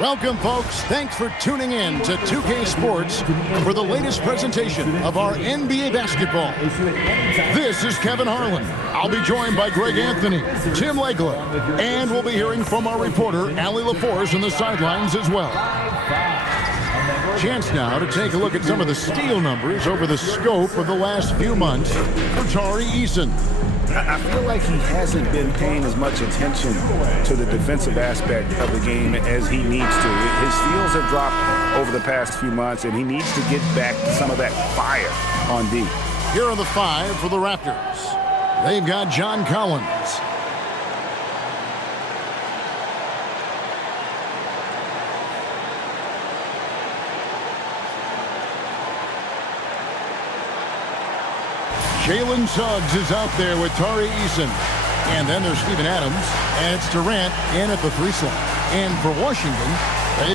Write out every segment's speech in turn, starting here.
Welcome, folks. Thanks for tuning in to 2K Sports for the latest presentation of our NBA basketball. This is Kevin Harlan. I'll be joined by Greg Anthony, Tim Legler, and we'll be hearing from our reporter, Allie LaForce, on the sidelines as well. Chance now to take a look at some of the steal numbers over the scope of the last few months for Tari Eason. I feel like he hasn't been paying as much attention to the defensive aspect of the game as he needs to. His steals have dropped over the past few months, and he needs to get back to some of that fire on D. Here are the five for the Raptors. They've got John Collins, Jalen Suggs is out there with Tari Eason. And then there's Steven Adams, and it's Durant in at the three slot. And for Washington, they...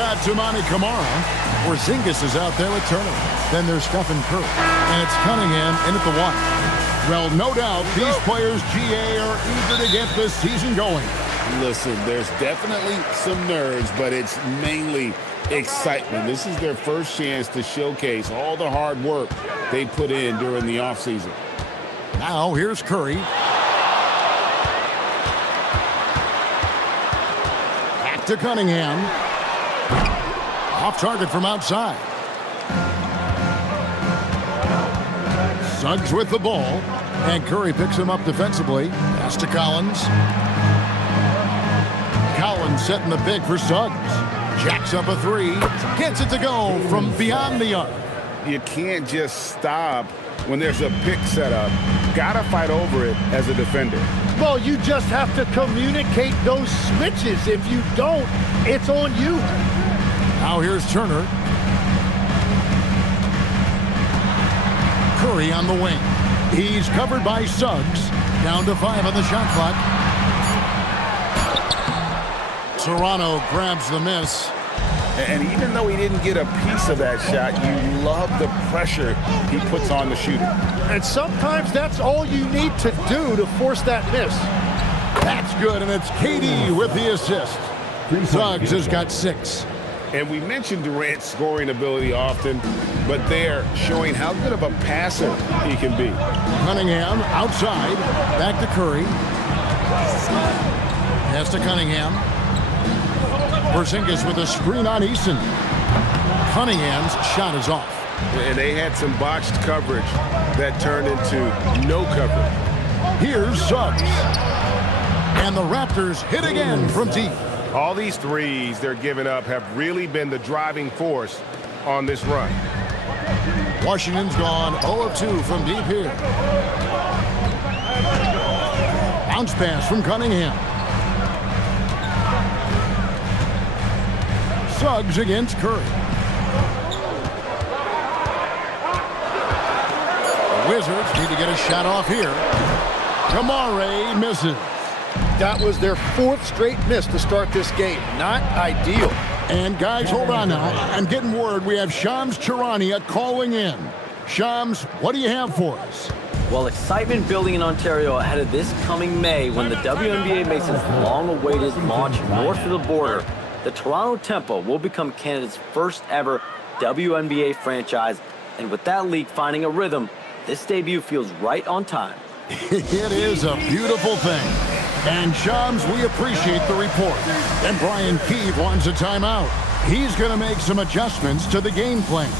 got Toumani Camara. Porzingis is out there with Turner. Then there's Stephen Curry. And it's Cunningham in at the one. Well, no doubt, these players, GA, are eager to get this season going. Listen, there's definitely some nerves, but it's mainly excitement. This is their first chance to showcase all the hard work they put in during the offseason. Now, here's Curry. Back to Cunningham. Off target from outside. Suggs with the ball. And Curry picks him up defensively. Pass to Collins. Collins setting the pick for Suggs. Jacks up a three. Gets it to go from beyond the arc. You can't just stop when there's a pick set up. Gotta fight over it as a defender. Well, you just have to communicate those switches. If you don't, it's on you. Now here's Turner. Curry on the wing. He's covered by Suggs. Down to 5 on the shot clock. Toronto grabs the miss. And even though he didn't get a piece of that shot, you love the pressure he puts on the shooter. And sometimes that's all you need to do to force that miss. That's good, and it's KD with the assist. Suggs has got 6. And we mentioned Durant's scoring ability often, but they're showing how good of a passer he can be. Cunningham outside. Back to Curry. Pass to Cunningham. Porzingis with a screen on Eason. Cunningham's shot is off. And they had some botched coverage that turned into no coverage. Here's Suggs. And the Raptors hit again from deep. All these threes they're giving up have really been the driving force on this run. Washington's gone 0 of 2 from deep here. Bounce pass from Cunningham. Suggs against Curry. The Wizards need to get a shot off here. Kamare misses. That was their 4th straight miss to start this game. Not ideal. And guys, hold on now. I'm getting word we have Shams Charania calling in. Shams, what do you have for us? Well, excitement building in Ontario ahead of this coming May when the WNBA makes its long-awaited launch north of the border. The Toronto Tempo will become Canada's first ever WNBA franchise. And with that league finding a rhythm, this debut feels right on time. It is a beautiful thing. And Shams, we appreciate the report. And Brian Keefe wants a timeout. He's going to make some adjustments to the game plan.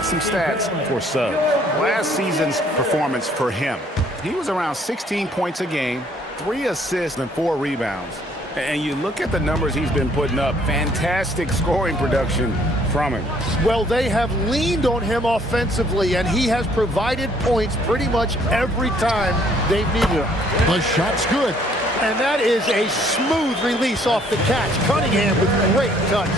Some stats for Suggs. Last season's performance for him, he was around 16 points a game, 3 assists and 4 rebounds. And you look at the numbers he's been putting up, fantastic scoring production from him. Well, they have leaned on him offensively, and he has provided points pretty much every time they've needed him. The shot's good. And that is a smooth release off the catch. Cunningham with great touch.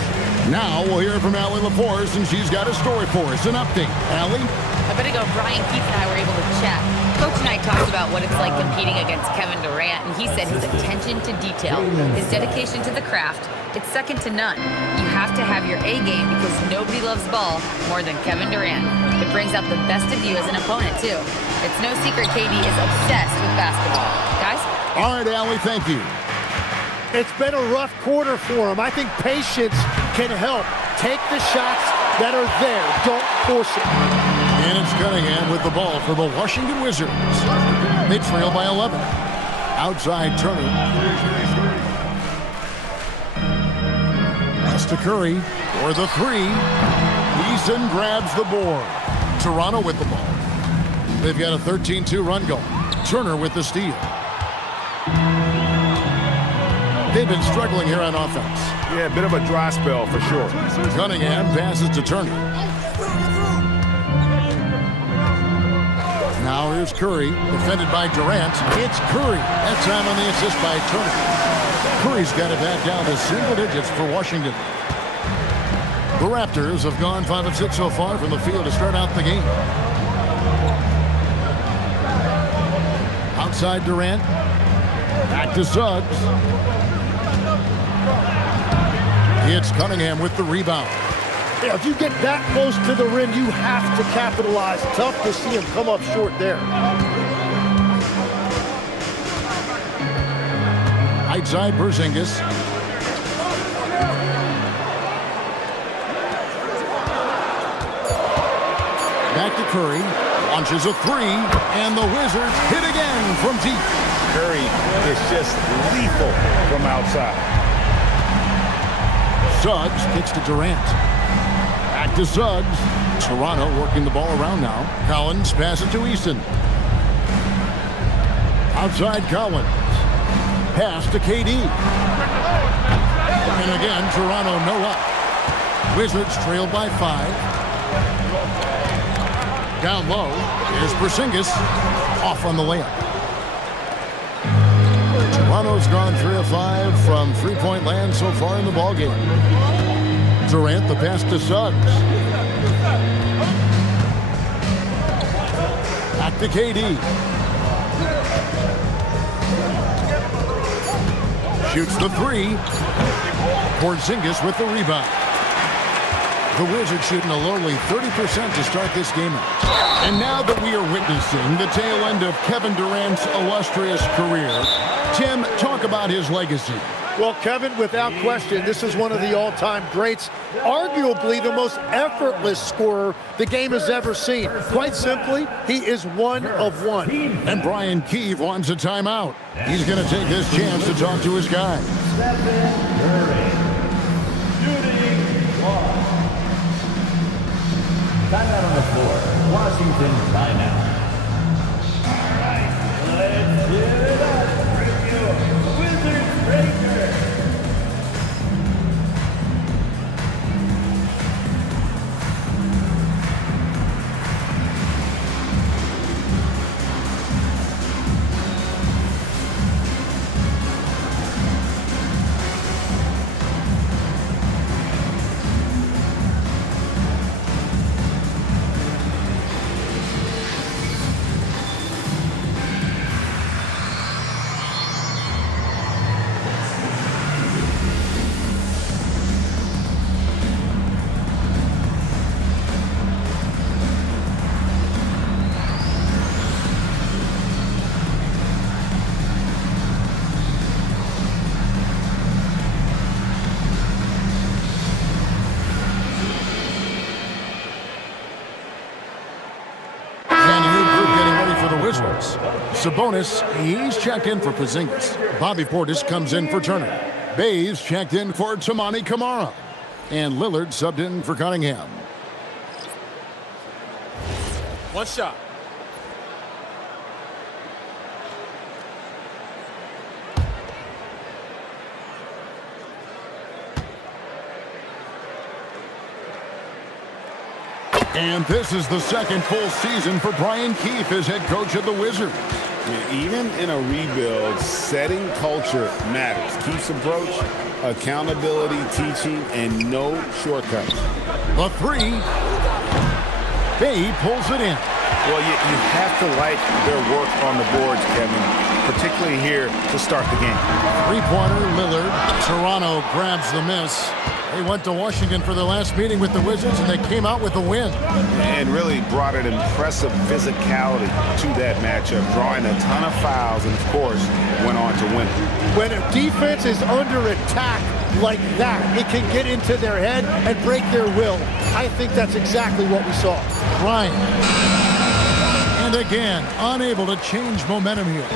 Now we'll hear from Allie LaForce, and she's got a story for us. An update. Allie? A bit ago, Brian Keefe and I were able to chat. Coach and I talked about what it's like competing against Kevin Durant, and he said his attention to detail, his dedication to the craft, it's second to none. You have to have your A game because nobody loves ball more than Kevin Durant. It brings out the best of you as an opponent, too. It's no secret KD is obsessed with basketball. Guys? All right, Allie, thank you. It's been a rough quarter for him. I think patience can help. Take the shots that are there. Don't force it. And it's Cunningham with the ball for the Washington Wizards. They trail by 11. Outside Turner. Pass to Curry for the 3. Eason grabs the board. Toronto with the ball. They've got a 13-2 run going. Turner with the steal. They've been struggling here on offense. Yeah, a bit of a dry spell for sure. Cunningham passes to Turner. Now here's Curry, defended by Durant. It's Curry. That time on the assist by Turner. Curry's got it back down to single digits for Washington. The Raptors have gone 5 of 6 so far from the field to start out the game. Outside Durant. Back to Suggs. It's Cunningham with the rebound. Yeah, if you get that close to the rim, you have to capitalize. Tough to see him come up short there. Outside Porzingis. Back to Curry. Launches a 3, and the Wizards hit again from deep. Curry is just lethal from outside. Suggs kicks to Durant. Back to Suggs. Toronto working the ball around now. Collins passes to Easton. Outside Collins. Pass to KD. And again, Toronto no up. Wizards trail by 5. Down low. Here's Porzingis. Off on the layup. Toronto's gone 3 of 5 from three-point land so far in the ballgame. Durant the pass to Suggs. Back to KD. Shoots the 3. Porzingis with the rebound. The Wizards shooting a lowly 30% to start this game out. And now that we are witnessing the tail end of Kevin Durant's illustrious career, Tim, talk about his legacy. Well, Kevin, without question, this is one of the all-time greats, arguably the most effortless scorer the game has ever seen. Quite simply, he is one of one. And Brian Keefe wants a timeout. He's going to take this chance to talk to his guys. Timeout on the floor. Washington timeout. All right, let's give it up for your Wizards Breaker. Sabonis, he's checked in for Porzingis. Bobby Portis comes in for Turner. Bays checked in for Tamani Kamara. And Lillard subbed in for Cunningham. One shot. And this is the second full season for Brian Keefe as head coach of the Wizards. Even in a rebuild, setting culture matters. Keefe's approach, accountability, teaching, and no shortcuts. A three. Bay pulls it in. Well, you have to like their work on the boards, Kevin, particularly here to start the game. Three-pointer, Lillard. Toronto grabs the miss. They went to Washington for their last meeting with the Wizards, and they came out with a win. And really brought an impressive physicality to that matchup, drawing a ton of fouls, and, of course, went on to win. When a defense is under attack like that, it can get into their head and break their will. I think that's exactly what we saw. Bryant. And again, unable to change momentum here.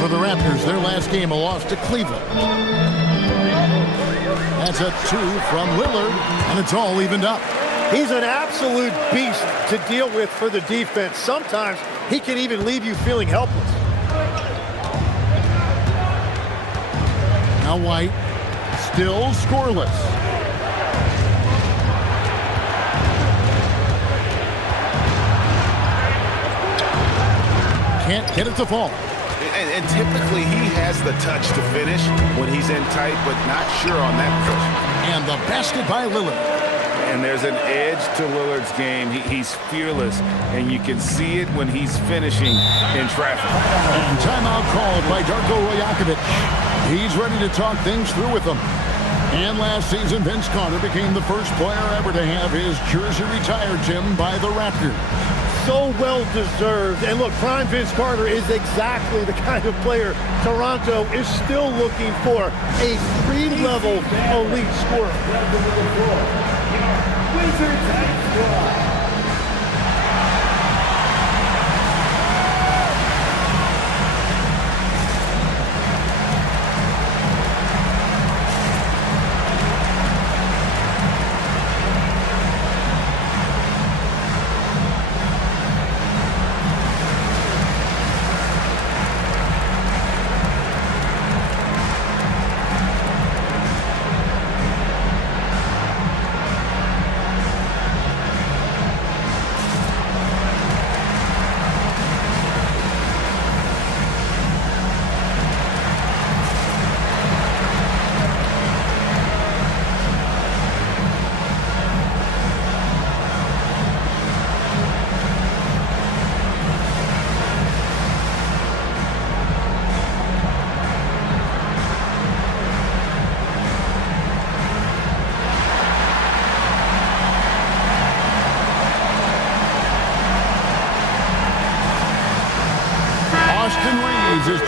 For the Raptors, their last game, a loss to Cleveland. That's a two from Lillard, and it's all evened up. He's an absolute beast to deal with for the defense. Sometimes he can even leave you feeling helpless. Now White, still scoreless. Can't get it to fall. And typically he has the touch to finish when he's in tight, but not sure on that position. And the basket by Lillard. And there's an edge to Lillard's game. He's fearless, and you can see it when he's finishing in traffic. And timeout called by Darko Rajakovic. He's ready to talk things through with them. And last season, Vince Carter became the first player ever to have his jersey retired, Tim, by the Raptors. So well deserved. And look, prime Vince Carter is exactly the kind of player Toronto is still looking for. A three-level elite scorer. Wizards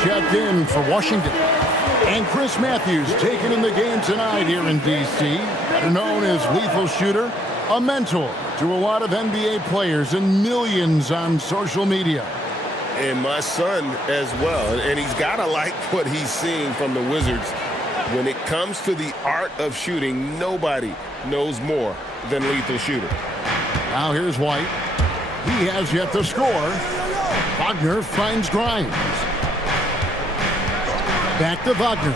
checked in for Washington. And Chris Matthews taking in the game tonight here in D.C. Better known as Lethal Shooter, a mentor to a lot of NBA players and millions on social media. And my son as well. And he's got to like what he's seeing from the Wizards. When it comes to the art of shooting, nobody knows more than Lethal Shooter. Now here's White. He has yet to score. Wagner finds Grimes. Back to Wagner.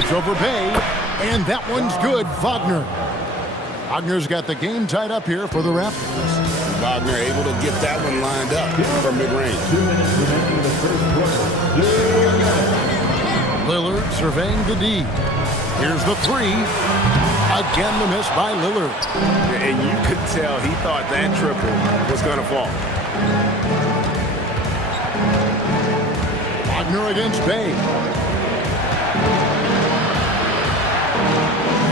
Shoots over Bay, and that one's good. Wagner. Wagner's got the game tied up here for the Raptors. Wagner able to get that one lined up from mid-range. 2 minutes remaining in the first quarter. Lillard surveying the D. Here's the three. Again, the miss by Lillard. And you could tell he thought that triple was going to fall. Wagner against Bay.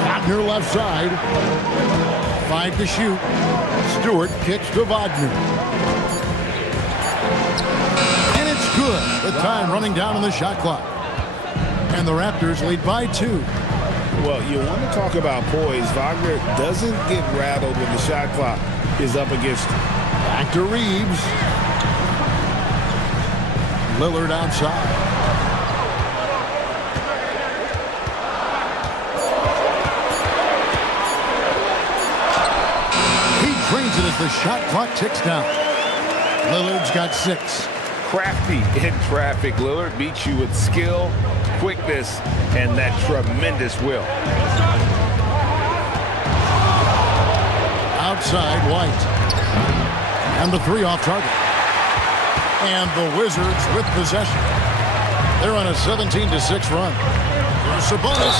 Wagner left side. 5 to shoot. Stewart kicks to Wagner. And it's good. The time running down on the shot clock. And the Raptors lead by 2. Well, you want to talk about poise. Wagner doesn't get rattled when the shot clock is up against him. Back to Reeves. Lillard outside. He drains it as the shot clock ticks down. Lillard's got 6. Crafty in traffic. Lillard beats you with skill, quickness, and that tremendous will. Outside, White. And the 3 off target. And the Wizards with possession. They're on a 17-6 run. There's Sabonis.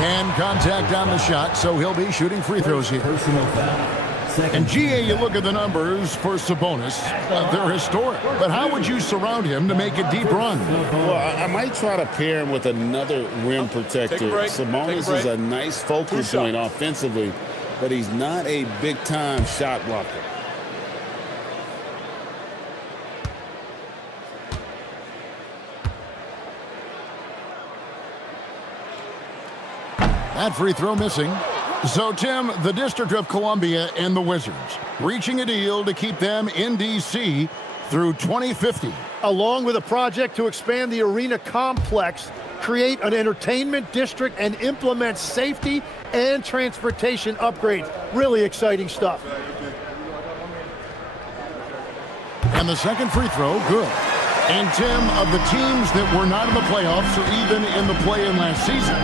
And contact on the shot, so he'll be shooting free throws here. Personal foul. And GA, you look at the numbers for Sabonis. They're historic. But how would you surround him to make a deep run? Well, I might try to pair him with another rim protector. Sabonis is a nice focal point offensively, but he's not a big-time shot blocker. That free throw missing. So, Tim, the District of Columbia and the Wizards reaching a deal to keep them in D.C. through 2050. Along with a project to expand the arena complex, create an entertainment district, and implement safety and transportation upgrades. Really exciting stuff. And the second free throw, good. And, Tim, of the teams that were not in the playoffs or even in the play-in last season,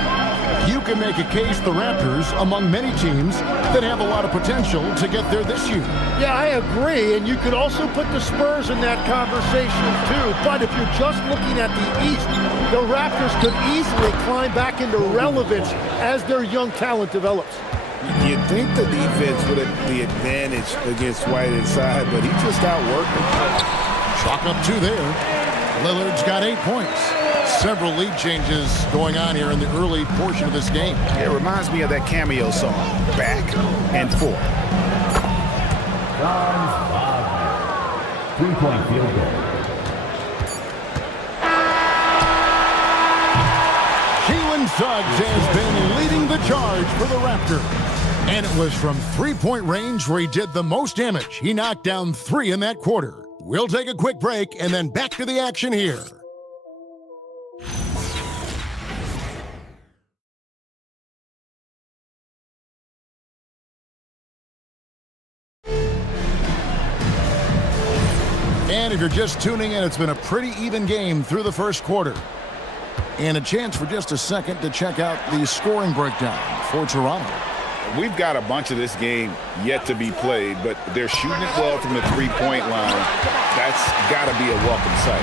you can make a case the Raptors among many teams that have a lot of potential to get there this year. Yeah, I agree, and you could also put the Spurs in that conversation too. But if you're just looking at the East, the Raptors could easily climb back into relevance as their young talent develops. You'd think the defense would have the advantage against White inside, but he just outworked him. Chalk up 2 there. Lillard's got 8 points. Several lead changes going on here in the early portion of this game. It reminds me of that cameo song, Back and Forth. Franz Wagner. 3-point field goal. Jalen Suggs has been leading the charge for the Raptors. And it was from 3-point range where he did the most damage. He knocked down 3 in that quarter. We'll take a quick break and then back to the action here. And if you're just tuning in, it's been a pretty even game through the first quarter. And a chance for just a second to check out the scoring breakdown for Toronto. We've got a bunch of this game yet to be played, but they're shooting it well from the three-point line. That's got to be a welcome sight.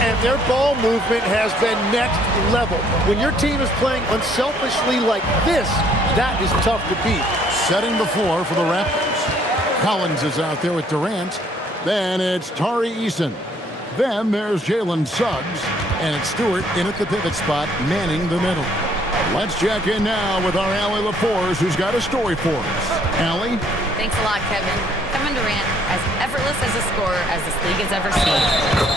And their ball movement has been next level. When your team is playing unselfishly like this, that is tough to beat. Setting the floor for the Raptors. Collins is out there with Durant. Then it's Tari Eason. Then there's Jalen Suggs. And it's Stewart in at the pivot spot, manning the middle. Let's check in now with our Allie LaForce, who's got a story for us. Allie? Thanks a lot, Kevin. Kevin, Kevin Durant as effortless as a scorer as this league has ever seen.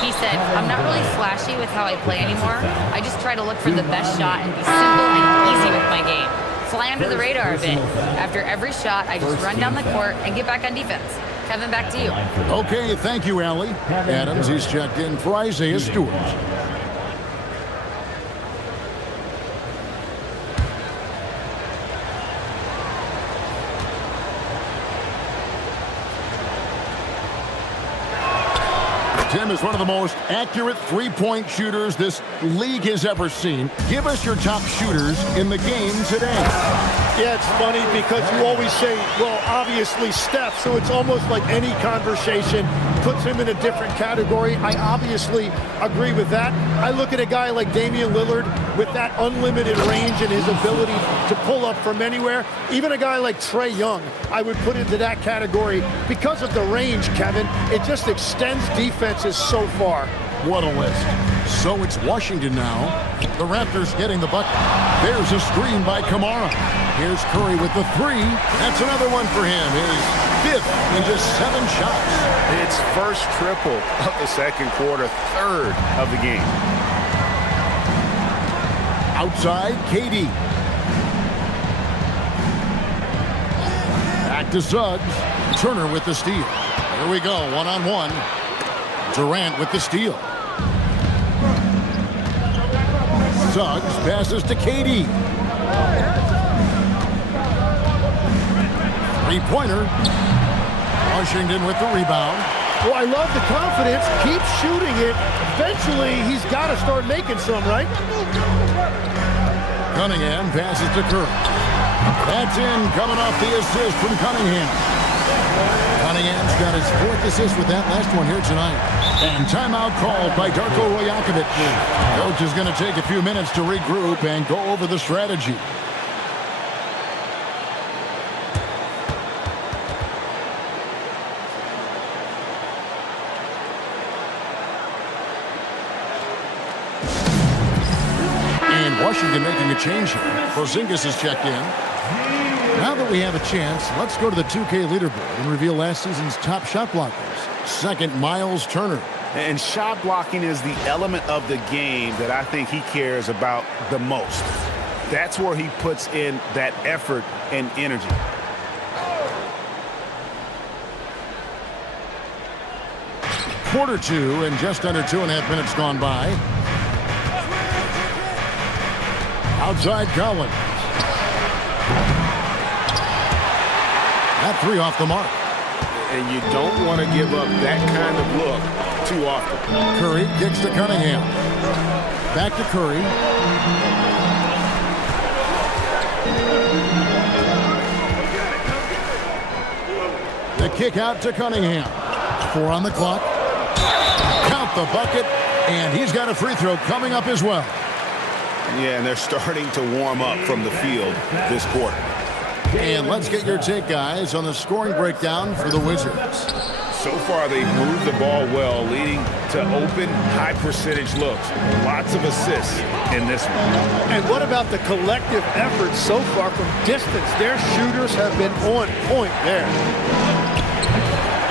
He said, "I'm not really flashy with how I play anymore. I just try to look for the best shot and be simple and easy with my game. Fly under the radar a bit. After every shot, I just run down the court and get back on defense." Kevin, back to you. Okay, thank you, Allie. Adams, he's checked in for Isaiah Stewart. Tim is one of the most accurate three-point shooters this league has ever seen. Give us your top shooters in the game today. Yeah, it's funny because you always say, well, obviously Steph, so it's almost like any conversation puts him in a different category. I obviously agree with that. I look at a guy like Damian Lillard with that unlimited range and his ability to pull up from anywhere. Even a guy like Trae Young, I would put into that category because of the range, Kevin. It just extends defenses so far. What a list. So it's Washington now. The Raptors getting the bucket. There's a screen by Kamara. Here's Curry with the three. That's another one for him. His fifth in just 7 shots. It's first triple of the second quarter, third of the game. Outside, KD. Back to Suggs. Turner with the steal. Here we go, one-on-one. Durant with the steal. Suggs passes to KD. Three-pointer. Washington with the rebound. Well, I love the confidence. Keep shooting it. Eventually, he's got to start making some, right? Cunningham passes to Curry. That's in, coming off the assist from Cunningham. Cunningham's got his 4th assist with that last one here tonight. And timeout called by Darko Rajakovic. Coach is going to take a few minutes to regroup and go over the strategy. And Washington making a change here. Porzingis is checked in. Now that we have a chance, let's go to the 2K leaderboard and reveal last season's top shot blockers. Second, Miles Turner. And shot blocking is the element of the game that I think he cares about the most. That's where he puts in that effort and energy. Quarter 2 and just under 2.5 minutes gone by. Outside Collins. That three off the mark. And you don't want to give up that kind of look too often. Curry kicks to Cunningham. Back to Curry. The kick out to Cunningham. 4 on the clock. Count the bucket, and he's got a free throw coming up as well. Yeah, and they're starting to warm up from the field this quarter. And let's get your take, guys, on the scoring breakdown for the Wizards. So far, they've moved the ball well, leading to open, high-percentage looks. Lots of assists in this one. And what about the collective effort so far from distance? Their shooters have been on point there.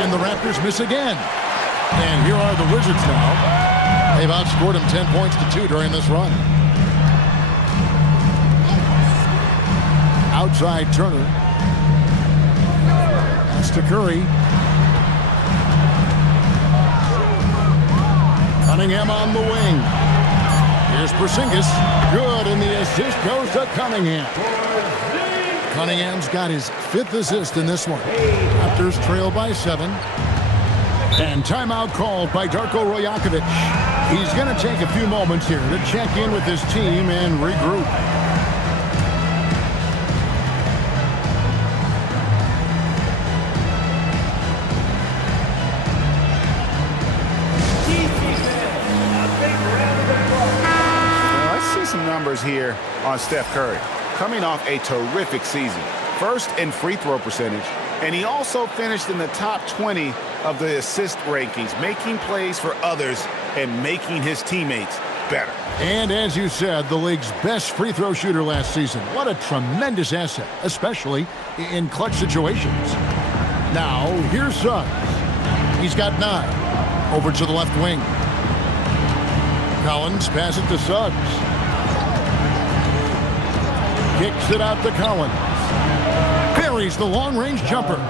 And the Raptors miss again. And here are the Wizards now. They've outscored them 10 points to 2 during this run. Outside Turner. That's to Curry. Cunningham on the wing. Here's Porzingis. Good, and the assist goes to Cunningham. Cunningham's got his 5th assist in this one. Raptors trail by 7. And timeout called by Darko Rajakovic. He's going to take a few moments here to check in with his team and regroup. Numbers here on Steph Curry, coming off a terrific season. First in free throw percentage, and he also finished in the top 20 of the assist rankings, making plays for others and making his teammates better. And as you said, the league's best free throw shooter last season. What a tremendous asset, especially in clutch situations. Now, here's Suggs. He's got 9. Over to the left wing. Collins passes it to Suggs. Kicks it out to Collins. Buries the long-range jumper.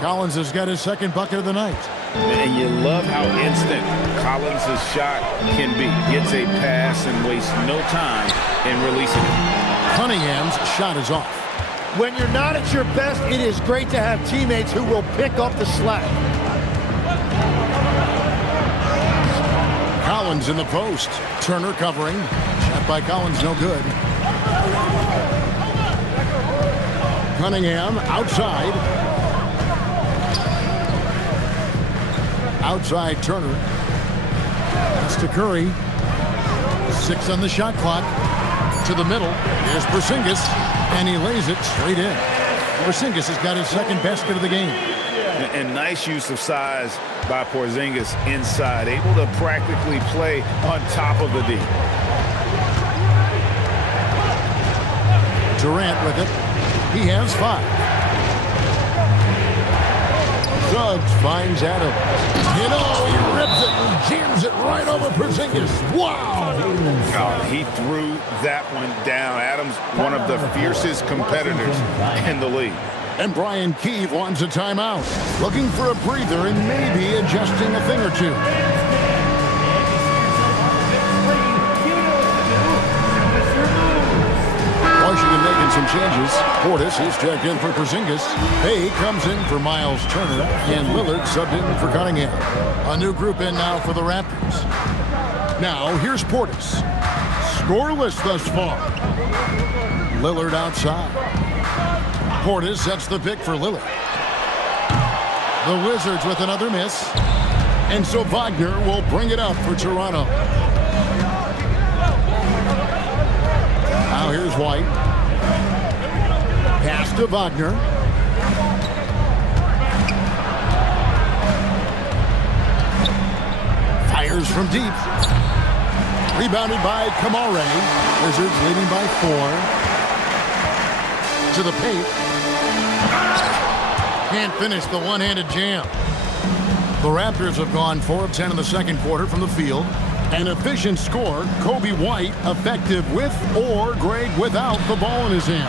Collins has got his second bucket of the night. And you love how instant Collins' shot can be. Gets a pass and wastes no time in releasing it. Cunningham's shot is off. When you're not at your best, it is great to have teammates who will pick up the slack. Collins in the post. Turner covering. Shot by Collins, no good. Cunningham outside. Outside Turner. That's to Curry. 6 on the shot clock. To the middle. Here's Porzingis. And he lays it straight in. Porzingis has got his second basket of the game. And nice use of size by Porzingis inside. Able to practically play on top of the D. Durant with it. He has 5. Suggs finds Adams. You know, he rips it and jams it right over Porzingis. Wow! Oh, he threw that one down. Adams, one of the fiercest competitors in the league. And Brian Keefe wants a timeout. Looking for a breather and maybe adjusting a thing or two. Washington making some changes. Portis is checked in for Porzingis. Hay comes in for Miles Turner. And Lillard subbed in for Cunningham. A new group in now for the Raptors. Now, here's Portis. Scoreless thus far. Lillard outside. Portis sets the pick for Lillard. The Wizards with another miss. And so Wagner will bring it up for Toronto. Now here's White. Pass to Wagner. Fires from deep. Rebounded by Kamare. Wizards leading by 4. To the paint. Can't finish the one-handed jam. The Raptors have gone 4 of 10 in the second quarter from the field. An efficient score, Kobe White, effective with or Greg without the ball in his hand.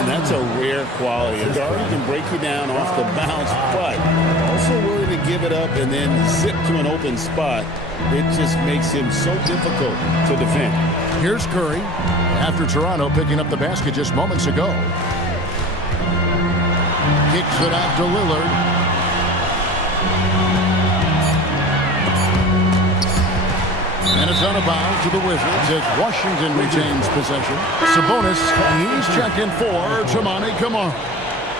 And that's a rare quality. A guard who can break you down off the bounce, but also willing to give it up and then zip to an open spot. It just makes him so difficult to defend. Here's Curry, after Toronto picking up the basket just moments ago. Kicks it out to Lillard. And it's out of bounds to the Wizards as Washington retains possession. Sabonis, he's checking for Toumani Camara.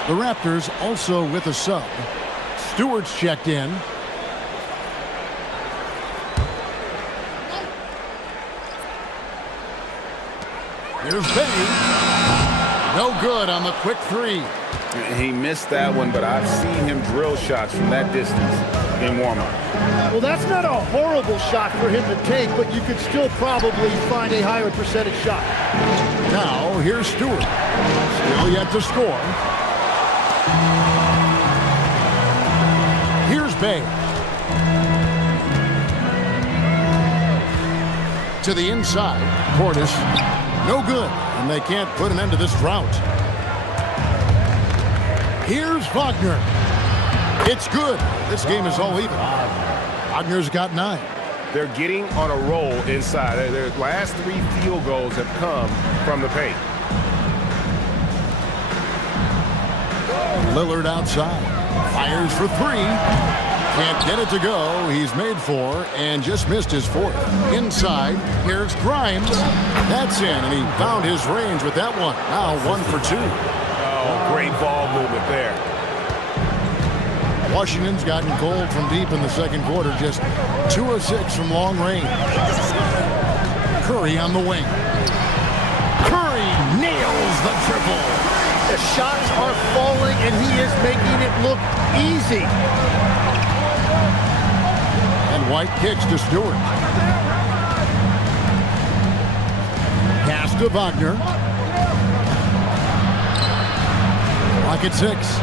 The Raptors also with a sub. Stewart's checked in. Here's Bay. No good on the quick 3. He missed that one, but I've seen him drill shots from that distance in warm-up. Well, that's not a horrible shot for him to take, but you could still probably find a higher percentage shot. Now, here's Stewart. Still yet to score. Here's Bay. To the inside. Portis. No good. And they can't put an end to this drought. Here's Wagner. It's good. This game is all even. Wagner's got 9. They're getting on a roll inside. Their last 3 field goals have come from the paint. Lillard outside. Fires for 3. Can't get it to go. He's made 4 and just missed his 4th. Inside, here's Grimes. That's in, and he found his range with that one. Now 1 for 2. Oh, great ball movement there. Washington's gotten cold from deep in the second quarter. Just 2 of 6 from long range. Curry on the wing. Curry nails the triple. The shots are falling, and he is making it look easy. And White kicks to Stewart. Pass to Wagner. Clock at 6.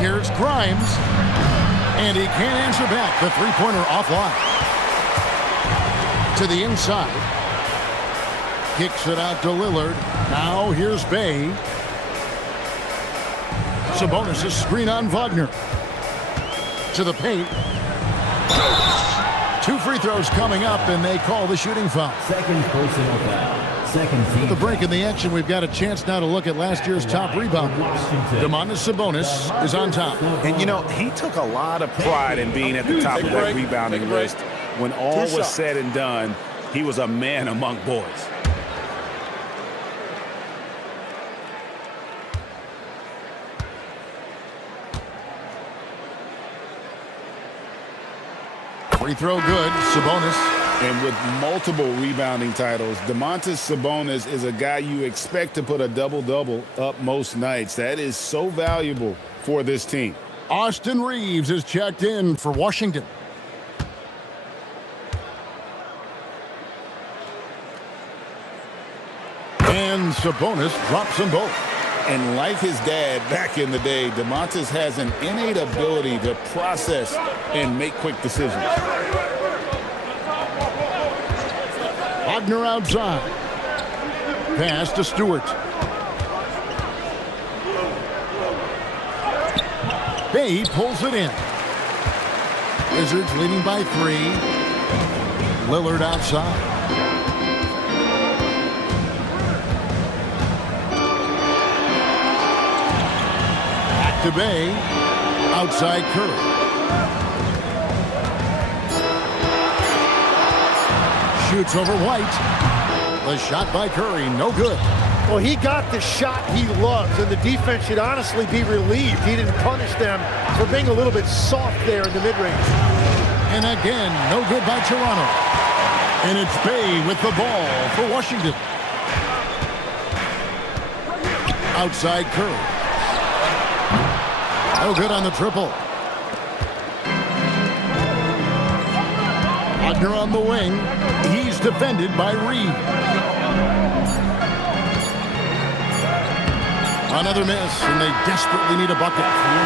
Here's Grimes. And he can't answer back. The three-pointer offline. To the inside. Kicks it out to Lillard. Now here's Bey. Sabonis' screen on Wagner. To the paint. 2 free throws coming up, and they call the shooting foul. Second personal foul. Second team. With the break in the action, we've got a chance now to look at last year's top rebounders. Domantas Sabonis is on top. And, you know, he took a lot of pride in being at the top of that rebounding list. When all was said and done, he was a man among boys. Free throw good, Sabonis. And with multiple rebounding titles, Domantas Sabonis is a guy you expect to put a double-double up most nights. That is so valuable for this team. Austin Reeves is checked in for Washington. And Sabonis drops them both. And like his dad back in the day, Domantas has an innate ability to process and make quick decisions. Wagner outside. Pass to Stewart. Bey pulls it in. Wizards leading by 3. Lillard outside. Back to Bey. Outside Curry. Shoots over White. The shot by Curry, no good. Well, he got the shot he loves, and the defense should honestly be relieved he didn't punish them for being a little bit soft there in the mid-range. And again, no good by Toronto. And it's Bey with the ball for Washington. Outside Curry. No good on the triple. Wagner on the wing. He's defended by Reed. Another miss, and they desperately need a bucket.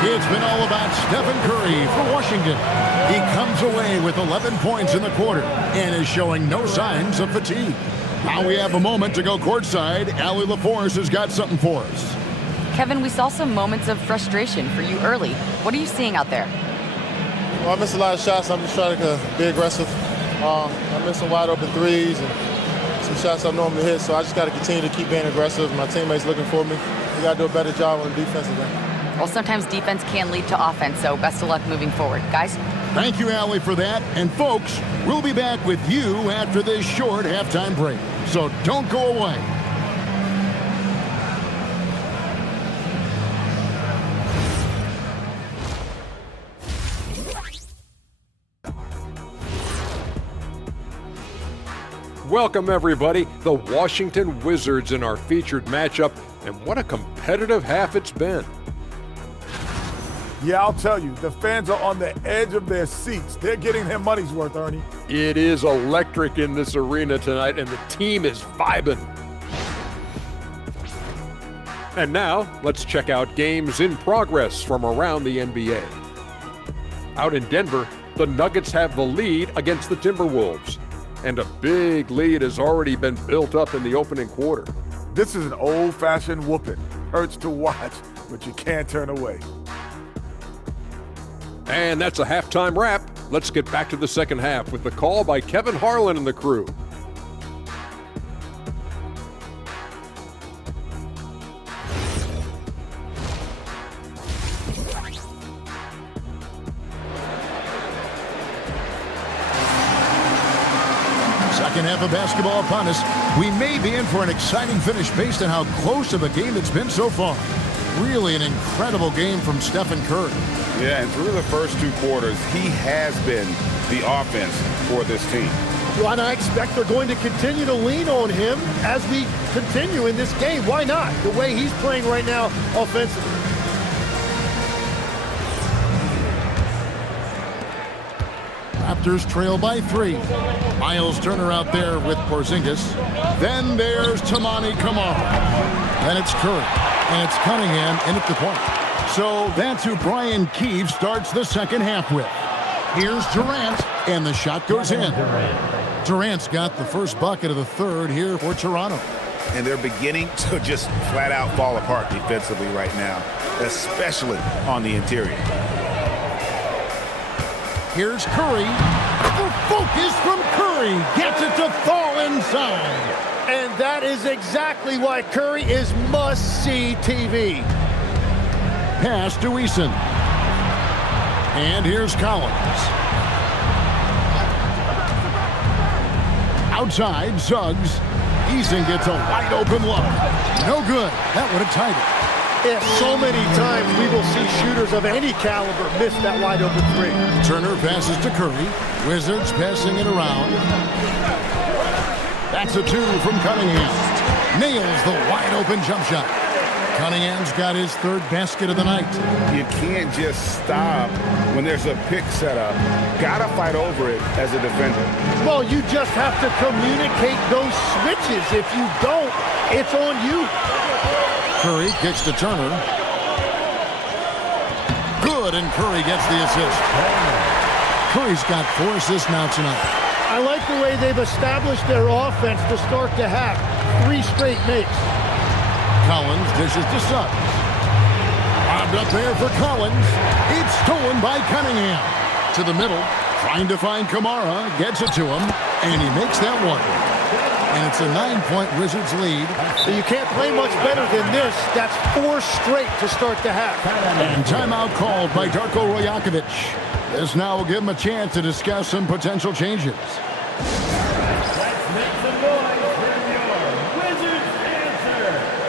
It's been all about Stephen Curry for Washington. He comes away with 11 points in the quarter and is showing no signs of fatigue. Now we have a moment to go courtside. Allie LaForce has got something for us. Kevin, we saw some moments of frustration for you early. What are you seeing out there? Well, I missed a lot of shots. I'm just trying to be aggressive. I missed some wide open threes and some shots I normally hit, so I just got to continue to keep being aggressive. My teammates looking for me. We got to do a better job on the defensive end. Well, sometimes defense can lead to offense, so best of luck moving forward. Guys? Thank you, Allie, for that. And folks, we'll be back with you after this short halftime break. So don't go away. Welcome, everybody. The Washington Wizards in our featured matchup, and what a competitive half it's been. Yeah, I'll tell you, the fans are on the edge of their seats. They're getting their money's worth, Ernie. It is electric in this arena tonight, and the team is vibing. And now, let's check out games in progress from around the NBA. Out in Denver, the Nuggets have the lead against the Timberwolves. And a big lead has already been built up in the opening quarter. This is an old-fashioned whooping. Hurts to watch, but you can't turn away. And that's a halftime wrap. Let's get back to the second half with the call by Kevin Harlan and the crew. Second half of basketball upon us. We may be in for an exciting finish based on how close of a game it's been so far. Really an incredible game from Stephen Curry. Yeah, and through the first 2 quarters, he has been the offense for this team. Well, and I expect they're going to continue to lean on him as we continue in this game. Why not? The way he's playing right now offensively. Raptors trail by 3. Miles Turner out there with Porzingis. Then there's Toumani Camara. Then it's Curry. And it's Cunningham in at the point. So that's who Brian Keefe starts the second half with. Here's Durant, and the shot goes in. Durant's got the first bucket of the third here for Toronto. And they're beginning to just flat out fall apart defensively right now, especially on the interior. Here's Curry. The focus from Curry gets it to fall inside. And that is exactly why Curry is must-see TV. Pass to Eason. And here's Collins. Outside, Suggs. Eason gets a wide open look. No good. That would have tied it. Yeah, so many times we will see shooters of any caliber miss that wide open three. Turner passes to Curry. Wizards passing it around. That's a two from Cunningham. Nails the wide open jump shot. Cunningham's got his third basket of the night. You can't just stop when there's a pick set up. Gotta fight over it as a defender. Well, you just have to communicate those switches. If you don't, it's on you. Curry kicks to Turner. Good, and Curry gets the assist. Curry's got 4 assists now tonight. I like the way they've established their offense to start to have 3 straight makes. Collins dishes to Suggs. Bobbed up there for Collins. It's stolen by Cunningham. To the middle, trying to find Kamara. Gets it to him, and he makes that one. And it's a 9-point Wizards lead. So you can't play much better than this. That's 4 straight to start the half. And timeout called by Darko Rajakovic. This now will give him a chance to discuss some potential changes. Let's make some noise for your Wizards answer.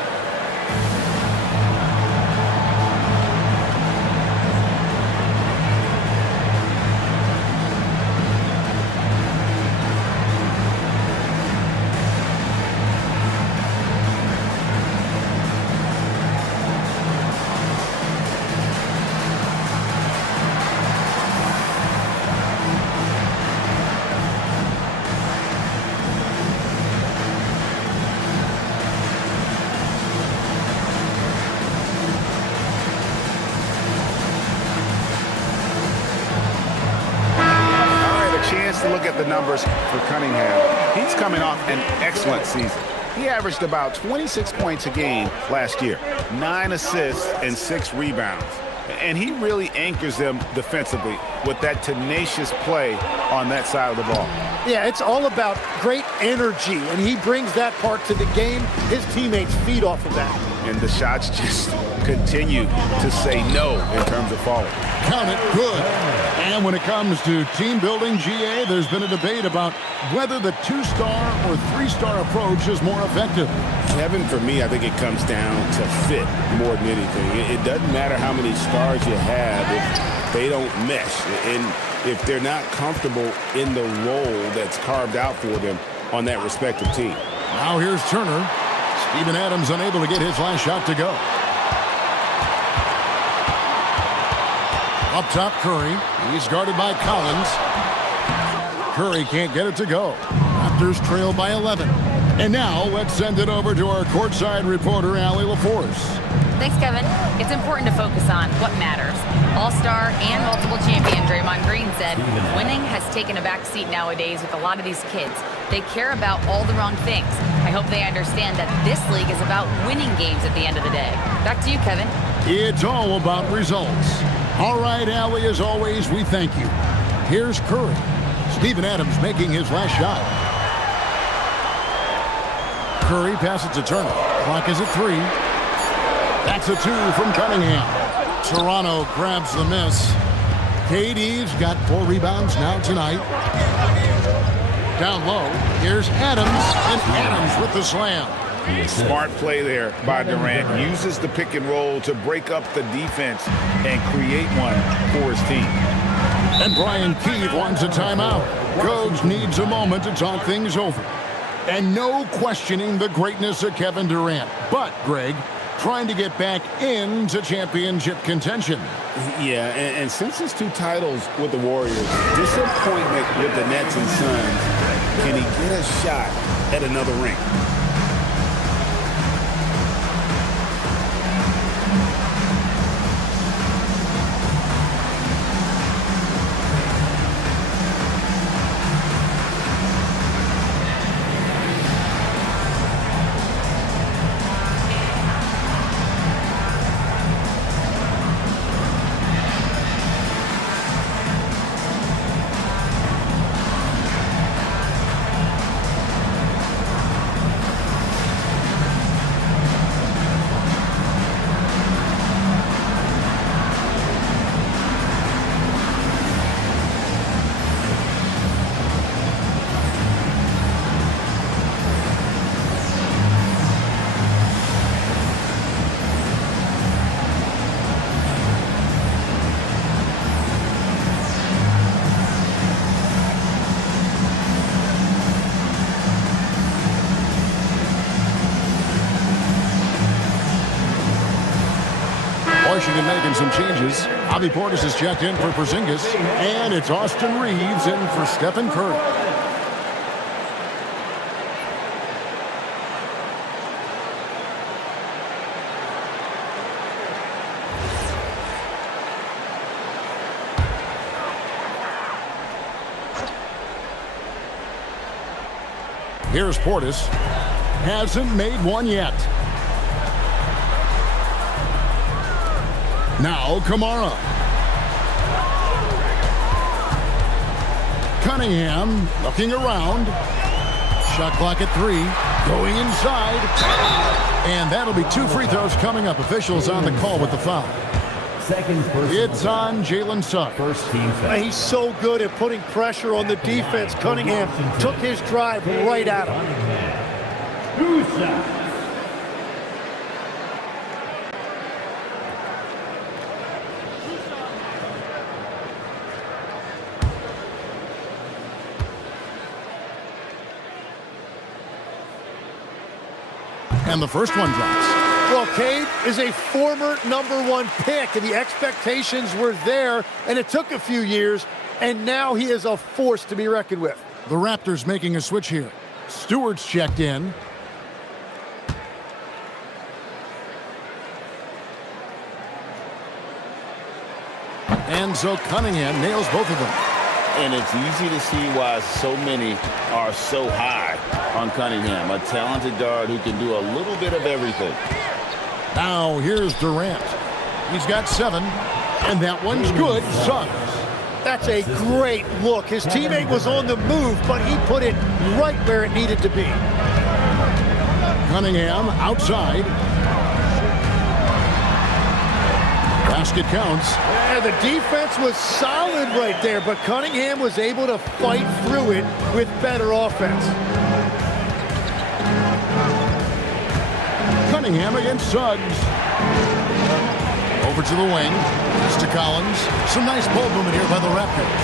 To look at the numbers for Cunningham. He's coming off an excellent season. He averaged about 26 points a game last year, 9 assists and 6 rebounds. And he really anchors them defensively with that tenacious play on that side of the ball. Yeah, it's all about great energy, and he brings that part to the game. His teammates feed off of that. And the shots just continue to say no in terms of falling. Count it, good. And when it comes to team building, GA, there's been a debate about whether the 2-star or 3-star approach is more effective. Kevin, for me, I think it comes down to fit more than anything. It doesn't matter how many stars you have if they don't mesh. And if they're not comfortable in the role that's carved out for them on that respective team. Now here's Turner. Steven Adams unable to get his last shot to go. Up top, Curry. He's guarded by Collins. Curry can't get it to go. Raptors trail by 11. And now let's send it over to our courtside reporter, Allie LaForce. Thanks, Kevin. It's important to focus on what matters. All-star and multiple champion Draymond Green said winning has taken a back seat nowadays with a lot of these kids. They care about all the wrong things. I hope they understand that this league is about winning games at the end of the day. Back to you, Kevin. It's all about results. All right, Allie, as always, we thank you. Here's Curry. Steven Adams making his last shot. Curry passes to Turner. Clock is at 3. That's a 2 from Cunningham. Toronto grabs the miss. KD's got 4 rebounds now tonight. Down low, here's Adams, and Adams with the slam. Smart play there by Durant. Uses the pick and roll to break up the defense and create one for his team. And Brian Keefe wants a timeout. Coach needs a moment to talk things over. And no questioning the greatness of Kevin Durant. But, Greg, trying to get back into championship contention. Yeah, and since his 2 titles with the Warriors, disappointment with the Nets and Suns, can he get a shot at another ring? Washington making some changes. Bobby Portis is checked in for Porzingis. And it's Austin Reeves in for Stephen Curry. Here's Portis. Hasn't made one yet. Now Kamara. Cunningham looking around. Shot clock at 3. Going inside. And that'll be 2 free throws coming up. Officials on the call with the foul. Second person. It's on Jalen Suggs. First team foul. He's so good at putting pressure on the defense. Cunningham took his drive right at him. 2 shots. And the first one drops. Well, Cade is a former #1 pick, and the expectations were there, and it took a few years, and now he is a force to be reckoned with. The Raptors making a switch here. Stewart's checked in. And so Cunningham nails both of them. And it's easy to see why so many are so high on Cunningham, a talented guard who can do a little bit of everything. Now here's Durant. He's got 7, and that one's good. Suggs. That's a great look. His teammate was on the move, but he put it right where it needed to be. Cunningham outside. Basket counts. Yeah, the defense was solid right there, but Cunningham was able to fight through it with better offense. Cunningham against Suggs. Over to the wing. It's to Collins. Some nice ball movement here by the Raptors.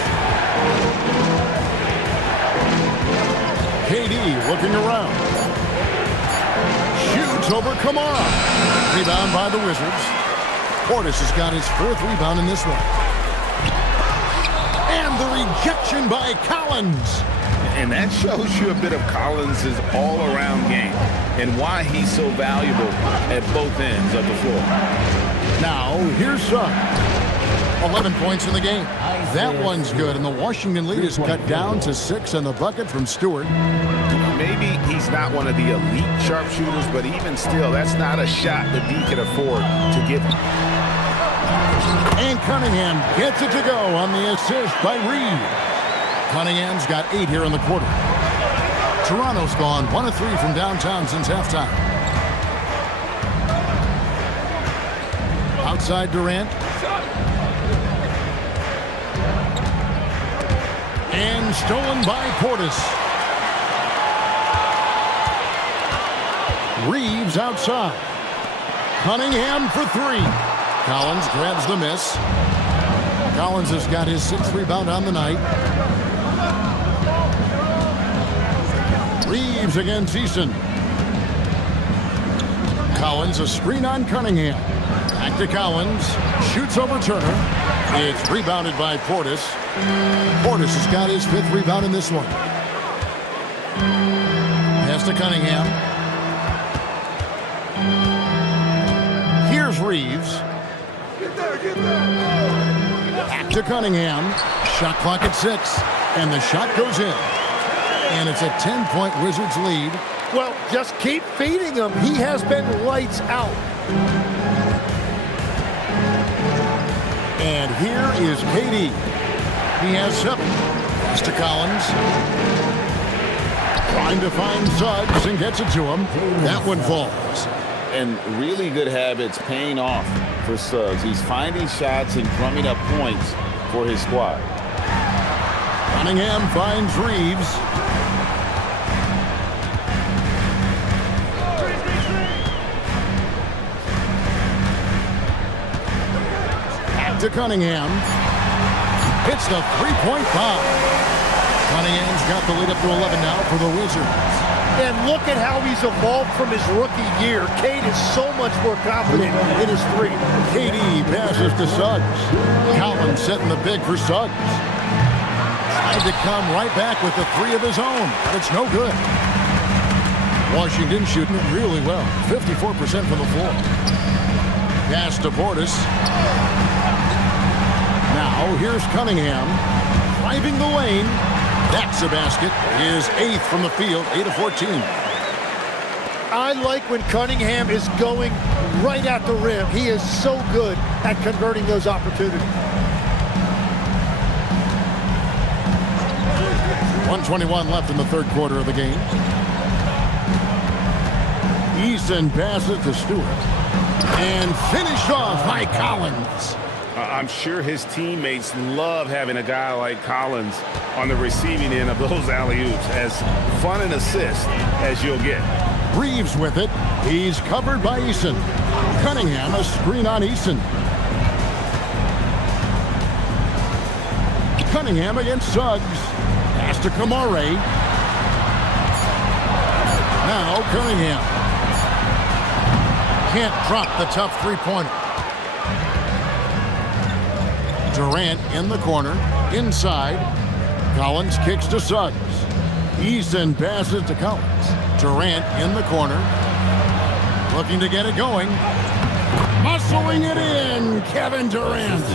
KD looking around. Shoots over Kamara. Rebound by the Wizards. Portis has got his 4th rebound in this one. And the rejection by Collins. And that shows you a bit of Collins' all-around game and why he's so valuable at both ends of the floor. Now, here's Suggs. 11 points in the game. That one's good, and the Washington lead is cut down to 6 on the bucket from Stewart. Maybe he's not one of the elite sharpshooters, but even still, that's not a shot that he can afford to give him. And Cunningham gets it to go on the assist by Reed. Cunningham's got 8 here in the quarter. Toronto's gone 1 of 3 from downtown since halftime. Outside Durant. And stolen by Portis. Reeves outside. Cunningham for 3. Collins grabs the miss. Collins has got his 6th rebound on the night. Reeves against Eason. Collins a screen on Cunningham. Back to Collins. Shoots over Turner. It's rebounded by Portis. Portis has got his 5th rebound in this one. Pass to Cunningham. Here's Reeves. Back to Cunningham. Shot clock at 6. And the shot goes in. And it's a 10-point Wizards lead. Well, just keep feeding him. He has been lights out. And here is KD. He has 7. Pass to Collins. Trying to find Suggs and gets it to him. That one falls. And really good habits paying off for Suggs. He's finding shots and drumming up points for his squad. Cunningham finds Reeves. Back to Cunningham. Hits the 3-point bomb. Cunningham's got the lead up to 11 now for the Wizards. And look at how he's evolved from his rookie year. Cade is so much more confident in his three. KD passes to Suggs. Collins setting the big for Suggs. Tried to come right back with the three of his own, but it's no good. Washington shooting it really well. 54% from the floor. Pass to Portis. Now here's Cunningham. Driving the lane. That's a basket. His 8th from the field, 8 of 14. I like when Cunningham is going right at the rim. He is so good at converting those opportunities. 1:21 left in the third quarter of the game. Eason passes to Stewart. And finished off by Collins. I'm sure his teammates love having a guy like Collins on the receiving end of those alley-oops. As fun an assist as you'll get. Reeves with it. He's covered by Eason. Cunningham, a screen on Eason. Cunningham against Suggs. Pass to Kamare. Now Cunningham. Can't drop the tough three-pointer. Durant in the corner. Inside. Collins kicks to Suggs. Eason passes to Collins. Durant in the corner. Looking to get it going. Muscling it in, Kevin Durant.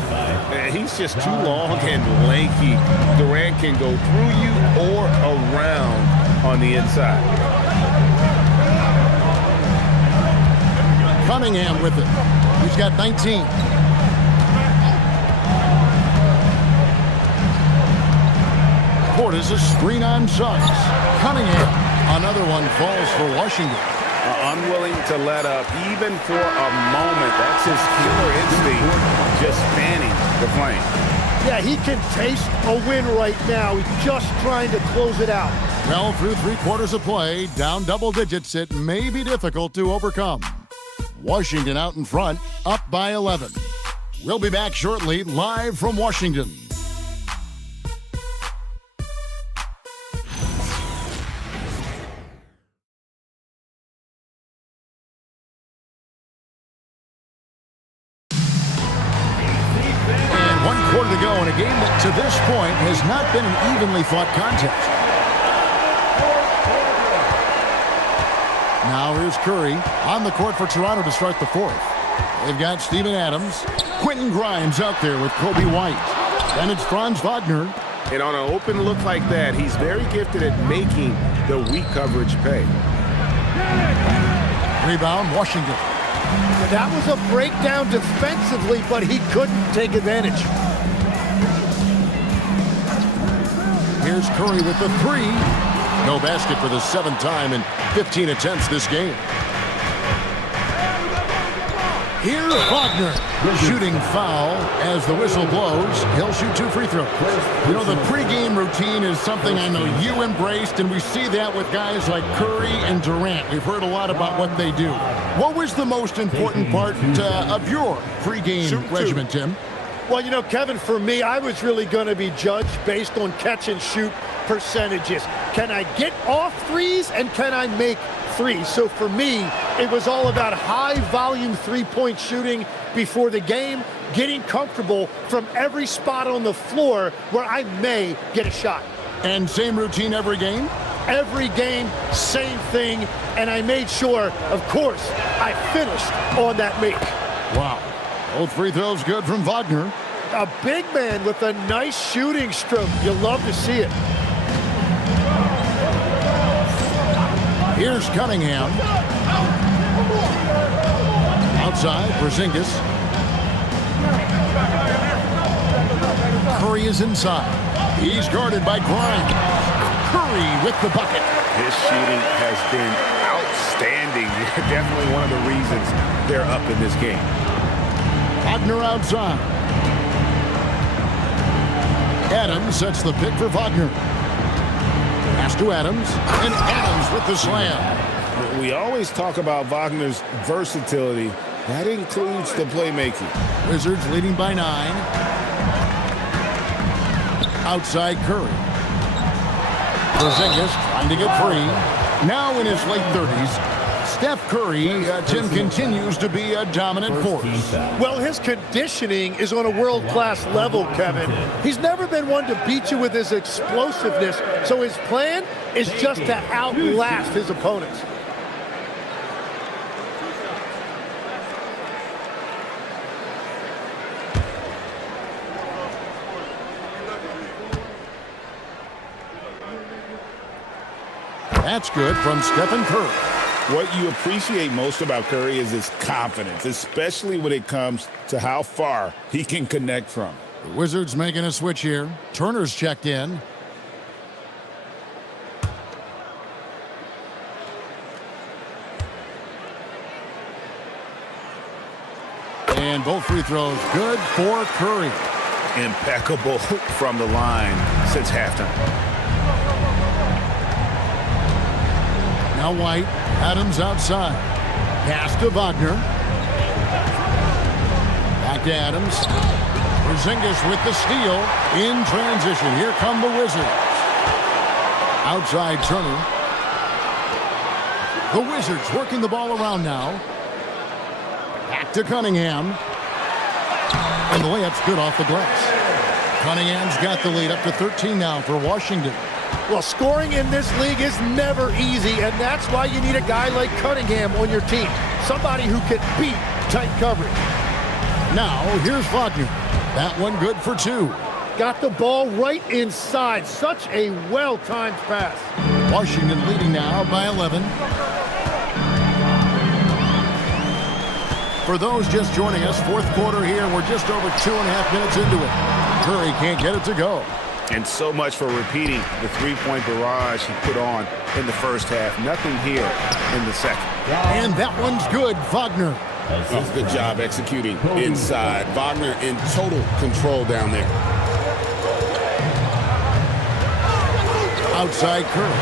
He's just too long and lanky. Durant can go through you or around on the inside. Cunningham with it. He's got 19. Portis a screen on Suggs. Cunningham. Another one falls for Washington. Unwilling to let up even for a moment. That's his killer instinct, just fanning the flame. Yeah, he can taste a win right now. He's just trying to close it out. Well, through 3 quarters of play, down double digits, it may be difficult to overcome. Washington out in front, up by 11. We'll be back shortly, live from Washington. And 1 quarter to go in a game that to this point has not been an evenly fought contest. Now here's Curry on the court for Toronto to start the fourth. They've got Steven Adams, Quentin Grimes out there with Kobe White. Then it's Franz Wagner. And on an open look like that, he's very gifted at making the weak coverage pay. Rebound, Washington. That was a breakdown defensively, but he couldn't take advantage. Here's Curry with the three. No basket for the 7th time in 15 attempts this game. Here's Wagner. Shooting foul as the whistle blows. He'll shoot 2 free throws. You know, the pregame routine is something I know you embraced, and we see that with guys like Curry and Durant. We've heard a lot about what they do. What was the most important part of your pregame regimen, Tim? Well, you know, Kevin, for me, I was really going to be judged based on catch and shoot percentages. Can I get off threes and can I make threes? So for me, it was all about high volume three-point shooting before the game, getting comfortable from every spot on the floor where I may get a shot. And same routine every game? Every game, same thing, and I made sure, of course, I finished on that make. Wow. Both free throws good from Wagner. A big man with a nice shooting stroke. You'll love to see it. Here's Cunningham. Outside, Porzingis. Curry is inside. He's guarded by Grimes. Curry with the bucket. His shooting has been outstanding. Definitely one of the reasons they're up in this game. Wagner outside. Adams sets the pick for Wagner. Pass to Adams, and Adams with the slam. We always talk about Wagner's versatility. That includes the playmaking. Wizards leading by 9. Outside Curry. Porzingis trying to get free. Now in his late 30s, Steph Curry, Tim, continues to be a dominant force. Well, his conditioning is on a world-class level, Kevin. He's never been one to beat you with his explosiveness, so his plan is just to outlast his opponents. That's good from Stephen Curry. What you appreciate most about Curry is his confidence, especially when it comes to how far he can connect from. The Wizards making a switch here. Turner's checked in. And both free throws good for Curry. Impeccable from the line since halftime. Now White, Adams outside. Pass to Wagner. Back to Adams. Porzingis with the steal. In transition. Here come the Wizards. Outside Turner. The Wizards working the ball around now. Back to Cunningham. And the layup's good off the glass. Cunningham's got the lead up to 13 now for Washington. Well, scoring in this league is never easy, and that's why you need a guy like Cunningham on your team. Somebody who can beat tight coverage. Now, here's Wagner. That one good for 2. Got the ball right inside. Such a well-timed pass. Washington leading now by 11. For those just joining us, fourth quarter here. We're just over 2.5 minutes into it. Curry can't get it to go. And so much for repeating the three-point barrage he put on in the first half. Nothing here in the second. And that one's good, Wagner. Oh, good job executing inside. Wagner in total control down there. Outside Curry.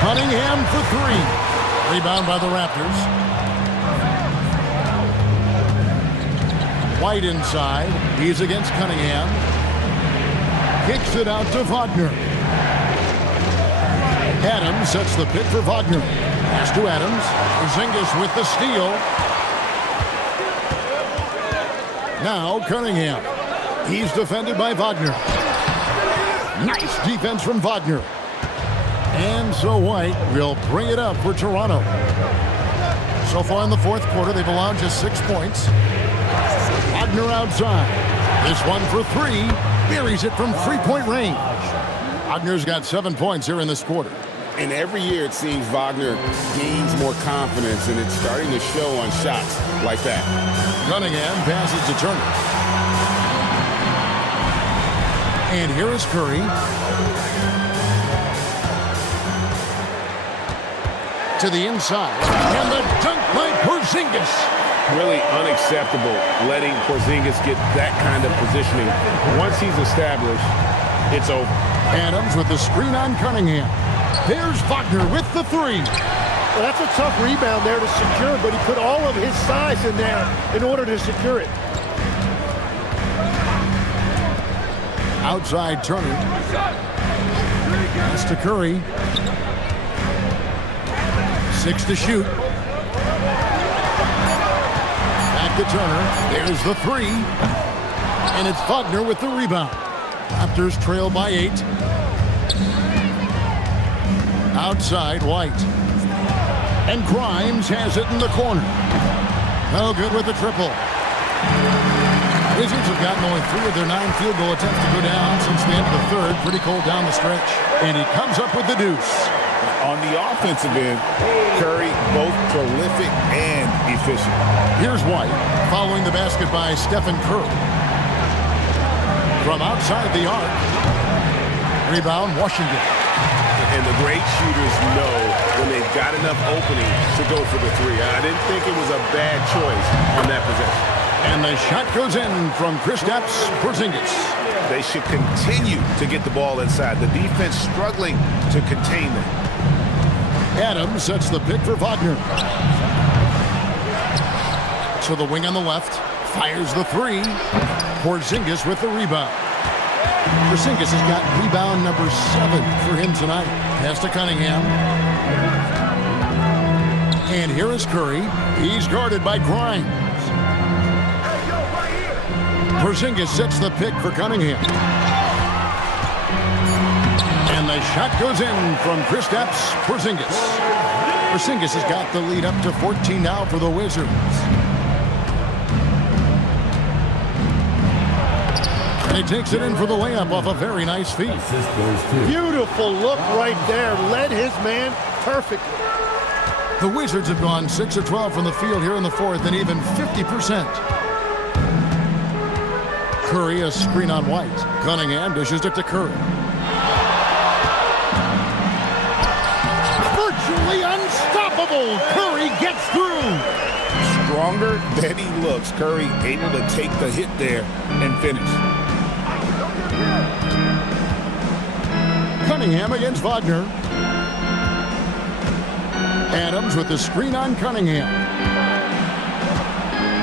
Cunningham for 3. Rebound by the Raptors. White inside. He's against Cunningham. Kicks it out to Wagner. Adams sets the pick for Wagner. Pass to Adams. Porzingis with the steal. Now Cunningham. He's defended by Wagner. Nice defense from Wagner. And so White will bring it up for Toronto. So far in the fourth quarter, they've allowed just 6 points. Wagner outside. This one for 3. Buries it from three-point range. Wagner's got 7 points here in this quarter. And every year it seems Wagner gains more confidence, and it's starting to show on shots like that. Cunningham passes to Turner. And here is Curry. To the inside. And the dunk by Porzingis. Really unacceptable letting Porzingis get that kind of positioning. Once he's established, it's over. Adams with the screen on Cunningham. There's Wagner with the 3. Well, that's a tough rebound there to secure, but he put all of his size in there in order to secure it. Outside Turner. Pass to Curry. 6 to shoot. Back to Turner. There's the 3. And it's Wagner with the rebound. Raptors trail by 8. Outside White. And Grimes has it in the corner. No good with the triple. Wizards have gotten only 3 of their 9 field goal attempts to go down since the end of the third. Pretty cold down the stretch. And he comes up with the deuce. On the offensive end, Curry both prolific and efficient. Here's White following the basket by Stephen Curry. From outside the arc. Rebound, Washington. And the great shooters know when they've got enough opening to go for the 3. I didn't think it was a bad choice on that possession. And the shot goes in from Kristaps Porzingis. They should continue to get the ball inside. The defense struggling to contain them. Adams sets the pick for Wagner. To the wing on the left. Fires the 3. Porzingis with the rebound. Porzingis has got rebound number 7 for him tonight. Pass to Cunningham. And here is Curry. He's guarded by Grimes. Porzingis sets the pick for Cunningham. And the shot goes in from Kristaps Porzingis. Porzingis has got the lead up to 14 now for the Wizards. And he takes it in for the layup off a very nice feed. Beautiful look right there. Led his man perfectly. The Wizards have gone 6 of 12 from the field here in the fourth and even 50%. Curry, a screen on White. Cunningham dishes it to Curry. Virtually unstoppable. Curry gets through. Stronger than he looks. Curry able to take the hit there and finish. Cunningham against Wagner. Adams with the screen on Cunningham.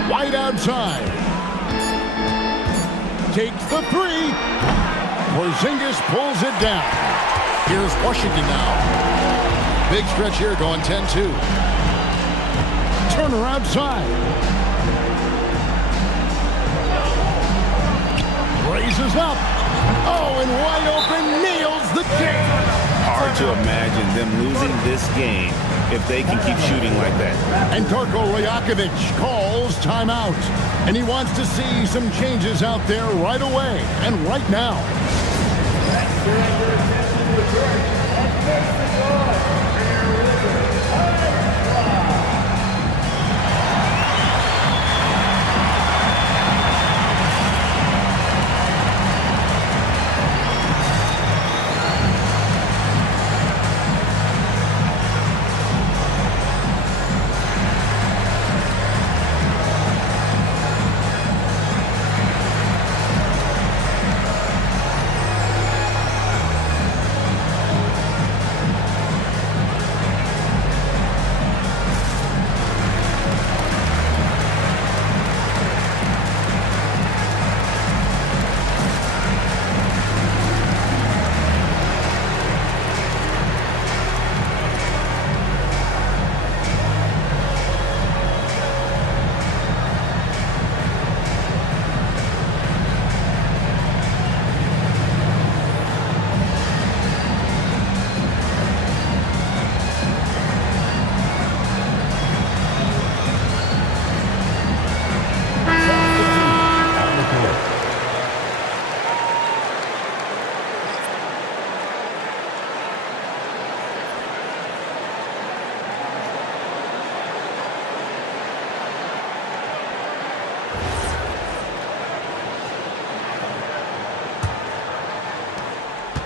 White outside. Takes the three. Porzingis pulls it down. Here's Washington now. Big stretch here going 10-2. Turner outside. Raises up. Oh, and wide open, nails the kick. Hard to imagine them losing this game if they can keep shooting like that. And Darko Rajakovic calls timeout. And he wants to see some changes out there right away and right now.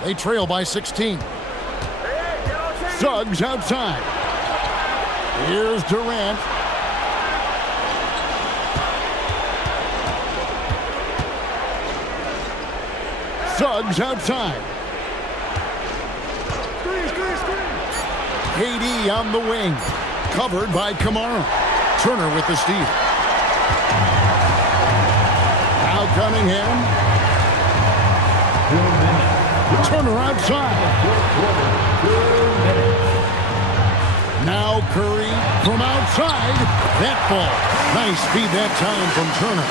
They trail by 16. Suggs outside. Here's Durant. Suggs outside. KD on the wing. Covered by Kamara. Turner with the steal. Now Cunningham. Turner outside. Now Curry from outside. That ball. Nice speed that time from Turner.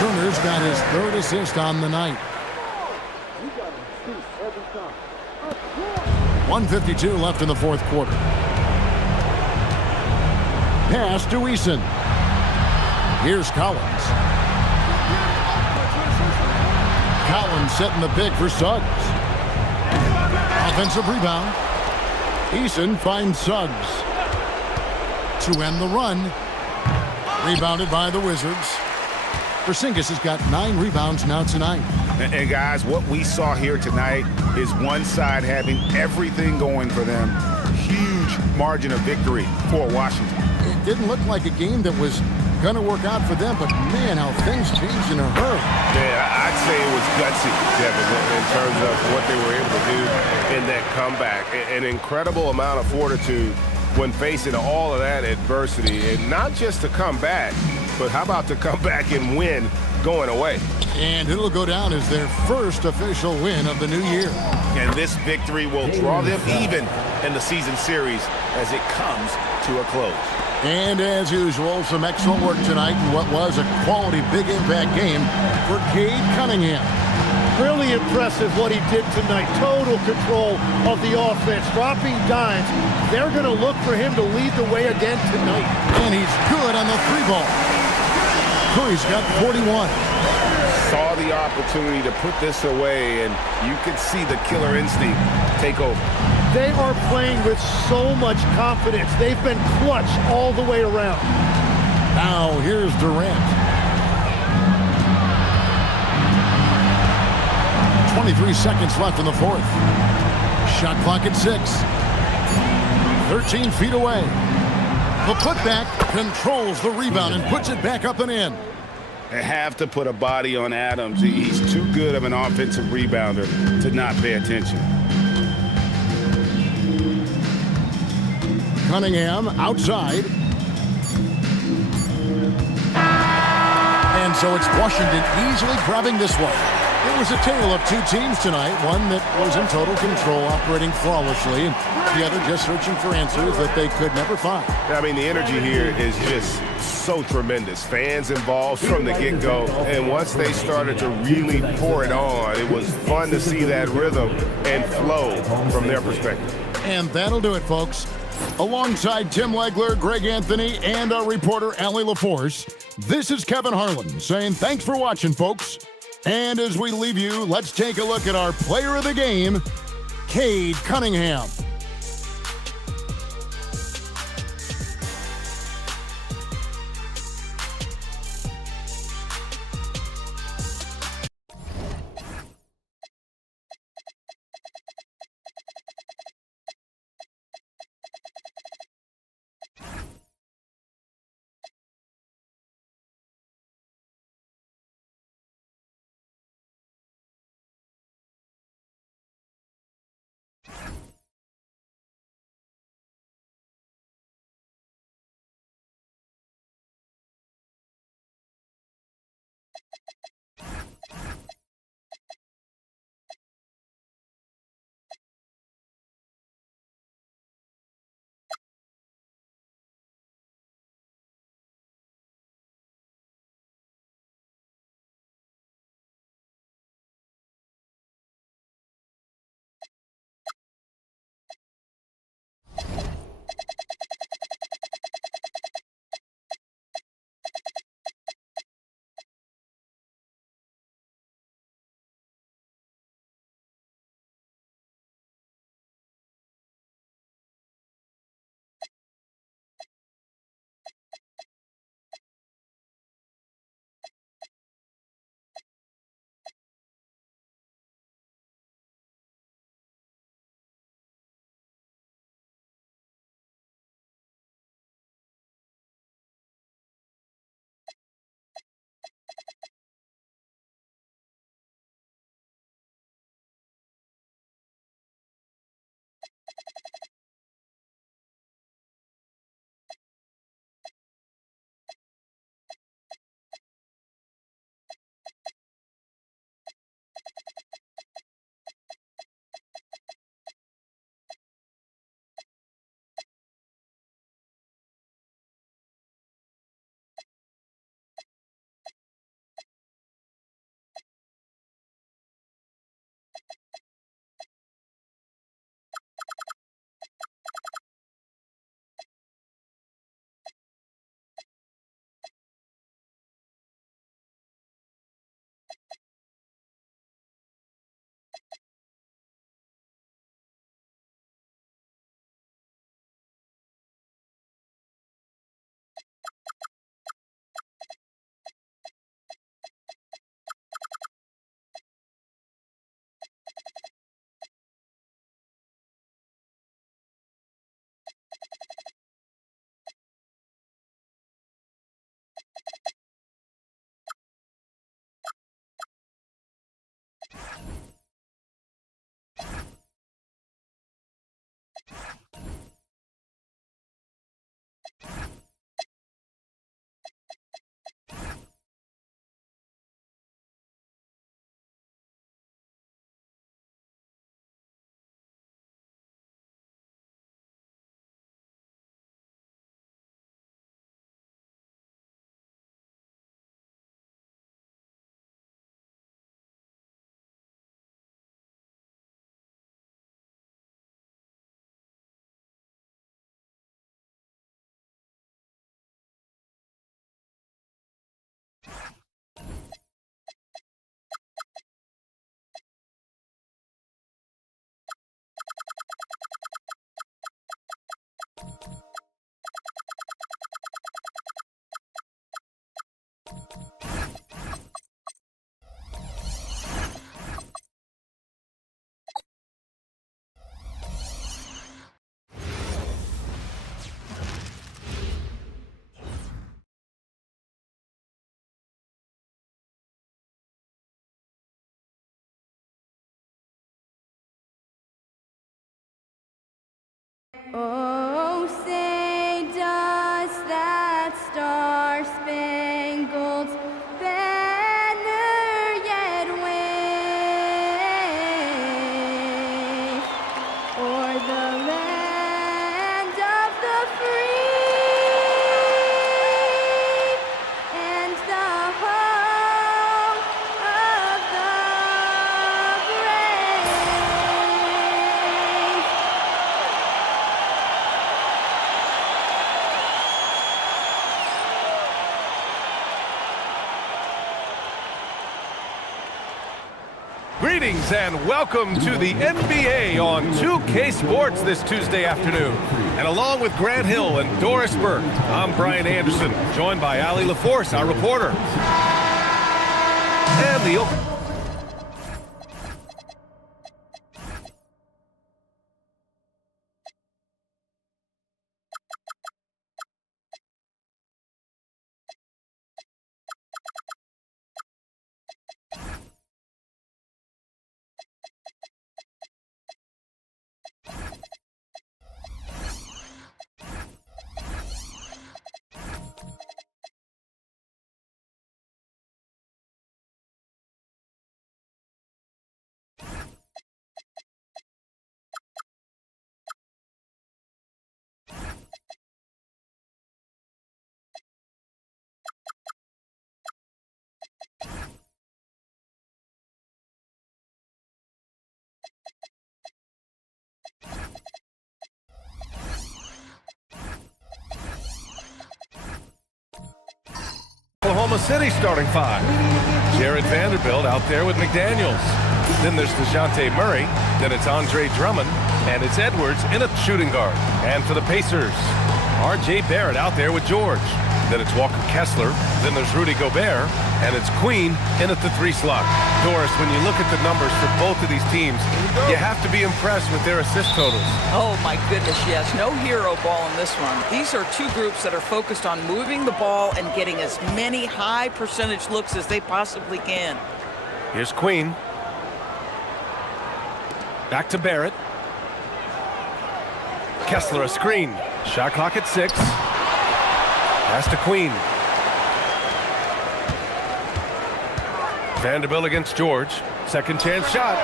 Turner's got his third assist on the night. 1:52 left in the fourth quarter. Pass to Eason. Here's Collins. Collins setting the pick for Suggs. Offensive rebound. Eason finds Suggs to end the run. Rebounded by the Wizards. Porzingis has got 9 rebounds now tonight. And guys, what we saw here tonight is one side having everything going for them. Huge margin of victory for Washington. It didn't look like a game that was going to work out for them, but man, how things changed in a hurry. Yeah, I'd say it was gutsy, Devin, in terms of what they were able to do in that comeback. An incredible amount of fortitude when facing all of that adversity, and not just to come back, but how about to come back and win going away? And it'll go down as their first official win of the new year. And this victory will draw them even in the season series as it comes to a close. And as usual, some excellent work tonight in what was a quality big impact game for Cade Cunningham. Really impressive what he did tonight. Total control of the offense, dropping dimes. They're going to look for him to lead the way again tonight. And he's good on the three ball. Curry's got 41. Saw the opportunity to put this away, and you could see the killer instinct take over. They are playing with so much confidence. They've been clutch all the way around. Now here's Durant. 23 seconds left in the fourth. Shot clock at 6. 13 feet away. The putback controls the rebound and puts it back up and in. They have to put a body on Adams. He's too good of an offensive rebounder to not pay attention. Cunningham outside. And so it's Washington easily grabbing this one. It was a tale of two teams tonight, one that was in total control, operating flawlessly, and the other just searching for answers that they could never find. I mean, the energy here is just so tremendous. Fans involved from the get-go, and once they started to really pour it on, it was fun to see that rhythm and flow from their perspective. And that'll do it, folks. Alongside Tim Legler, Greg Anthony, and our reporter, Allie LaForce, this is Kevin Harlan saying thanks for watching, folks. And as we leave you, let's take a look at our player of the game, Cade Cunningham. Oh, say does that star-spangled banner yet wave o'er the land of the free and the home of the brave? Greetings and welcome to the NBA on 2K Sports this Tuesday afternoon. And along with Grant Hill and Doris Burke, I'm Brian Anderson, joined by Ali LaForce, our reporter. And the Oklahoma City starting five. Jared Vanderbilt out there with McDaniels. Then there's DeJounte Murray. Then it's Andre Drummond. And it's Edwards in a shooting guard. And for the Pacers, R.J. Barrett out there with George. Then it's Walker Kessler. Then there's Rudy Gobert. And it's Queen in at the 3 slot. Doris, when you look at the numbers for both of these teams, you have to be impressed with their assist totals. Oh, my goodness, yes. No hero ball in this one. These are two groups that are focused on moving the ball and getting as many high percentage looks as they possibly can. Here's Queen. Back to Barrett. Kessler a screen. Shot clock at 6. Pass to Queen. Vanderbilt against George. Second chance shot.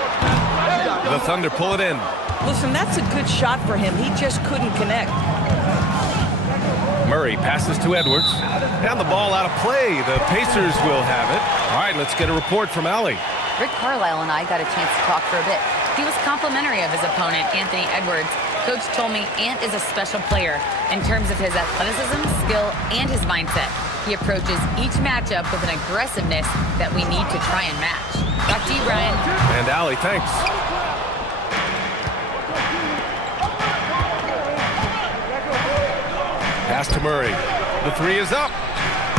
The Thunder pull it in. Listen, that's a good shot for him. He just couldn't connect. Murray passes to Edwards. And the ball out of play. The Pacers will have it. All right, let's get a report from Allie. Rick Carlisle and I got a chance to talk for a bit. He was complimentary of his opponent, Anthony Edwards. Coach told me Ant is a special player in terms of his athleticism, skill, and his mindset. He approaches each matchup with an aggressiveness that we need to try and match. Back to you, Brian. And Allie, thanks. Pass to Murray. The 3 is up.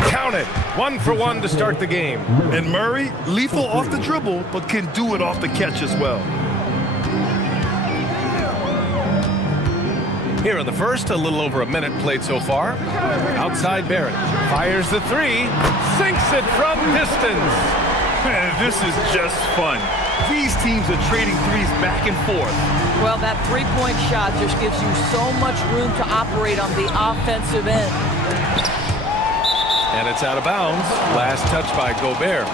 Count it. 1 for 1 to start the game. And Murray, lethal off the dribble, but can do it off the catch as well. Here in the first, a little over a minute played so far. Outside Barrett. Fires the 3. Sinks it from distance. Man, this is just fun. These teams are trading threes back and forth. Well, that three-point shot just gives you so much room to operate on the offensive end. And it's out of bounds. Last touch by Gobert.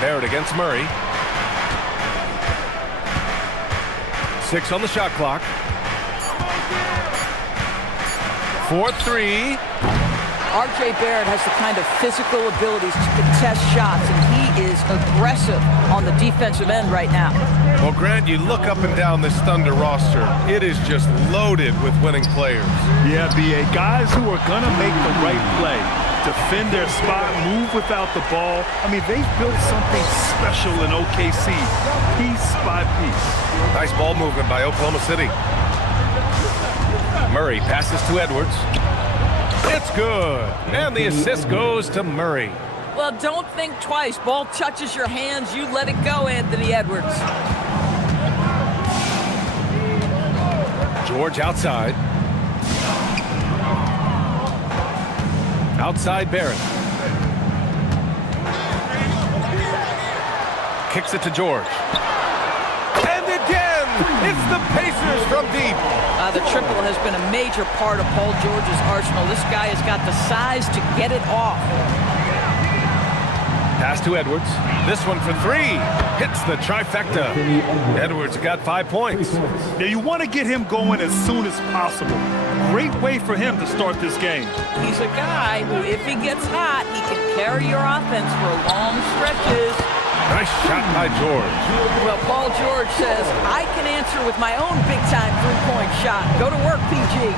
Barrett against Murray. 6 on the shot clock. 4-3. R.J. Barrett has the kind of physical abilities to contest shots, and he is aggressive on the defensive end right now. Well, Grant, you look up and down this Thunder roster. It is just loaded with winning players. Yeah, B.A. Guys who are going to make the right play, defend their spot, move without the ball. I mean, they've built something special in OKC, piece by piece. Nice ball movement by Oklahoma City. Murray passes to Edwards. It's good. And the assist goes to Murray. Well, don't think twice. Ball touches your hands, you let it go, Anthony Edwards. George outside. Outside Barrett. Kicks it to George. And again, it's the Pacers from deep. The triple has been a major part of Paul George's arsenal. This guy has got the size to get it off. Pass to Edwards. This one for three. Hits the trifecta. Edwards got 5 points. Now you want to get him going as soon as possible. Great way for him to start this game. He's a guy who, if he gets hot, he can carry your offense for long stretches. Nice shot by George. Well, Paul George says, I can answer with my own big-time three-point shot. Go to work, PG.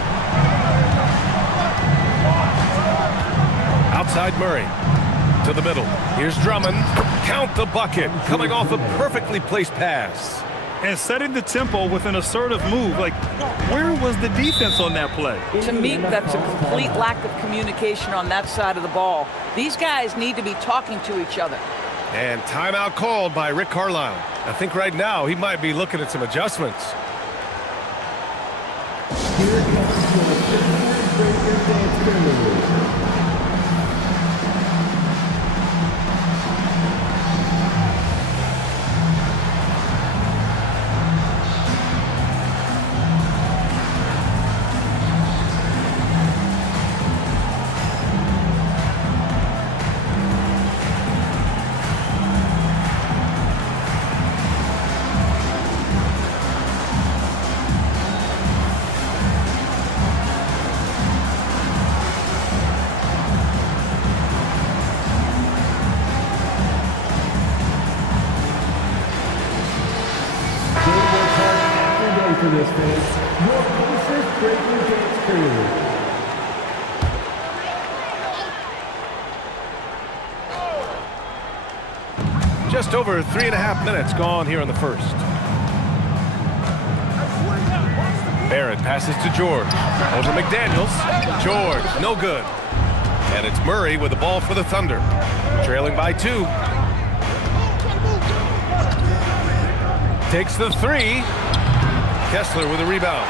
Outside Murray. To the middle. Here's Drummond. Count the bucket. Coming off a perfectly placed pass. And setting the tempo with an assertive move. Like, where was the defense on that play? To me, that's a complete lack of communication on that side of the ball. These guys need to be talking to each other. And timeout called by Rick Carlisle. I think right now he might be looking at some adjustments. Here comes your breakdance tournament. For this fans, your closest breaking dance tournament. Just over 3.5 minutes gone here in the first. Barrett passes to George. Over McDaniels. George, no good. And it's Murray with the ball for the Thunder. Trailing by 2. Takes the 3. Kessler with a rebound.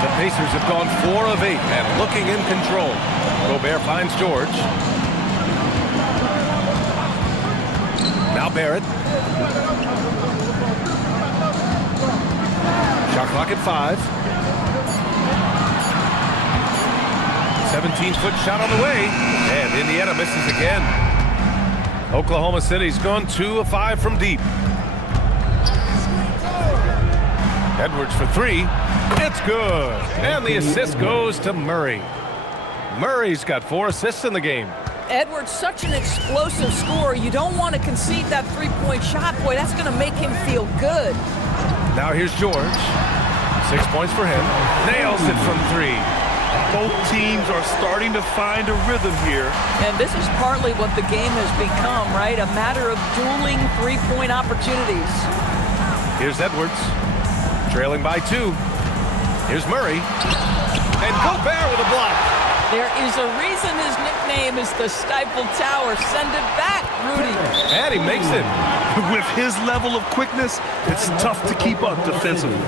The Pacers have gone 4 of 8 and looking in control. Gobert finds George. Now Barrett. Shot clock at 5. 17-foot shot on the way. And Indiana misses again. Oklahoma City's gone 2 of 5 from deep. Edwards for 3. It's good. And the assist goes to Murray. Murray's got 4 assists in the game. Edwards, such an explosive scorer. You don't want to concede that three-point shot. Boy, that's going to make him feel good. Now here's George. 6 points for him. Nails it from 3. Both teams are starting to find a rhythm here. And this is partly what the game has become, right? A matter of dueling three-point opportunities. Here's Edwards. Trailing by 2. Here's Murray. And Gobert with a block. There is a reason his nickname is the Stifle Tower. Send it back, Rudy. And he makes it. With his level of quickness, it's tough to keep up defensively.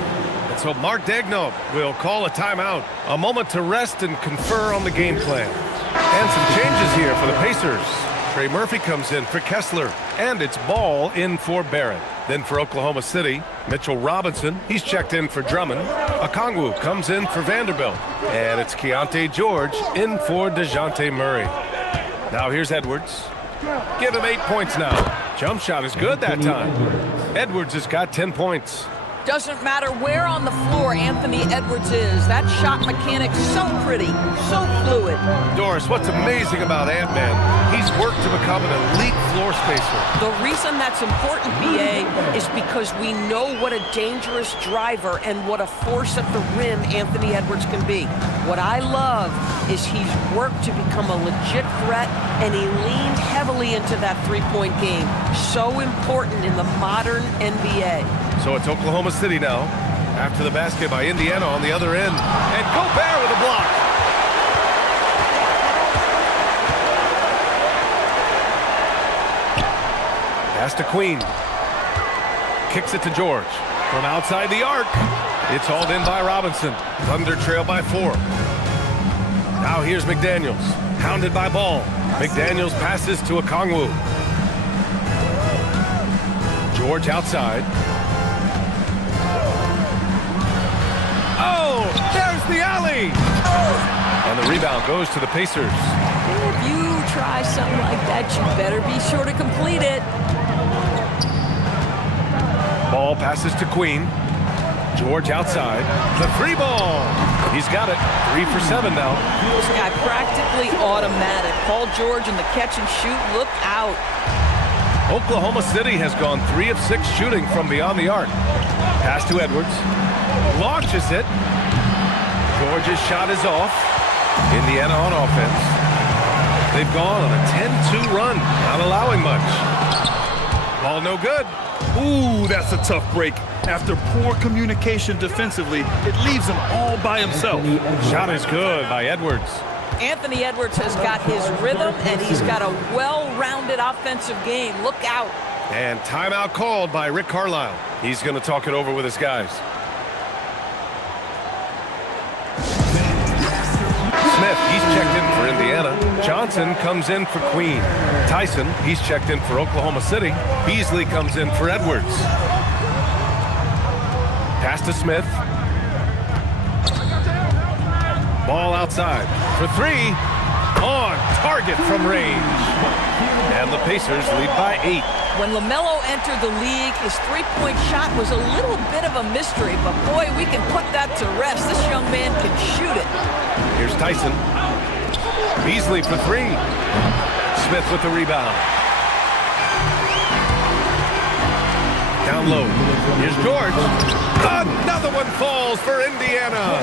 And so Mark Daigneault will call a timeout. A moment to rest and confer on the game plan. And some changes here for the Pacers. Trey Murphy comes in for Kessler. And it's Ball in for Barrett. Then for Oklahoma City, Mitchell Robinson. He's checked in for Drummond. Okongwu comes in for Vanderbilt. And it's Keontae George in for DeJounte Murray. Now here's Edwards. Give him 8 points now. Jump shot is good that time. Edwards has got 10 points. Doesn't matter where on the floor Anthony Edwards is. That shot mechanic's so pretty, so fluid. Doris, what's amazing about Ant-Man, he's worked to become an elite floor spacer. The reason that's important, BA, is because we know what a dangerous driver and what a force at the rim Anthony Edwards can be. What I love is he's worked to become a legit threat, and he leaned heavily into that three-point game. So important in the modern NBA. So it's Oklahoma City now, after the basket by Indiana on the other end. And Gobert with a block. Pass to Queen. Kicks it to George. From outside the arc. It's hauled in by Robinson. Thunder trail by 4. Now here's McDaniels. Hounded by Ball. McDaniels passes to Okongwu. George outside. Oh, there's the alley! And the rebound goes to the Pacers. If you try something like that, you better be sure to complete it. Ball passes to Queen. George outside. The 3 ball. He's got it. 3 for 7 now. This guy practically automatic. Paul George in the catch and shoot. Look out. Oklahoma City has gone 3 of 6 shooting from beyond the arc. Pass to Edwards. Launches it. George's shot is off. Indiana on offense. They've gone on a 10-2 run, not allowing much. Ball no good. Ooh, that's a tough break. After poor communication defensively, it leaves him all by himself. Shot is good by Edwards. Anthony Edwards has got his rhythm, and he's got a well-rounded offensive game. Look out. And timeout called by Rick Carlisle. He's going to talk it over with his guys. Smith, he's checked in for Indiana. Johnson comes in for Queen. Tyson, he's checked in for Oklahoma City. Beasley comes in for Edwards. Pass to Smith. Ball outside for 3. On target from range. And the Pacers lead by 8. When LaMelo entered the league, his three-point shot was a little bit of a mystery, but boy, we can put that to rest. This young man can shoot it. Here's Tyson. Beasley for 3. Smith with the rebound. Down low. Here's George. Another one falls for Indiana.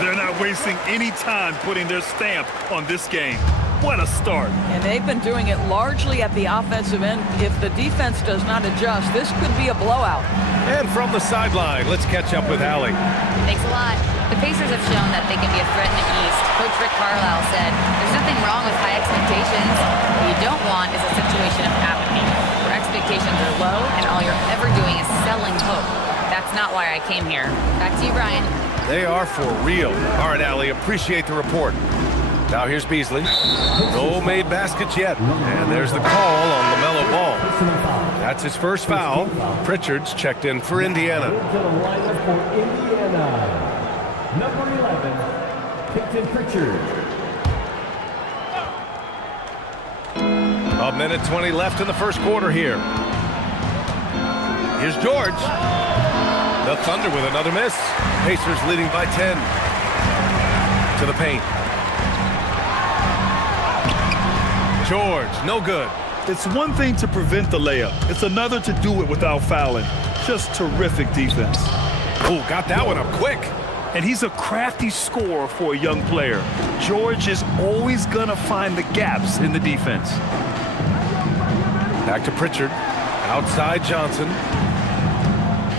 They're not wasting any time putting their stamp on this game. What a start. And they've been doing it largely at the offensive end. If the defense does not adjust, this could be a blowout. And from the sideline, let's catch up with Allie. Thanks a lot. The Pacers have shown that they can be a threat in the East. Coach Rick Carlisle said, there's nothing wrong with high expectations. What you don't want is a situation of apathy, where expectations are low and all you're ever doing is selling hope. That's not why I came here. Back to you, Brian. They are for real. All right, Allie, appreciate the report. Now here's Beasley. No made baskets yet. And there's the call on LaMelo Ball. That's his first foul. Pritchard's checked in for Indiana. Number 11, Peyton Pritchard. A minute 20 left in the first quarter here. Here's George. The Thunder with another miss. Pacers leading by 10. To the paint. George, no good. It's one thing to prevent the layup. It's another to do it without fouling. Just terrific defense. Oh, got that one up quick. And he's a crafty scorer for a young player. George is always going to find the gaps in the defense. Back to Pritchard. Outside Johnson.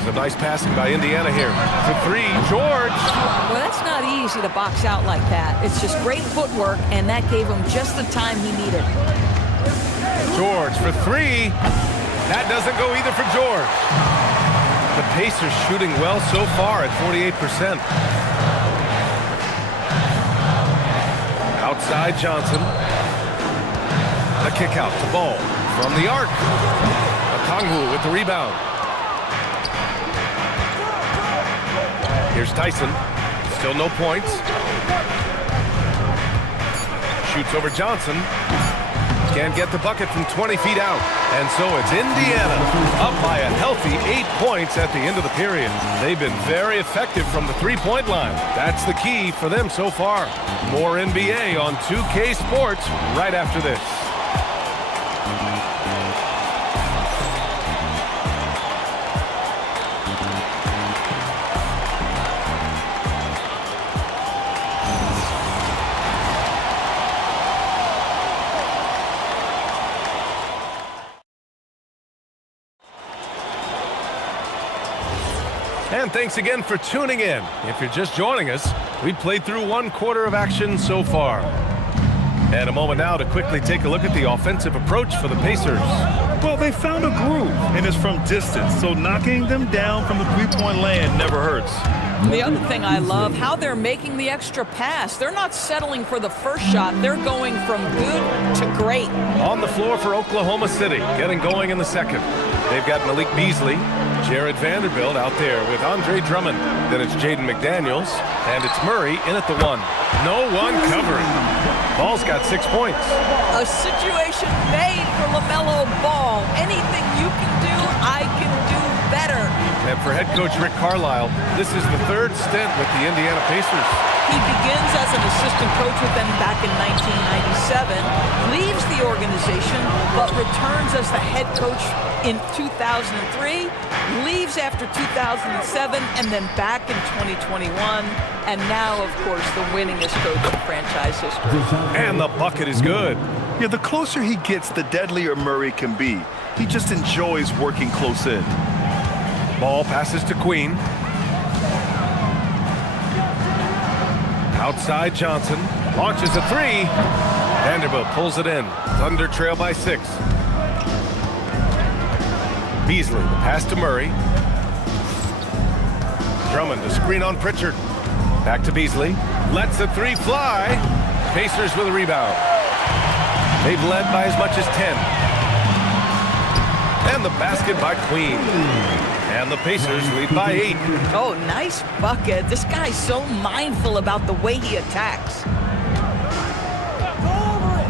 Some nice passing by Indiana here. For 3, George. Well, that's not easy to box out like that. It's just great footwork, and that gave him just the time he needed. George for 3. That doesn't go either for George. The Pacers shooting well so far at 48%. Outside Johnson. The kick out to Ball from the arc. Okongwu with the rebound. Here's Tyson. Still no points. Shoots over Johnson. can't get the bucket from 20 feet out. And so it's Indiana up by a healthy 8 points at the end of the period. They've been very effective from the three-point line. That's the key for them so far. More NBA on 2K Sports right after this. And thanks again for tuning in. If you're just joining us, we've played through 1 quarter of action so far. And a moment now to quickly take a look at the offensive approach for the Pacers. Well, they found a groove, and it's from distance, so knocking them down from the three-point land never hurts. The other thing I love, how they're making the extra pass. They're not settling for the first shot. They're going from good to great. On the floor for Oklahoma City, getting going in the second. They've got Malik Beasley, Jared Vanderbilt out there with Andre Drummond. Then it's Jaden McDaniels, and it's Murray in at the 1. No one covering. Ball's got 6 points. A situation made for LaMelo Ball. Anything you can do, I can do better. And for head coach Rick Carlisle, this is the 3rd stint with the Indiana Pacers. He begins as an assistant coach with them back in 1997, leaves the organization, but returns as the head coach in 2003, leaves after 2007, and then back in 2021, and now, of course, the winningest coach in franchise history. And the bucket is good. Yeah, the closer he gets, the deadlier Murray can be. He just enjoys working close in. Ball passes to Queen. Outside Johnson. Launches a 3. Vanderbilt pulls it in. Thunder trail by 6. Beasley, the pass to Murray. Drummond, a screen on Pritchard. Back to Beasley. Lets the 3 fly. Pacers with a rebound. They've led by as much as 10. And the basket by Queen. And the Pacers lead by 8. Oh, nice bucket. This guy's so mindful about the way he attacks.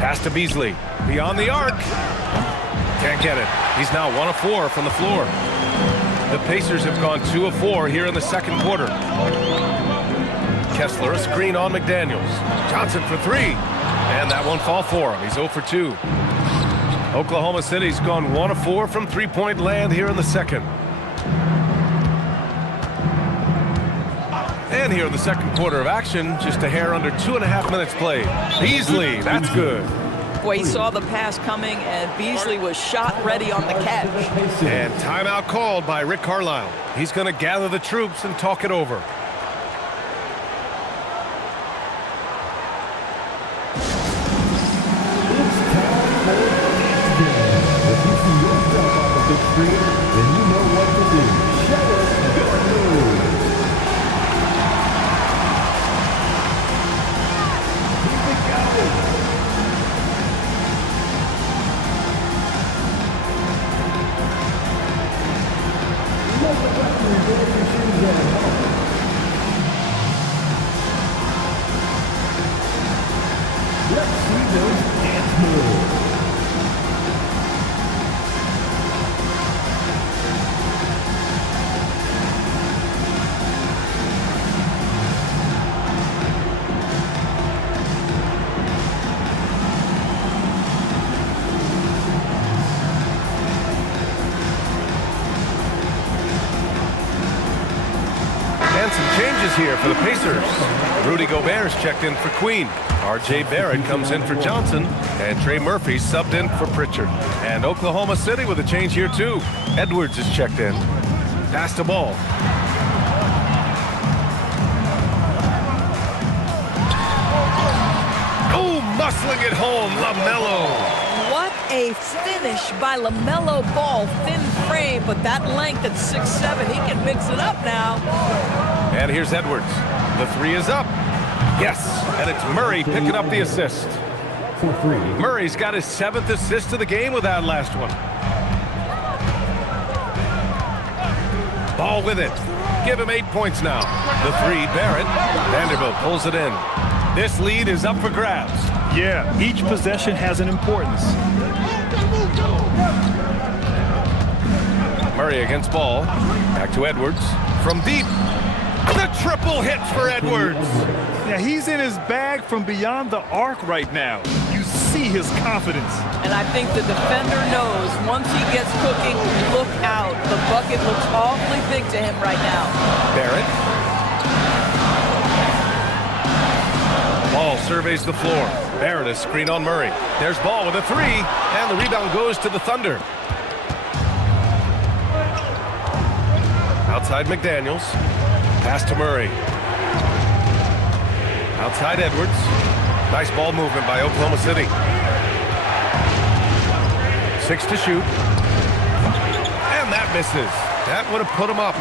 Pass to Beasley. Beyond the arc. Can't get it. He's now 1 of 4 from the floor. The Pacers have gone 2 of 4 here in the second quarter. Kessler, a screen on McDaniels. Johnson for 3. And that won't fall for him. He's 0 for 2. Oklahoma City's gone 1 of 4 from three-point land here in the second. And here in the second quarter of action, just a hair under 2.5 minutes played. Beasley, that's good. Boy, he saw the pass coming, and Beasley was shot ready on the catch. And timeout called by Rick Carlisle. He's going to gather the troops and talk it over. If you see yourself on the big screen, then you know what to do. Show us good news. Keep it going. Let the Western get your shoes on. Let's see those dance moves. And some changes here for the Pacers. Rudy Gobert's checked in for Queen. R.J. Barrett comes in for Johnson. And Trey Murphy subbed in for Pritchard. And Oklahoma City with a change here too. Edwards is checked in. Pass the ball. Oh, muscling it home, LaMelo. What a finish by LaMelo Ball. Thin frame, but that length at 6'7", he can mix it up now. And here's Edwards. The 3 is up. Yes, and it's Murray picking up the assist. Murray's got his 7th assist of the game with that last one. Ball with it. Give him 8 points now. The 3, Barrett. Vanderbilt pulls it in. This lead is up for grabs. Yeah, each possession has an importance. Murray against ball. Back to Edwards. From deep. The triple hits for Edwards. Yeah, he's in his bag from beyond the arc right now. You see his confidence. And I think the defender knows once he gets cooking, look out. The bucket looks awfully big to him right now. Barrett. Ball surveys the floor. Barrett is screen on Murray. There's Ball with a three, and the rebound goes to the Thunder. Outside McDaniels. Pass to Murray. Outside Edwards. Nice ball movement by Oklahoma City. 6 to shoot. And that misses. That would have put him up.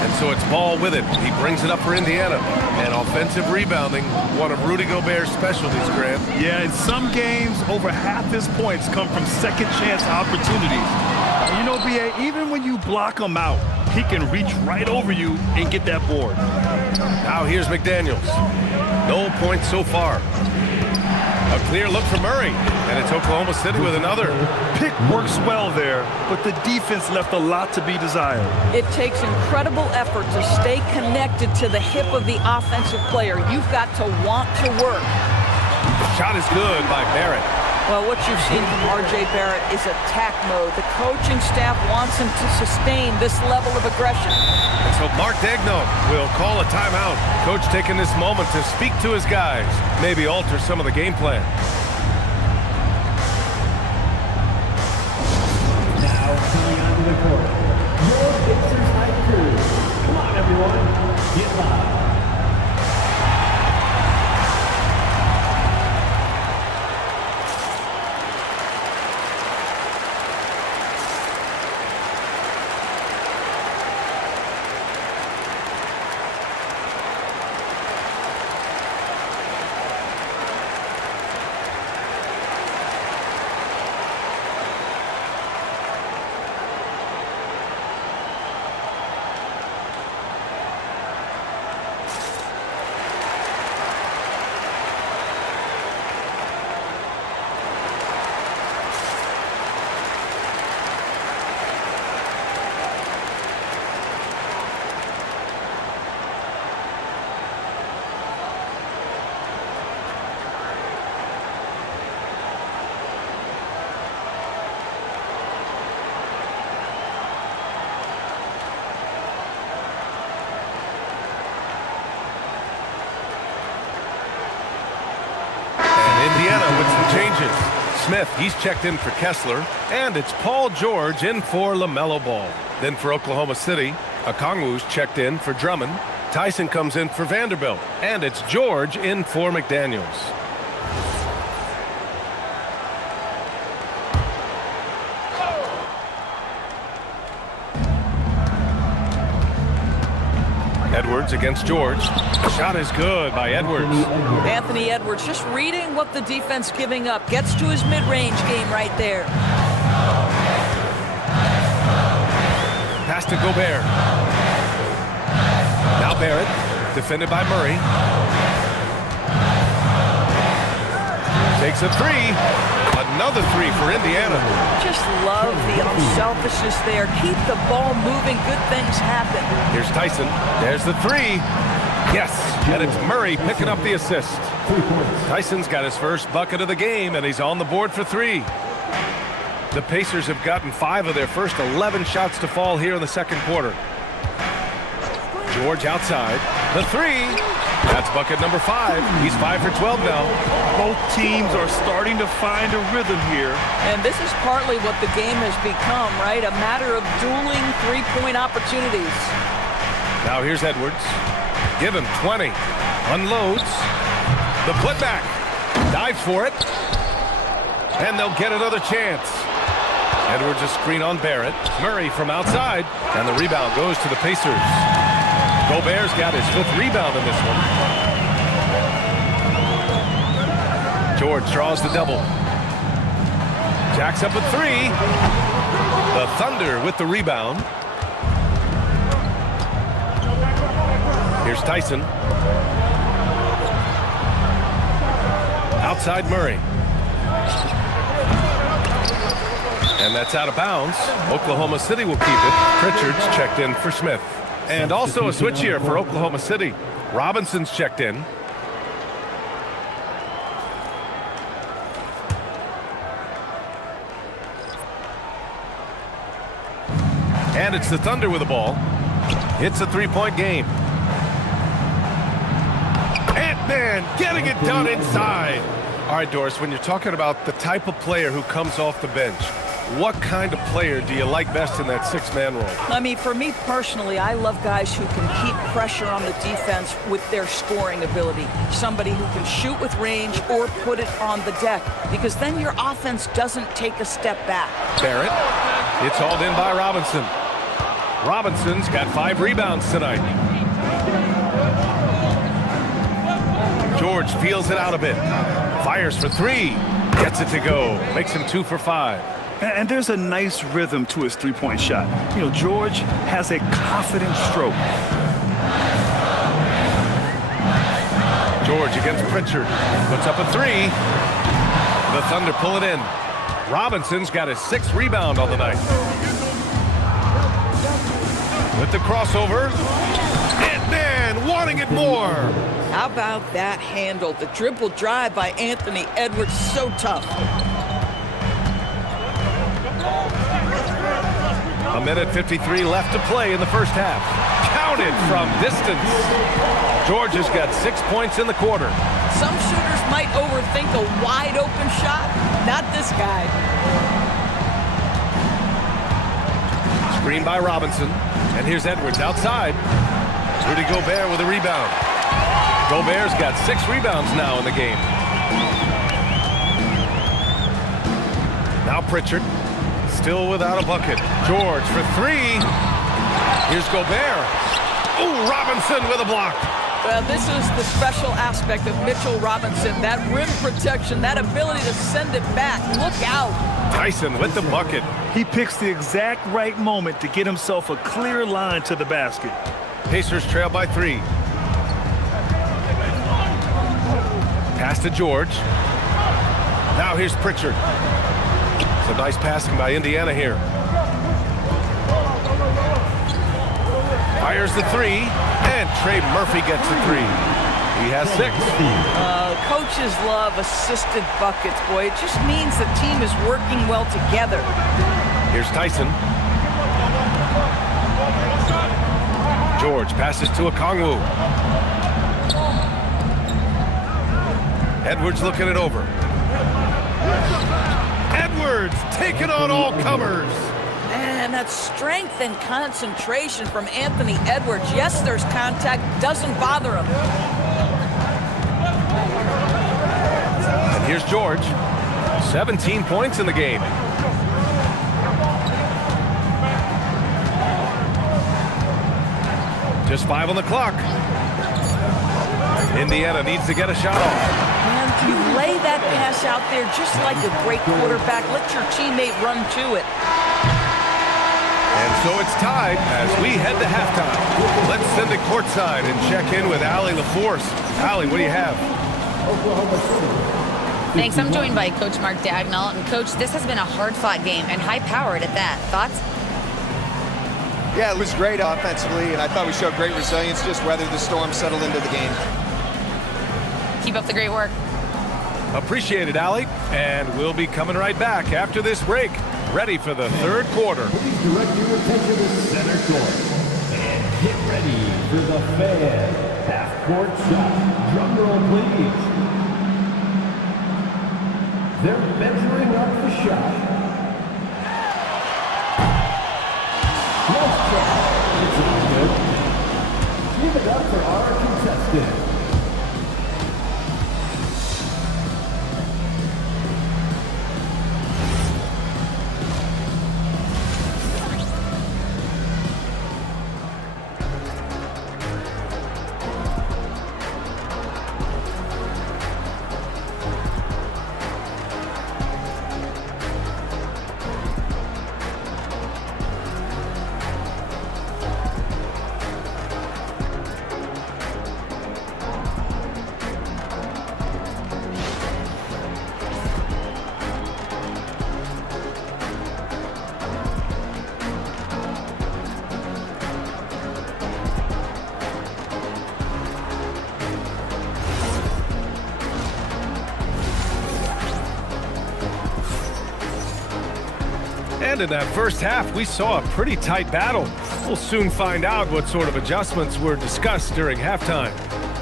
And so it's Ball with it. He brings it up for Indiana. And offensive rebounding, one of Rudy Gobert's specialties, Grant. Yeah, in some games, over half his points come from second chance opportunities. You know, B.A., even when you block him out, he can reach right over you and get that board. Now here's McDaniels. No points so far. A clear look for Murray, and it's Oklahoma City with another. Pick works well there, but the defense left a lot to be desired. It takes incredible effort to stay connected to the hip of the offensive player. You've got to want to work. Shot is good by Barrett. Well, what you've seen from R.J. Barrett is attack mode. The coaching staff wants him to sustain this level of aggression. And so Mark Daigneault will call a timeout. Coach taking this moment to speak to his guys, maybe alter some of the game plan. Now coming onto the court, your Pacers High crew. Come on, everyone, get live. Indiana with some changes. Smith, he's checked in for Kessler, and it's Paul George in for LaMelo Ball. Then for Oklahoma City, Okongwu's checked in for Drummond. Tyson comes in for Vanderbilt, and it's George in for McDaniels. Edwards against George. Shot is good by Edwards. Anthony Edwards just reading what the defense giving up. Gets to his mid-range game right there. Pass to Gobert. Now Barrett, defended by Murray. Takes a three. Another three for Indiana. Just love the unselfishness there. Keep the ball moving. Good things happen. Here's Tyson. There's the three. Yes, and it's Murray picking up the assist. Tyson's got his first bucket of the game, and he's on the board for three. The Pacers have gotten 5 of their first 11 shots to fall here in the second quarter. George outside. The three. That's bucket number 5. He's 5 for 12 now. Both teams are starting to find a rhythm here. And this is partly what the game has become, right? A matter of dueling three-point opportunities. Now here's Edwards. Give him 20. Unloads. The putback. Dives for it. And they'll get another chance. Edwards a screen on Barrett. Murray from outside. And the rebound goes to the Pacers. Gobert's got his 5th rebound in this one. George draws the double. Jacks up a 3. The Thunder with the rebound. Here's Tyson. Outside Murray. And that's out of bounds. Oklahoma City will keep it. Pritchard's checked in for Smith. And also a switch here for Oklahoma City. Robinson's checked in. And it's the Thunder with the ball. It's a three-point game. Ant-Man getting it done inside. All right, Doris, when you're talking about the type of player who comes off the bench, what kind of player do you like best in that six-man role? I mean, for me personally, I love guys who can keep pressure on the defense with their scoring ability. Somebody who can shoot with range or put it on the deck, because then your offense doesn't take a step back. Barrett, it's hauled in by Robinson. Robinson's got 5 rebounds tonight. George feels it out a bit. Fires for 3. Gets it to go. Makes him 2 for 5. And there's a nice rhythm to his three-point shot. You know, George has a confident stroke. George against Pritchard. Puts up a 3. The Thunder pull it in. Robinson's got his 6th rebound on the night. With the crossover. Ant-Man wanting it more. How about that handle? The dribble drive by Anthony Edwards, so tough. A minute 53 left to play in the first half. Counted from distance. George has got 6 points in the quarter. Some shooters might overthink a wide open shot. Not this guy. Screen by Robinson. And here's Edwards outside. Rudy Gobert with a rebound. Gobert's got 6 rebounds now in the game. Now Pritchard. Still without a bucket. George for 3. Here's Gobert. Ooh, Robinson with a block. Well, this is the special aspect of Mitchell Robinson. That rim protection, that ability to send it back. Look out. Tyson with the bucket. He picks the exact right moment to get himself a clear line to the basket. Pacers trail by 3. Pass to George. Now here's Pritchard. Some nice passing by Indiana here. Fires the 3, and Trey Murphy gets the 3. He has 6. Coaches love assisted buckets, boy. It just means the team is working well together. Here's Tyson. George passes to Okongwu. Edwards looking it over. Edwards taking on all comers. Man, that strength and concentration from Anthony Edwards. Yes, there's contact. Doesn't bother him. And here's George. 17 points in the game. Just 5 on the clock. Indiana needs to get a shot off. Man, you lay that pass out there just like a great quarterback. Let your teammate run to it. And so it's tied as we head to halftime. Let's send it courtside and check in with Allie LaForce. Allie, what do you have? Thanks. I'm joined by Coach Mark Dagnall. And, Coach, this has been a hard-fought game and high-powered at that. Thoughts? Yeah, it was great offensively, and I thought we showed great resilience, just weathered the storm, settled into the game. Keep up the great work. Appreciate it, Allie. And we'll be coming right back after this break. Ready for the third quarter. Please direct your attention to center court. And get ready for the Fan half-court shot. Drum roll, please. They're measuring up the shot. Let's try. It's good. Give it up for our contestant. And in that first half, we saw a pretty tight battle. We'll soon find out what sort of adjustments were discussed during halftime.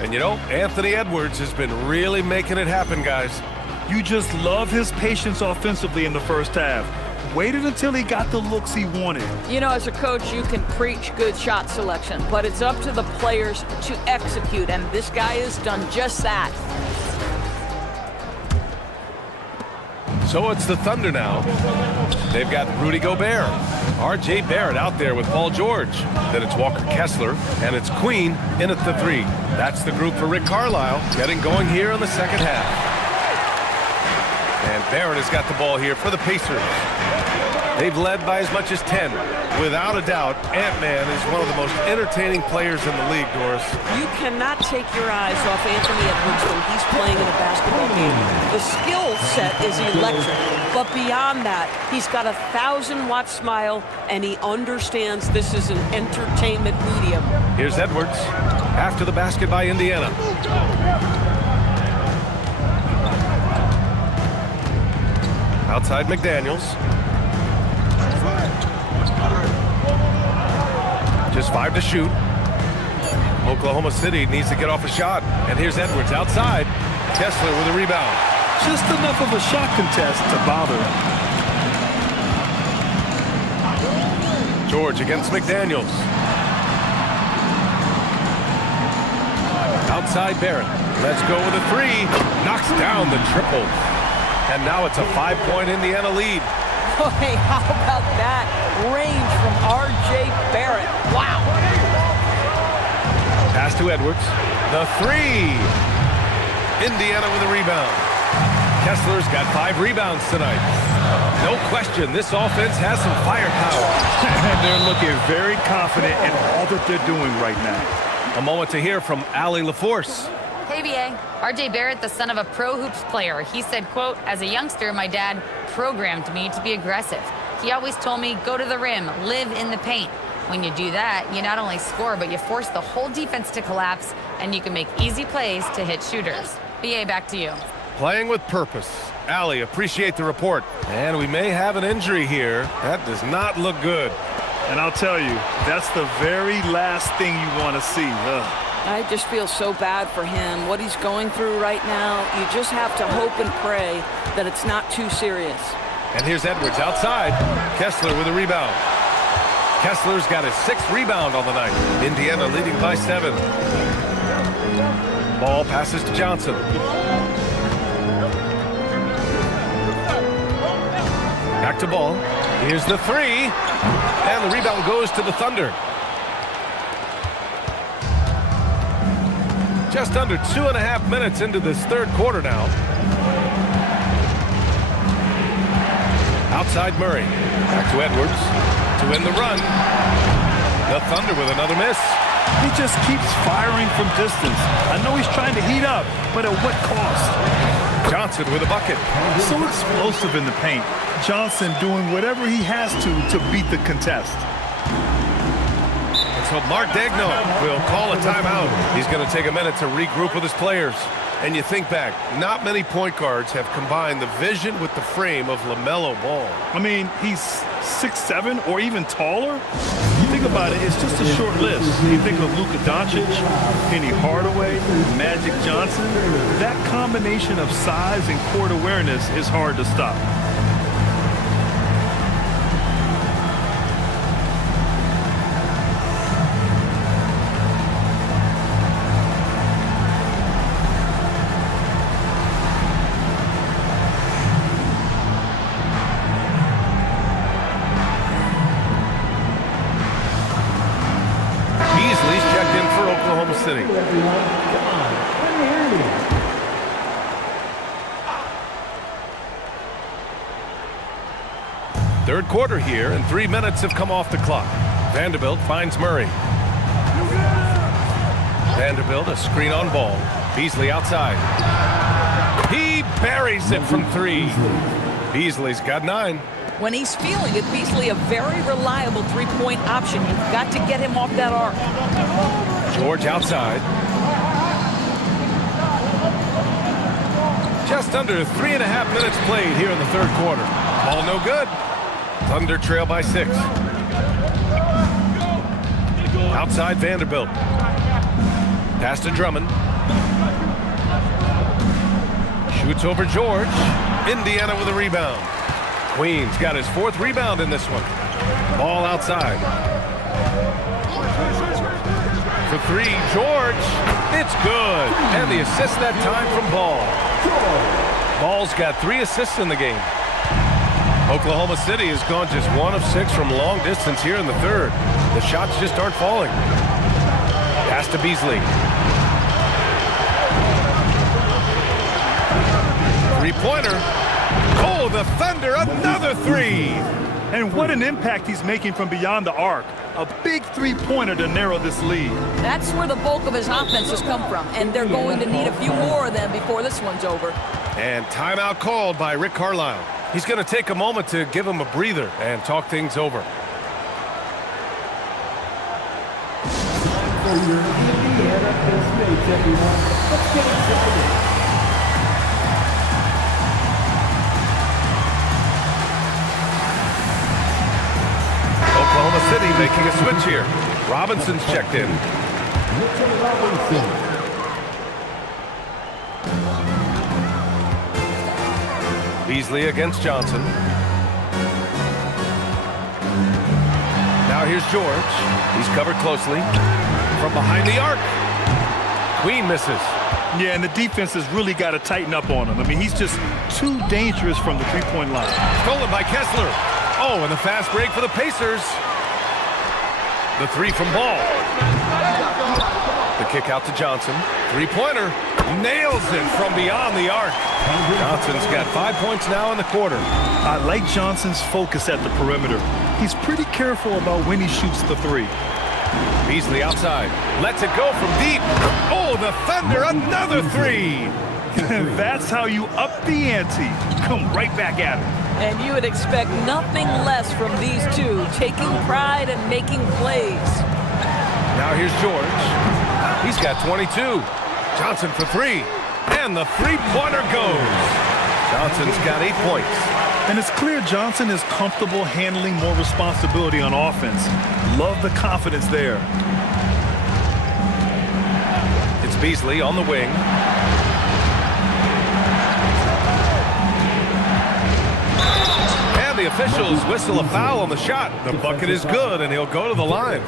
And you know, Anthony Edwards has been really making it happen, guys. You just love his patience offensively in the first half. Waited until he got the looks he wanted. You know, as a coach, you can preach good shot selection, but it's up to the players to execute, and this guy has done just that. So it's the Thunder now. They've got Rudy Gobert, R.J. Barrett out there with Paul George. Then it's Walker Kessler, and it's Queen in at the 3. That's the group for Rick Carlisle, getting going here in the second half. And Barrett has got the ball here for the Pacers. They've led by as much as 10. Without a doubt, Ant-Man is one of the most entertaining players in the league, Doris. You cannot take your eyes off Anthony Edwards when he's playing in a basketball game. The skill set is electric, but beyond that, he's got a 1,000-watt smile, and he understands this is an entertainment medium. Here's Edwards after the basket by Indiana. Outside McDaniels. Just 5 to shoot. Oklahoma City needs to get off a shot. And here's Edwards outside. Kessler with a rebound. Just enough of a shot contest to bother him. George against McDaniels. Outside Barrett. Let's go with a 3. Knocks down the triple. And now it's a 5-point Indiana lead. Oh, hey, how about that range from R.J. Barrett? Wow. Pass to Edwards. The 3. Indiana with a rebound. Kessler's got 5 rebounds tonight. No question, this offense has some firepower. And they're looking very confident in all that they're doing right now. A moment to hear from Allie LaForce. Hey, BA. R.J. Barrett, the son of a pro hoops player. He said, quote, as a youngster, my dad programmed me to be aggressive. He always told me, go to the rim, live in the paint. When you do that, you not only score, but you force the whole defense to collapse, and you can make easy plays to hit shooters. BA, back to you. Playing with purpose. Allie, appreciate the report. And we may have an injury here. That does not look good. And I'll tell you, that's the very last thing you want to see. I just feel so bad for him. What he's going through right now, you just have to hope and pray that it's not too serious. And here's Edwards outside. Kessler with a rebound. Kessler's got his 6th rebound on the night. Indiana leading by 7. Ball passes to Johnson. Back to Ball. Here's the 3. And the rebound goes to the Thunder. Just under 2.5 minutes into this third quarter now. Outside Murray. Back to Edwards to win the run. The Thunder with another miss. He just keeps firing from distance. I know he's trying to heat up, but at what cost? Johnson with a bucket. So explosive in the paint. Johnson doing whatever he has to beat the contest. So Mark Daigneault will call a timeout. He's going to take a minute to regroup with his players. And you think back, not many point guards have combined the vision with the frame of LaMelo Ball. I mean, he's 6'7" or even taller. You think about it, it's just a short list. You think of Luka Doncic, Penny Hardaway, Magic Johnson. That combination of size and court awareness is hard to stop. City. Third quarter here, and 3 minutes have come off the clock. Vanderbilt finds Murray. Vanderbilt, a screen on Ball. Beasley outside. He buries it from 3. Beasley's got 9. When he's feeling it, Beasley a very reliable three-point option. You've got to get him off that arc. George outside. Just under 3.5 minutes played here in the third quarter. Ball no good. Thunder trail by 6. Outside Vanderbilt. Pass to Drummond. Shoots over George. Indiana with a rebound. Queens got his 4th rebound in this one. Ball outside. For 3, George. It's good. And the assist that time from Ball. Ball's got 3 assists in the game. Oklahoma City has gone just 1 of 6 from long distance here in the 3rd. The shots just aren't falling. Pass to Beasley. 3-pointer. Oh, the Thunder, another 3. And what an impact he's making from beyond the arc. A big 3-pointer to narrow this lead. That's where the bulk of his offense has come from, and they're going to need a few more of them before this one's over. And timeout called by Rick Carlisle. He's going to take a moment to give him a breather and talk things over. For your Indiana Pacers, everyone. Let's get excited. Oklahoma City making a switch here. Robinson's checked in. Mitchell Robinson. Beasley against Johnson. Now here's George. He's covered closely. From behind the arc. Queen misses. Yeah, and the defense has really got to tighten up on him. I mean, he's just too dangerous from the 3-point line. Stolen by Kessler. Oh, and the fast break for the Pacers. The 3 from Ball. The kick out to Johnson. 3-pointer. Nails it from beyond the arc. Johnson's got 5 points now in the quarter. I like Johnson's focus at the perimeter. He's pretty careful about when he shoots the 3. Beasley outside. Lets it go from deep. Oh, the Thunder, another 3. That's how you up the ante. Come right back at him. And you would expect nothing less from these two, taking pride and making plays. Now here's George. He's got 22. Johnson for 3. And the 3-pointer goes. Johnson's got 8 points. And it's clear Johnson is comfortable handling more responsibility on offense. Love the confidence there. It's Beasley on the wing. The officials whistle a foul on the shot. The bucket is good, and he'll go to the line.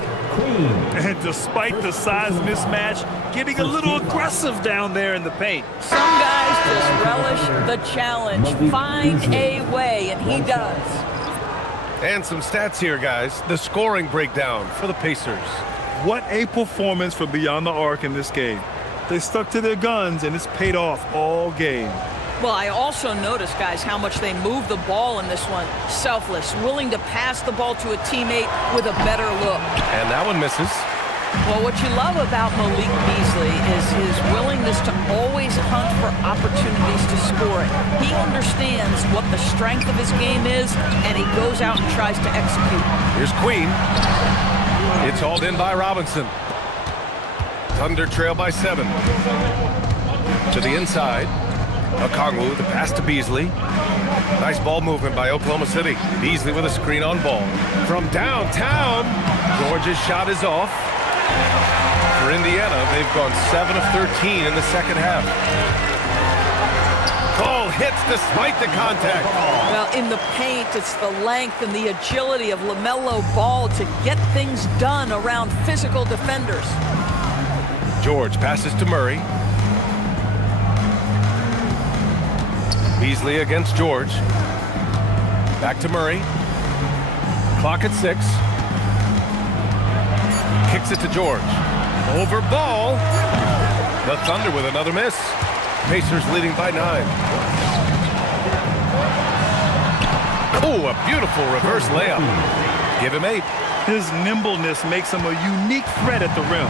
And despite the size mismatch, getting a little aggressive down there in the paint. Some guys just relish the challenge. Find a way, and he does. And some stats here, guys. The scoring breakdown for the Pacers. What a performance from beyond the arc in this game. They stuck to their guns, and it's paid off all game. Well, I also noticed, guys, how much they move the ball in this one. Selfless, willing to pass the ball to a teammate with a better look. And that one misses. Well, what you love about Malik Beasley is his willingness to always hunt for opportunities to score it. He understands what the strength of his game is, and he goes out and tries to execute. Here's Queen. It's hauled in by Robinson. Thunder trail by 7. To the inside. Okongwu, the pass to Beasley. Nice ball movement by Oklahoma City. Beasley with a screen on Ball. From downtown, George's shot is off. For Indiana, they've gone 7 of 13 in the second half. Ball hits despite the contact. Well, in the paint, it's the length and the agility of LaMelo Ball to get things done around physical defenders. George passes to Murray. Beasley against George. Back to Murray. Clock at 6. Kicks it to George. Over Ball. The Thunder with another miss. Pacers leading by 9. Oh, a beautiful reverse layup. Give him 8. His nimbleness makes him a unique threat at the rim.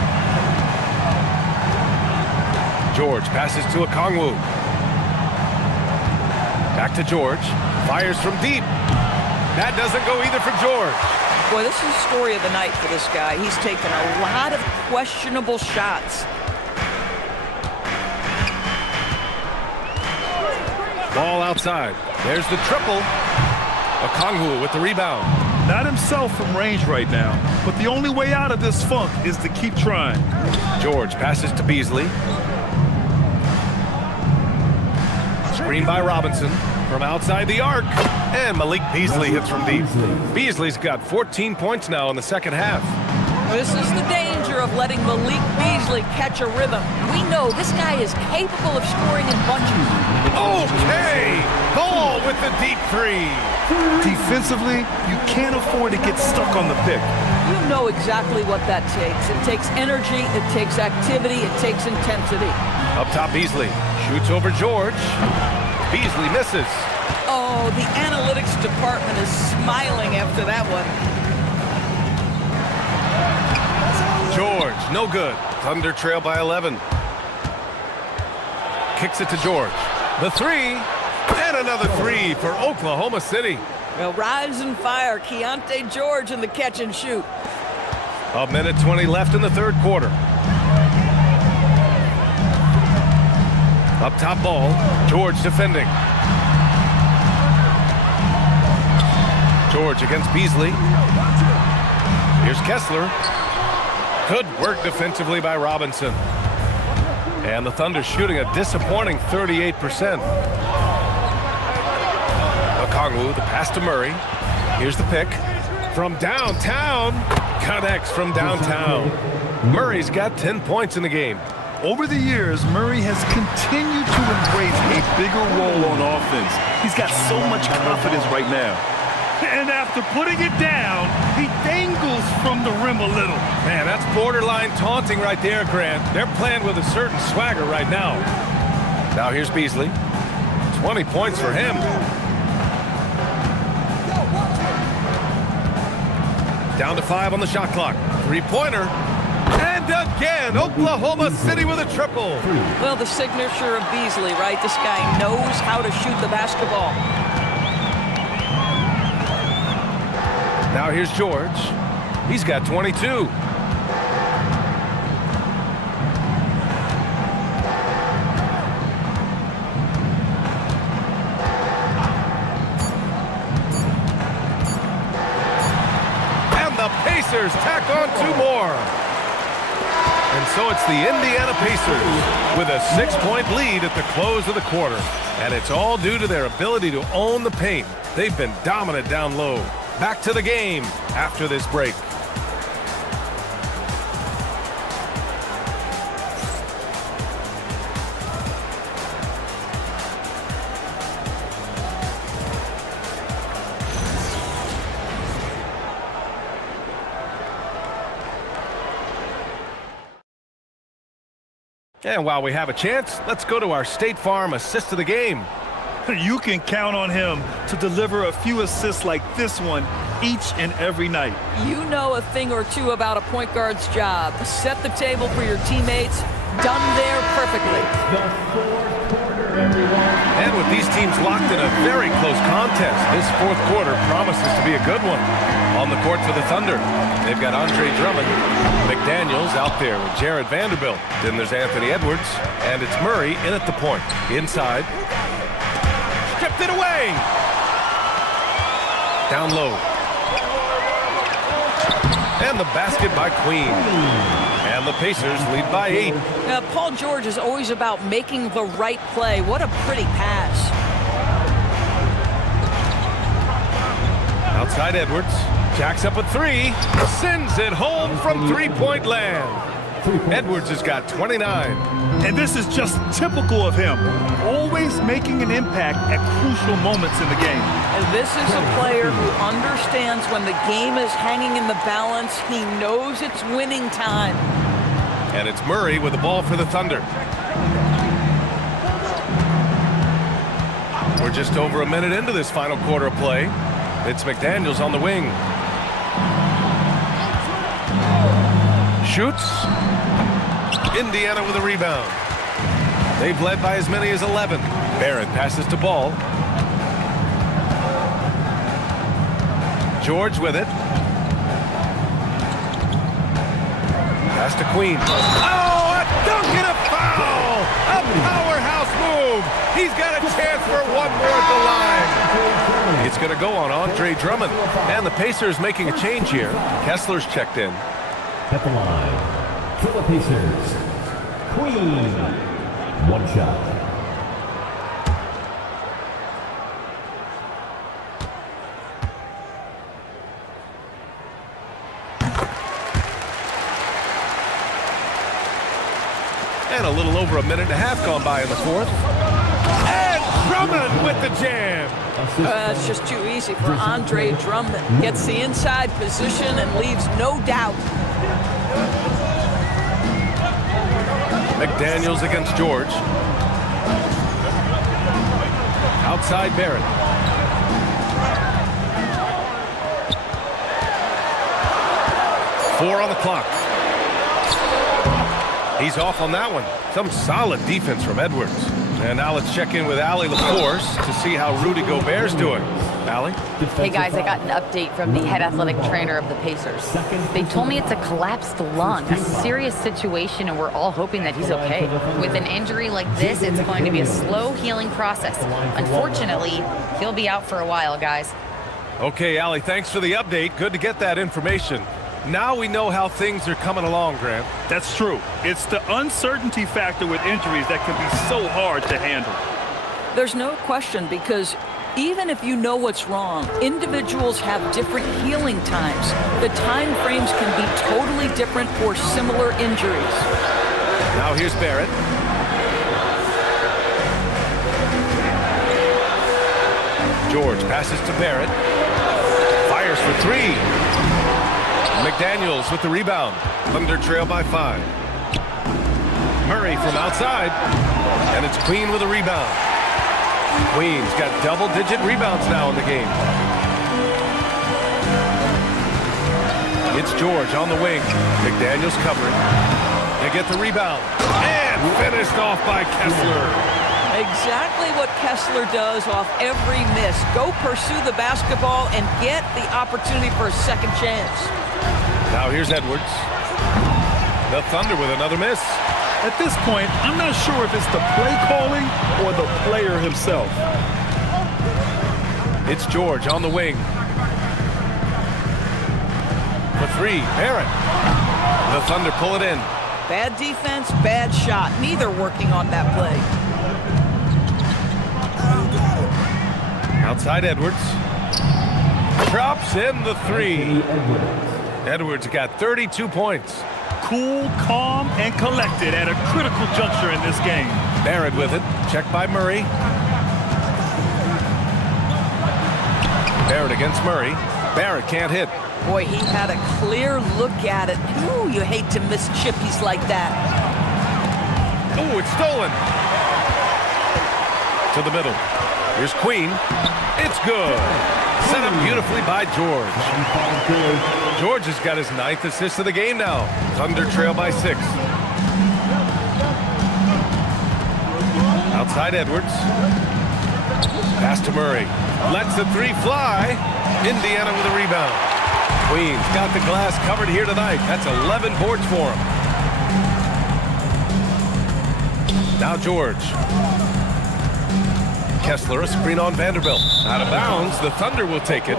George passes to Okongwu. Back to George. Fires from deep. That doesn't go either for George. Boy, this is the story of the night for this guy. He's taken a lot of questionable shots. Ball outside. There's the triple. Okongwu with the rebound. Not himself from range right now, but the only way out of this funk is to keep trying. George passes to Beasley. Screen by Robinson from outside the arc. And Malik Beasley hits from deep. Beasley's got 14 points now in the second half. This is the danger of letting Malik Beasley catch a rhythm. We know this guy is capable of scoring in bunches. Okay! Ball with the deep three. Defensively, you can't afford to get stuck on the pick. You know exactly what that takes. It takes energy, it takes activity, it takes intensity. Up top, Beasley shoots over George. Beasley misses. Oh, the analytics department is smiling after that one. George, no good. Thunder trail by 11. Kicks it to George. The three, and another three for Oklahoma City. Well, rise and fire, Keontae George in the catch and shoot. A minute 20 left in the third quarter. Up top ball, George defending. George against Beasley. Here's Kessler. Good work defensively by Robinson. And the Thunder shooting a disappointing 38%. Okongwu, the pass to Murray. Here's the pick. From downtown. Connects from downtown. Murray's got 10 points in the game. Over the years, Murray has continued to embrace a bigger role on offense. He's got so much confidence right now. And after putting it down, he dangles from the rim a little. Man, that's borderline taunting right there, Grant. They're playing with a certain swagger right now. Now here's Beasley. 20 points for him. Down to 5 on the shot clock. Three-pointer. And again, Oklahoma City with a triple. Well, the signature of Beasley, right? This guy knows how to shoot the basketball. Now here's George. He's got 22. And the Pacers tack on 2 more. And so it's the Indiana Pacers with a 6-point lead at the close of the quarter. And it's all due to their ability to own the paint. They've been dominant down low. Back to the game after this break. And while we have a chance, let's go to our State Farm assist of the game. You can count on him to deliver a few assists like this one each and every night. You know a thing or two about a point guard's job. Set the table for your teammates. Done there perfectly. And with these teams locked in a very close contest, this fourth quarter promises to be a good one. On the court for the Thunder, they've got Andre Drummond. McDaniels out there with Jared Vanderbilt. Then there's Anthony Edwards, and it's Murray in at the point. Inside. Stripped it away. Down low. And the basket by Queen. And the Pacers lead by 8. Paul George is always about making the right play. What a pretty pass. Outside Edwards. Jacks up a 3. Sends it home from three-point land. Edwards has got 29. And this is just typical of him. Always making an impact at crucial moments in the game. And this is a player who understands when the game is hanging in the balance. He knows it's winning time. And it's Murray with the ball for the Thunder. We're just over a minute into this final quarter of play. It's McDaniels on the wing. Shoots. Indiana with a rebound. They've led by as many as 11. Barrett passes to Ball. George with it. Pass to Queen. Oh, a dunk and a foul! A powerhouse move! boom. He's got a chance for one more at the line. It's going to go on Andre Drummond. And the Pacers making a change here. Kessler's checked in. At the line, for the Pacers, Queen. One shot. And a little over a minute and a half gone by in the fourth. And Drummond with the jam. It's just too easy for Andre Drummond. Gets the inside position and leaves no doubt. McDaniels against George. Outside Barrett. Four on the clock. He's off on that one. Some solid defense from Edwards. And now let's check in with Allie LaForce to see how Rudy Gobert's doing. Allie? Hey guys, I got an update from the head athletic trainer of the Pacers. They told me it's a collapsed lung, a serious situation, and we're all hoping that he's okay. With an injury like this, it's going to be a slow healing process. Unfortunately, he'll be out for a while, guys. Okay, Allie, thanks for the update. Good to get that information. Now we know how things are coming along, Grant. That's true. It's the uncertainty factor with injuries that can be so hard to handle. There's no question, because even if you know what's wrong, individuals have different healing times. The time frames can be totally different for similar injuries. Now here's Barrett. George passes to Barrett. Fires for three. McDaniels with the rebound. Thunder trail by 5. Murray from outside. And it's Queen with a rebound. Queen's got double-digit rebounds now in the game. It's George on the wing. McDaniels covering. They get the rebound. And finished off by Kessler. Exactly what Kessler does off every miss. Go pursue the basketball and get the opportunity for a second chance. Now here's Edwards. The Thunder with another miss. At this point, I'm not sure if it's the play calling or the player himself. It's George on the wing. For three, Barrett. The Thunder pull it in. Bad defense, bad shot. Neither working on that play. Outside Edwards. Drops in the three. Edwards got 32 points. Cool, calm, and collected at a critical juncture in this game. Barrett with it. Checked by Murray. Barrett against Murray. Barrett can't hit. Boy, he had a clear look at it. Ooh, you hate to miss chippies like that. Ooh, it's stolen. To the middle. Here's Queen. It's good. Set up beautifully by George. George has got his 9th assist of the game now. Thunder trail by 6. Outside Edwards. Pass to Murray. Lets the three fly. Indiana with a rebound. Queen's got the glass covered here tonight. That's 11 boards for him. Now George. Kessler, a screen on Vanderbilt. Out of bounds, the Thunder will take it.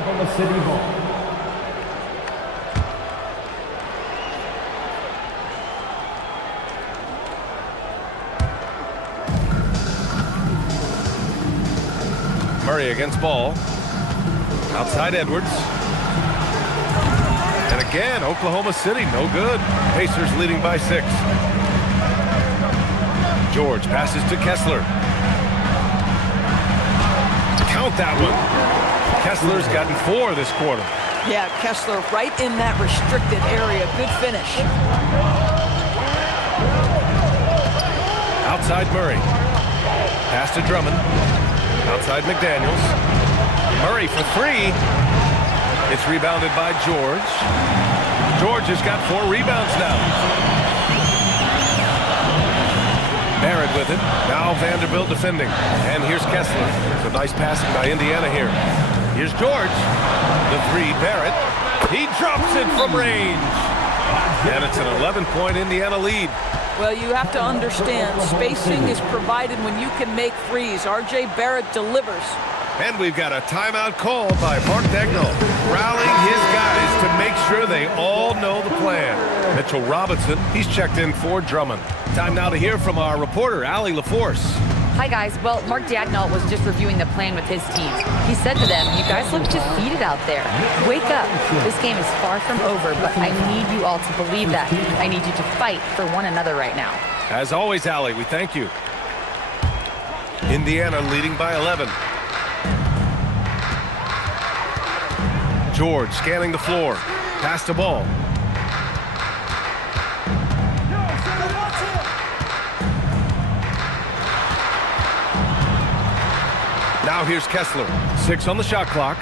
Murray against Ball. Outside Edwards. And again, Oklahoma City, no good. Pacers leading by 6. George passes to Kessler. Count that one. Kessler's gotten 4 this quarter. Yeah, Kessler right in that restricted area. Good finish. Outside Murray. Pass to Drummond. Outside McDaniels. Murray for 3. It's rebounded by George. George has got 4 rebounds now. Barrett with it. Now Vanderbilt defending. And here's Kessler. It's a nice passing by Indiana here. Here's George. The 3, Barrett. He drops it from range. And it's an 11-point Indiana lead. Well, you have to understand, spacing is provided when you can make threes. R.J. Barrett delivers. And we've got a timeout call by Mark Daigneault, rallying his guys to make sure they all know the plan. Mitchell Robinson, he's checked in for Drummond. Time now to hear from our reporter, Allie LaForce. Hi, guys. Well, Mark Daigneault was just reviewing the plan with his team. He said to them, you guys look defeated out there. Wake up. This game is far from over, but I need you all to believe that. I need you to fight for one another right now. As always, Allie, we thank you. Indiana leading by 11. George scanning the floor. Pass the ball. Now here's Kessler. 6 on the shot clock.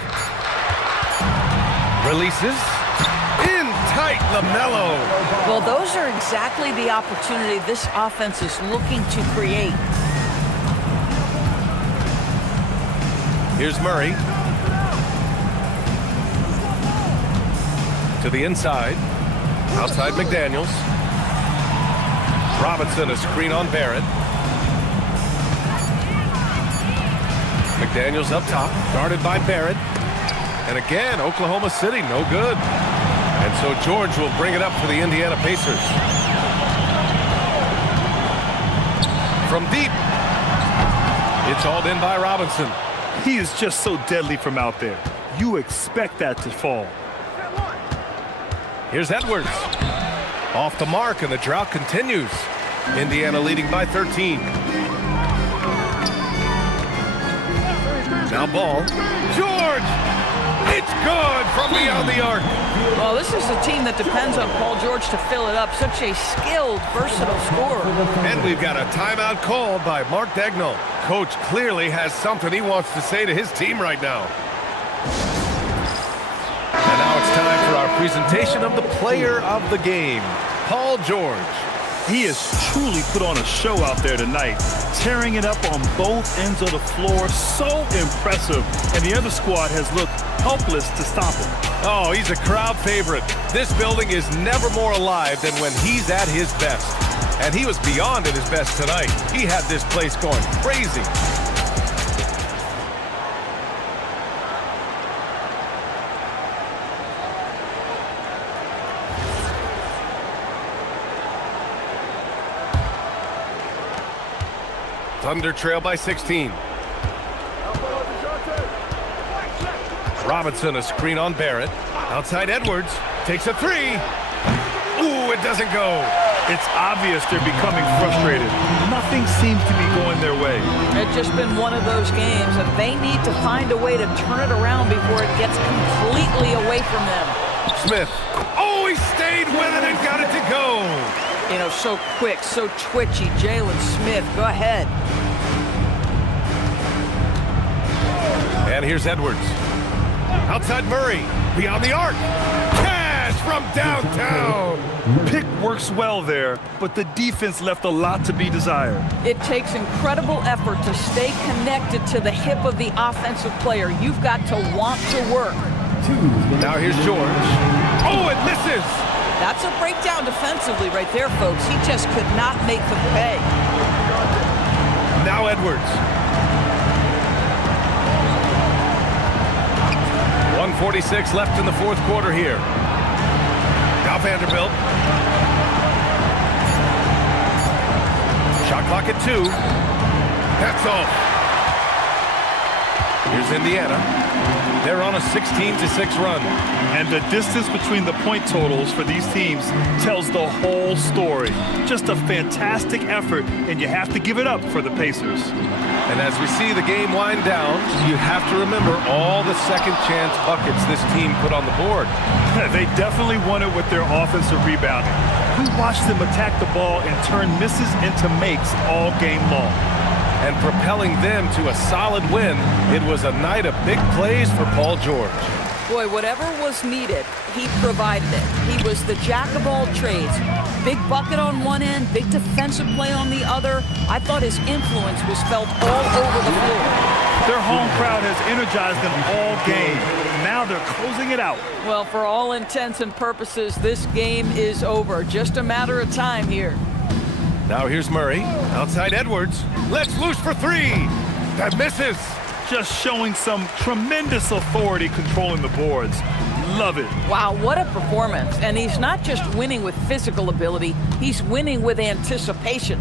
Releases. In tight, LaMelo. Well, those are exactly the opportunity this offense is looking to create. Here's Murray. To the inside. Outside McDaniels. Robinson, a screen on Barrett. McDaniels up top, guarded by Barrett. And again, Oklahoma City, no good. And so George will bring it up for the Indiana Pacers. From deep. It's hauled in by Robinson. He is just so deadly from out there. You expect that to fall. Here's Edwards. Off the mark, and the drought continues. Indiana leading by 13. Now ball. George! It's good from beyond the arc. Well, this is a team that depends on Paul George to fill it up. Such a skilled, versatile scorer. And we've got a timeout called by Mark Daigneault. Coach clearly has something he wants to say to his team right now. And now it's time for our presentation of the player of the game, Paul George. He has truly put on a show out there tonight, tearing it up on both ends of the floor. So impressive, and the other squad has looked helpless to stop him. Oh, he's a crowd favorite. This building is never more alive than when he's at his best. And he was beyond at his best tonight. He had this place going crazy. Thunder trail by 16. Robinson, a screen on Barrett. Outside Edwards. Takes a three. Ooh, it doesn't go. It's obvious they're becoming frustrated. Nothing seems to be going their way. It's just been one of those games, and they need to find a way to turn it around before it gets completely away from them. Smith. Oh, he stayed with it and got it to go. You know, so quick, so twitchy. Jalen Smith, go ahead. And here's Edwards. Outside Murray. Beyond the arc. Cash from downtown. Pick works well there, but the defense left a lot to be desired. It takes incredible effort to stay connected to the hip of the offensive player. You've got to want to work. Now here's George. Oh, it misses. That's a breakdown defensively right there, folks. He just could not make them pay. Now Edwards. 1:46 left in the fourth quarter here. Now Vanderbilt. Shot clock at 2. That's off. Here's Indiana. They're on a 16-6 run. And the distance between the point totals for these teams tells the whole story. Just a fantastic effort, and you have to give it up for the Pacers. And as we see the game wind down, you have to remember all the second chance buckets this team put on the board. They definitely won it with their offensive rebounding. We watched them attack the ball and turn misses into makes all game long. And propelling them to a solid win, it was a night of big plays for Paul George. Boy, whatever was needed, he provided it. He was the jack of all trades. Big bucket on one end, big defensive play on the other. I thought his influence was felt all over the floor. Their home crowd has energized them all game. Now they're closing it out. Well, for all intents and purposes, this game is over. Just a matter of time here. Now here's Murray. Outside Edwards. Let's loose for three. That misses. Just showing some tremendous authority controlling the boards. Love it. Wow, what a performance. And he's not just winning with physical ability, he's winning with anticipation.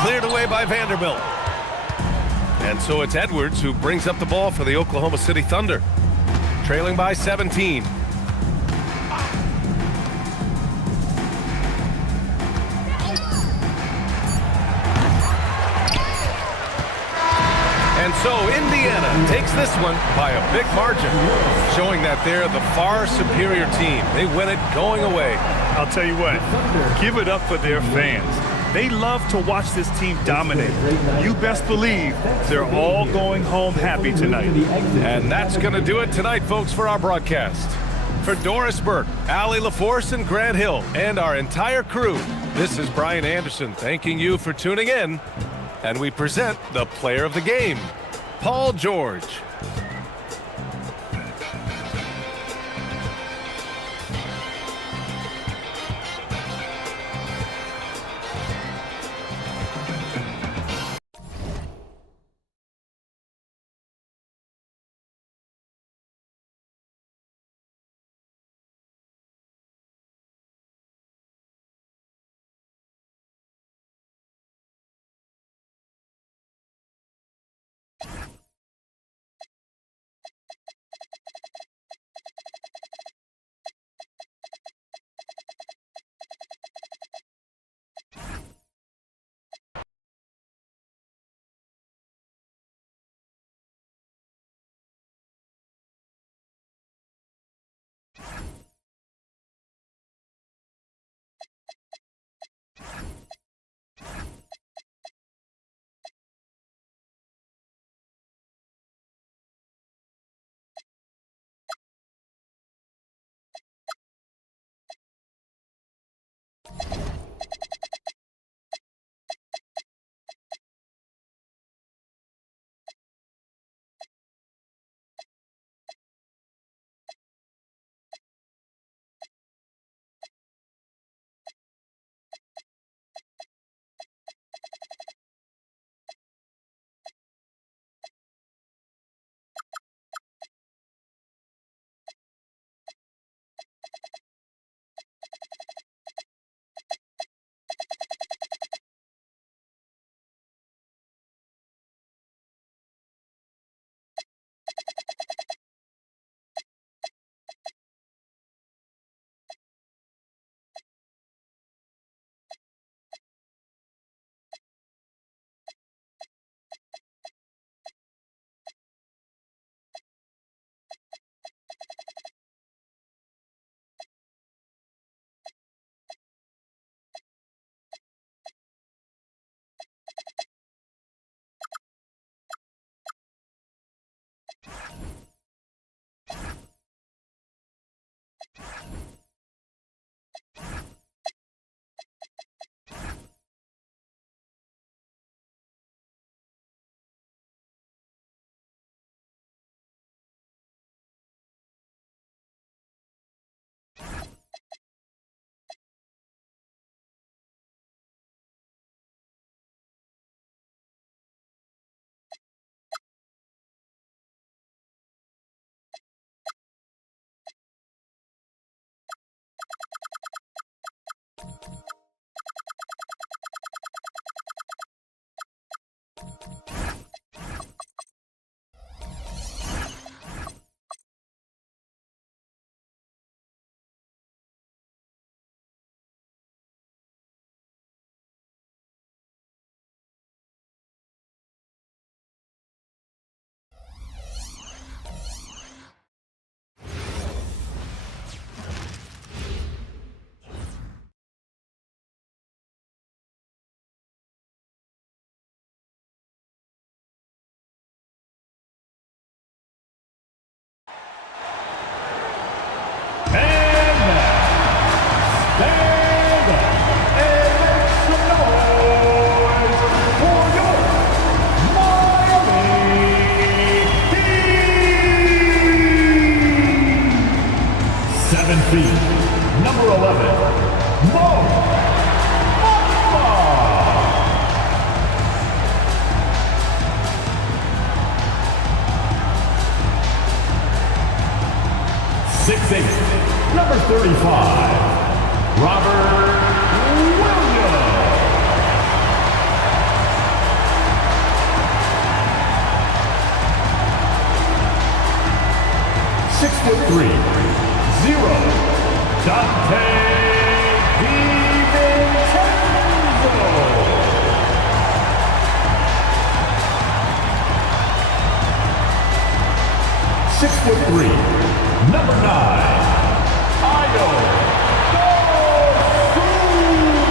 Cleared away by Vanderbilt. And so it's Edwards who brings up the ball for the Oklahoma City Thunder. Trailing by 17. And so Indiana takes this one by a big margin, showing that they're the far superior team. They win it going away. I'll tell you what, give it up for their fans. They love to watch this team dominate. You best believe they're all going home happy tonight. And that's going to do it tonight, folks, for our broadcast. For Doris Burke, Allie LaForce, and Grant Hill, and our entire crew, this is Brian Anderson thanking you for tuning in. And we present the player of the game, Paul George. feet. 6'8", number 35, Robert Williams. 6'3", 0, Dante DiVincenzo. 6'3", number 9, Ayo Dosunmu.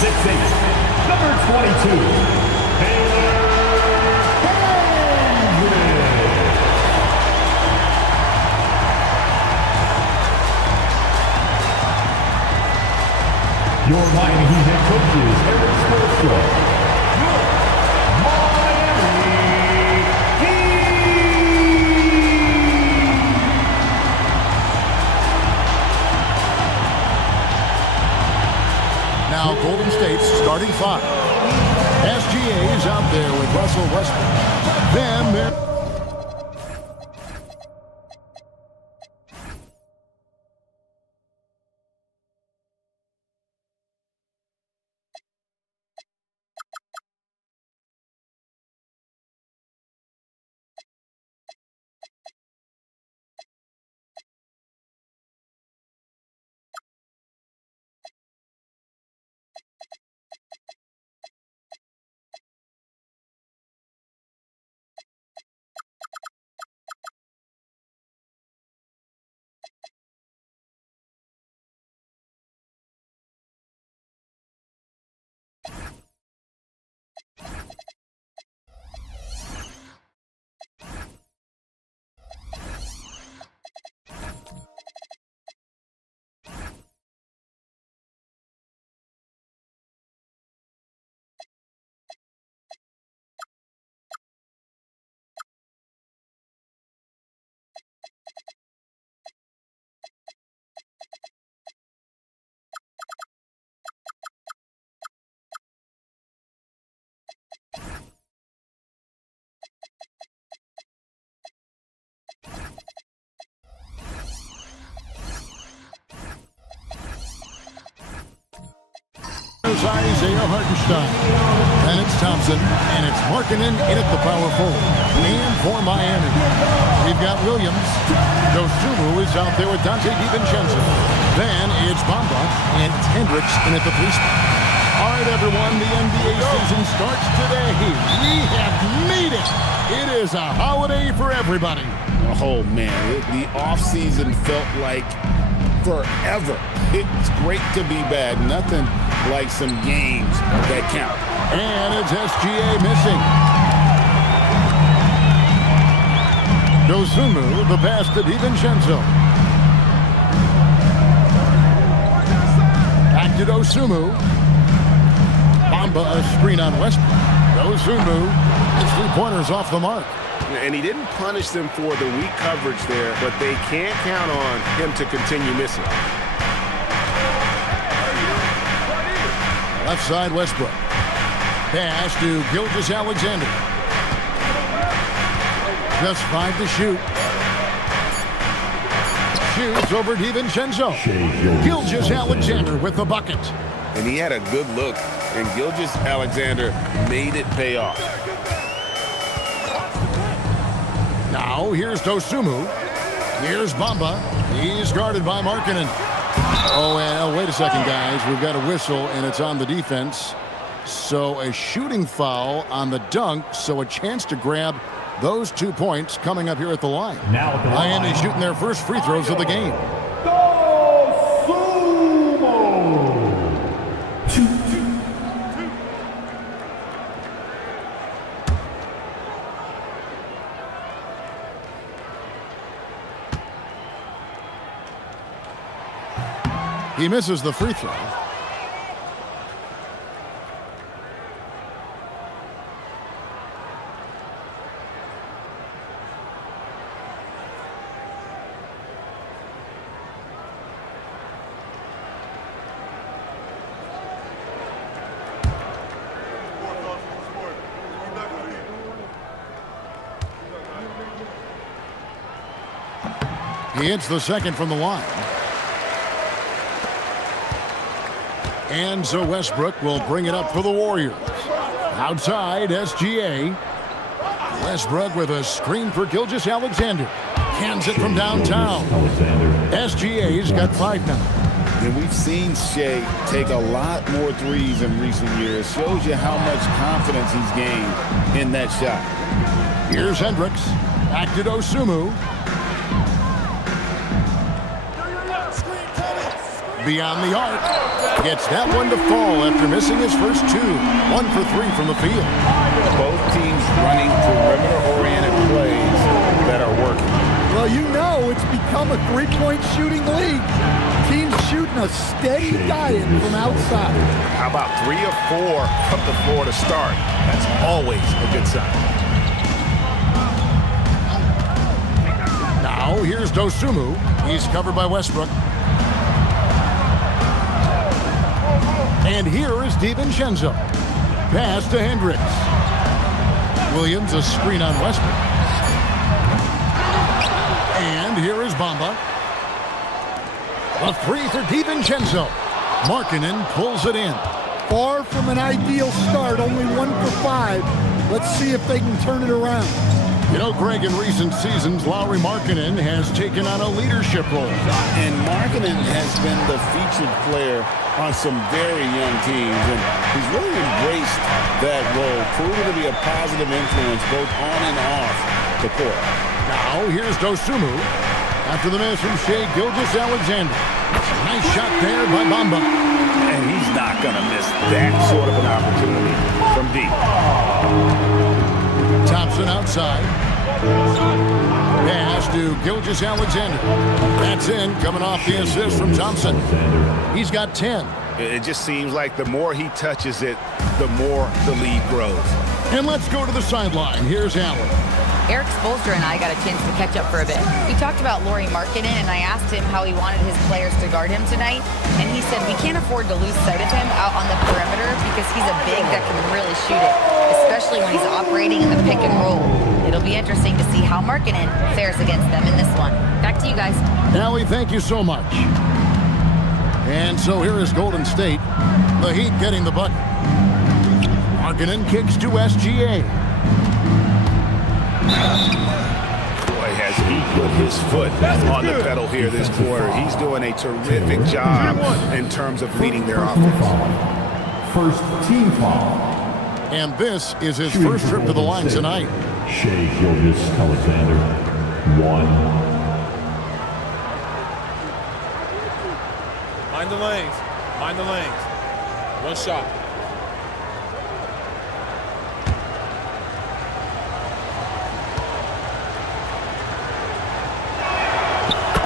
6'8", number 22, Taylor Hendricks. Your Miami Heat head coaches, Eric Spoelstra. Now Golden State's starting five. SGA is out there with Russell Westbrook. Then there. There's Isaiah Hartenstein. And it's Thompson. And it's Markkanen in at the power forward. And for Miami, we've got Williams. Dosunmu is out there with Dante DiVincenzo. Then it's Bamba. And it's Hendricks in at the 3 spot. All right, everyone, the NBA season starts today. We have made it. It is a holiday for everybody. Oh, man, the offseason felt like forever. It's great to be back. Nothing like some games that count. And it's SGA missing. Dosunmu, the pass to DiVincenzo. Back to Dosunmu. Bamba, a screen on Westbrook. Dosunmu, his 3-pointers off the mark. And he didn't punish them for the weak coverage there, but they can't count on him to continue missing. Left side, Westbrook. Pass to Gilgeous-Alexander. Just 5 to shoot. Shoots over DiVincenzo. Gilgeous-Alexander with the bucket. And he had a good look, and Gilgeous-Alexander made it pay off. Now, here's Dosunmu. Here's Bamba. He's guarded by Markkanen. Oh, and wait a second, guys. We've got a whistle, and it's on the defense. So a shooting foul on the dunk, so a chance to grab those 2 points coming up here at the line. Now at the line. Miami shooting their first free throws of the game. He misses the free throw. He hits the second from the line. And so Westbrook will bring it up for the Warriors. Outside, SGA. Westbrook with a screen for Gilgeous-Alexander. Hands it from downtown. SGA's got 5 now. And we've seen Shea take a lot more threes in recent years. Shows you how much confidence he's gained in that shot. Here's Hendricks. Back to Dosunmu. Beyond the arc. Gets that one to fall after missing his first 2. 1 for 3 from the field. Both teams running perimeter-oriented plays that are working. Well, you know it's become a three-point shooting league. Teams shooting a steady diet from outside. How about 3 or 4 from the floor to start? That's always a good sign. Now here's Dosunmu. He's covered by Westbrook. And here is DiVincenzo. Pass to Hendricks. Williams a screen on Westbrook. And here is Bamba. A 3 for DiVincenzo. Markkanen pulls it in. Far from an ideal start, only 1 for 5. Let's see if they can turn it around. You know, Greg, in recent seasons, Lauri Markkanen has taken on a leadership role. And Markkanen has been the featured player on some very young teams, and he's really embraced that role, proving to be a positive influence both on and off the court. Now, here's Dosunmu. After the miss from Shea Gilgeous-Alexander. Nice shot there by Bamba. And he's not going to miss that sort of an opportunity from deep. Thompson outside. Pass to Gilgeous-Alexander. That's in, coming off the assist from Thompson. He's got 10. It just seems like the more he touches it, the more the lead grows. And let's go to the sideline. Here's Allen. Eric Spoelstra and I got a chance to catch up for a bit. We talked about Lauri Markkanen, and I asked him how he wanted his players to guard him tonight, and he said we can't afford to lose sight of him out on the perimeter because he's a big that can really shoot it, especially when he's operating in the pick and roll. It'll be interesting to see how Markkanen fares against them in this one. Back to you guys. Allie, thank you so much. And so here is Golden State. The Heat getting the bucket. Markkanen kicks to SGA. Boy, has he put his foot on the pedal here this quarter. He's doing a terrific job in terms of leading their offense. First team foul. And this is his first trip to the line tonight. Shea Gilgeous-Alexander, 1. Mind the lanes. Mind the lanes. One shot.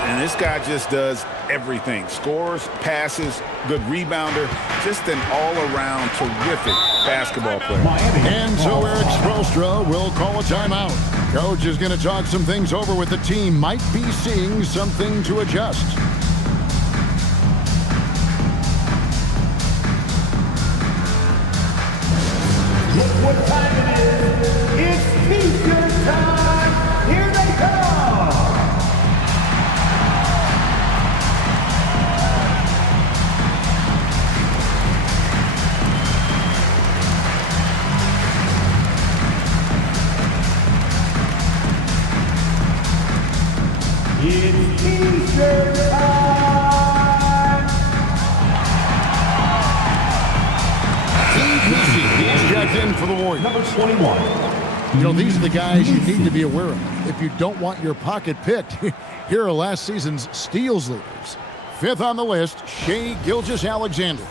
And this guy just does everything. Scores, passes, good rebounder, just an all-around terrific basketball player. And so Eric Spoelstra will call a timeout. Coach is going to talk some things over with the team. Might be seeing something to adjust. Look what time it is. It's T-shirt time. Here they come. It's T-shirt time. He's checked in for the Warriors. Number 21. You know, these are the guys you need to be aware of if you don't want your pocket picked. Here are last season's steals leaders. 5th on the list, Shea Gilgeous-Alexander.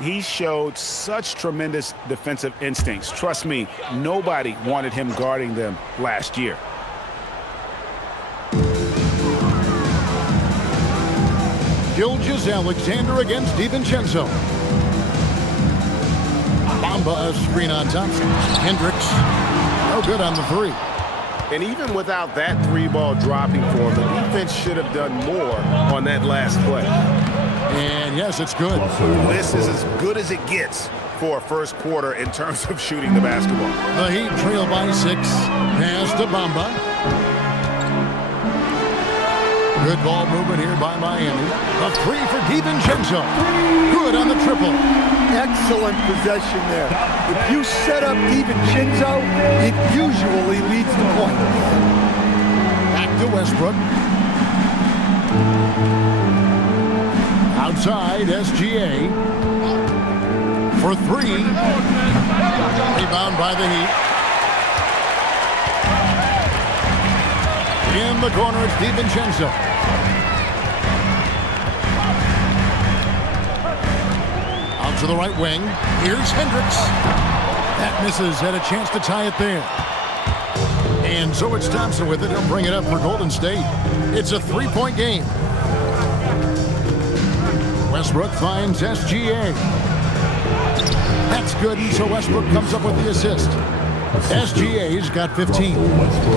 He showed such tremendous defensive instincts. Trust me, nobody wanted him guarding them last year. Gilgeous-Alexander against DiVincenzo. Bamba a screen on Thompson. Hendricks, no good on the 3. And even without that 3-ball dropping for him, the defense should have done more on that last play. And yes, it's good. This is as good as it gets for a first quarter in terms of shooting the basketball. The Heat trail by 6. Pass to Bamba. Good ball movement here by Miami. A three for DiVincenzo. Good on the triple. Excellent possession there. If you set up DiVincenzo, it usually leads to points. Back to Westbrook. Outside, SGA. For three. Rebound by the Heat. In the corner, it's DiVincenzo. Out to the right wing. Here's Hendricks. That misses. Had a chance to tie it there. And so it's Thompson with it. He'll bring it up for Golden State. It's a three-point game. Westbrook finds SGA. That's good, and so Westbrook comes up with the assist. SGA's got 15.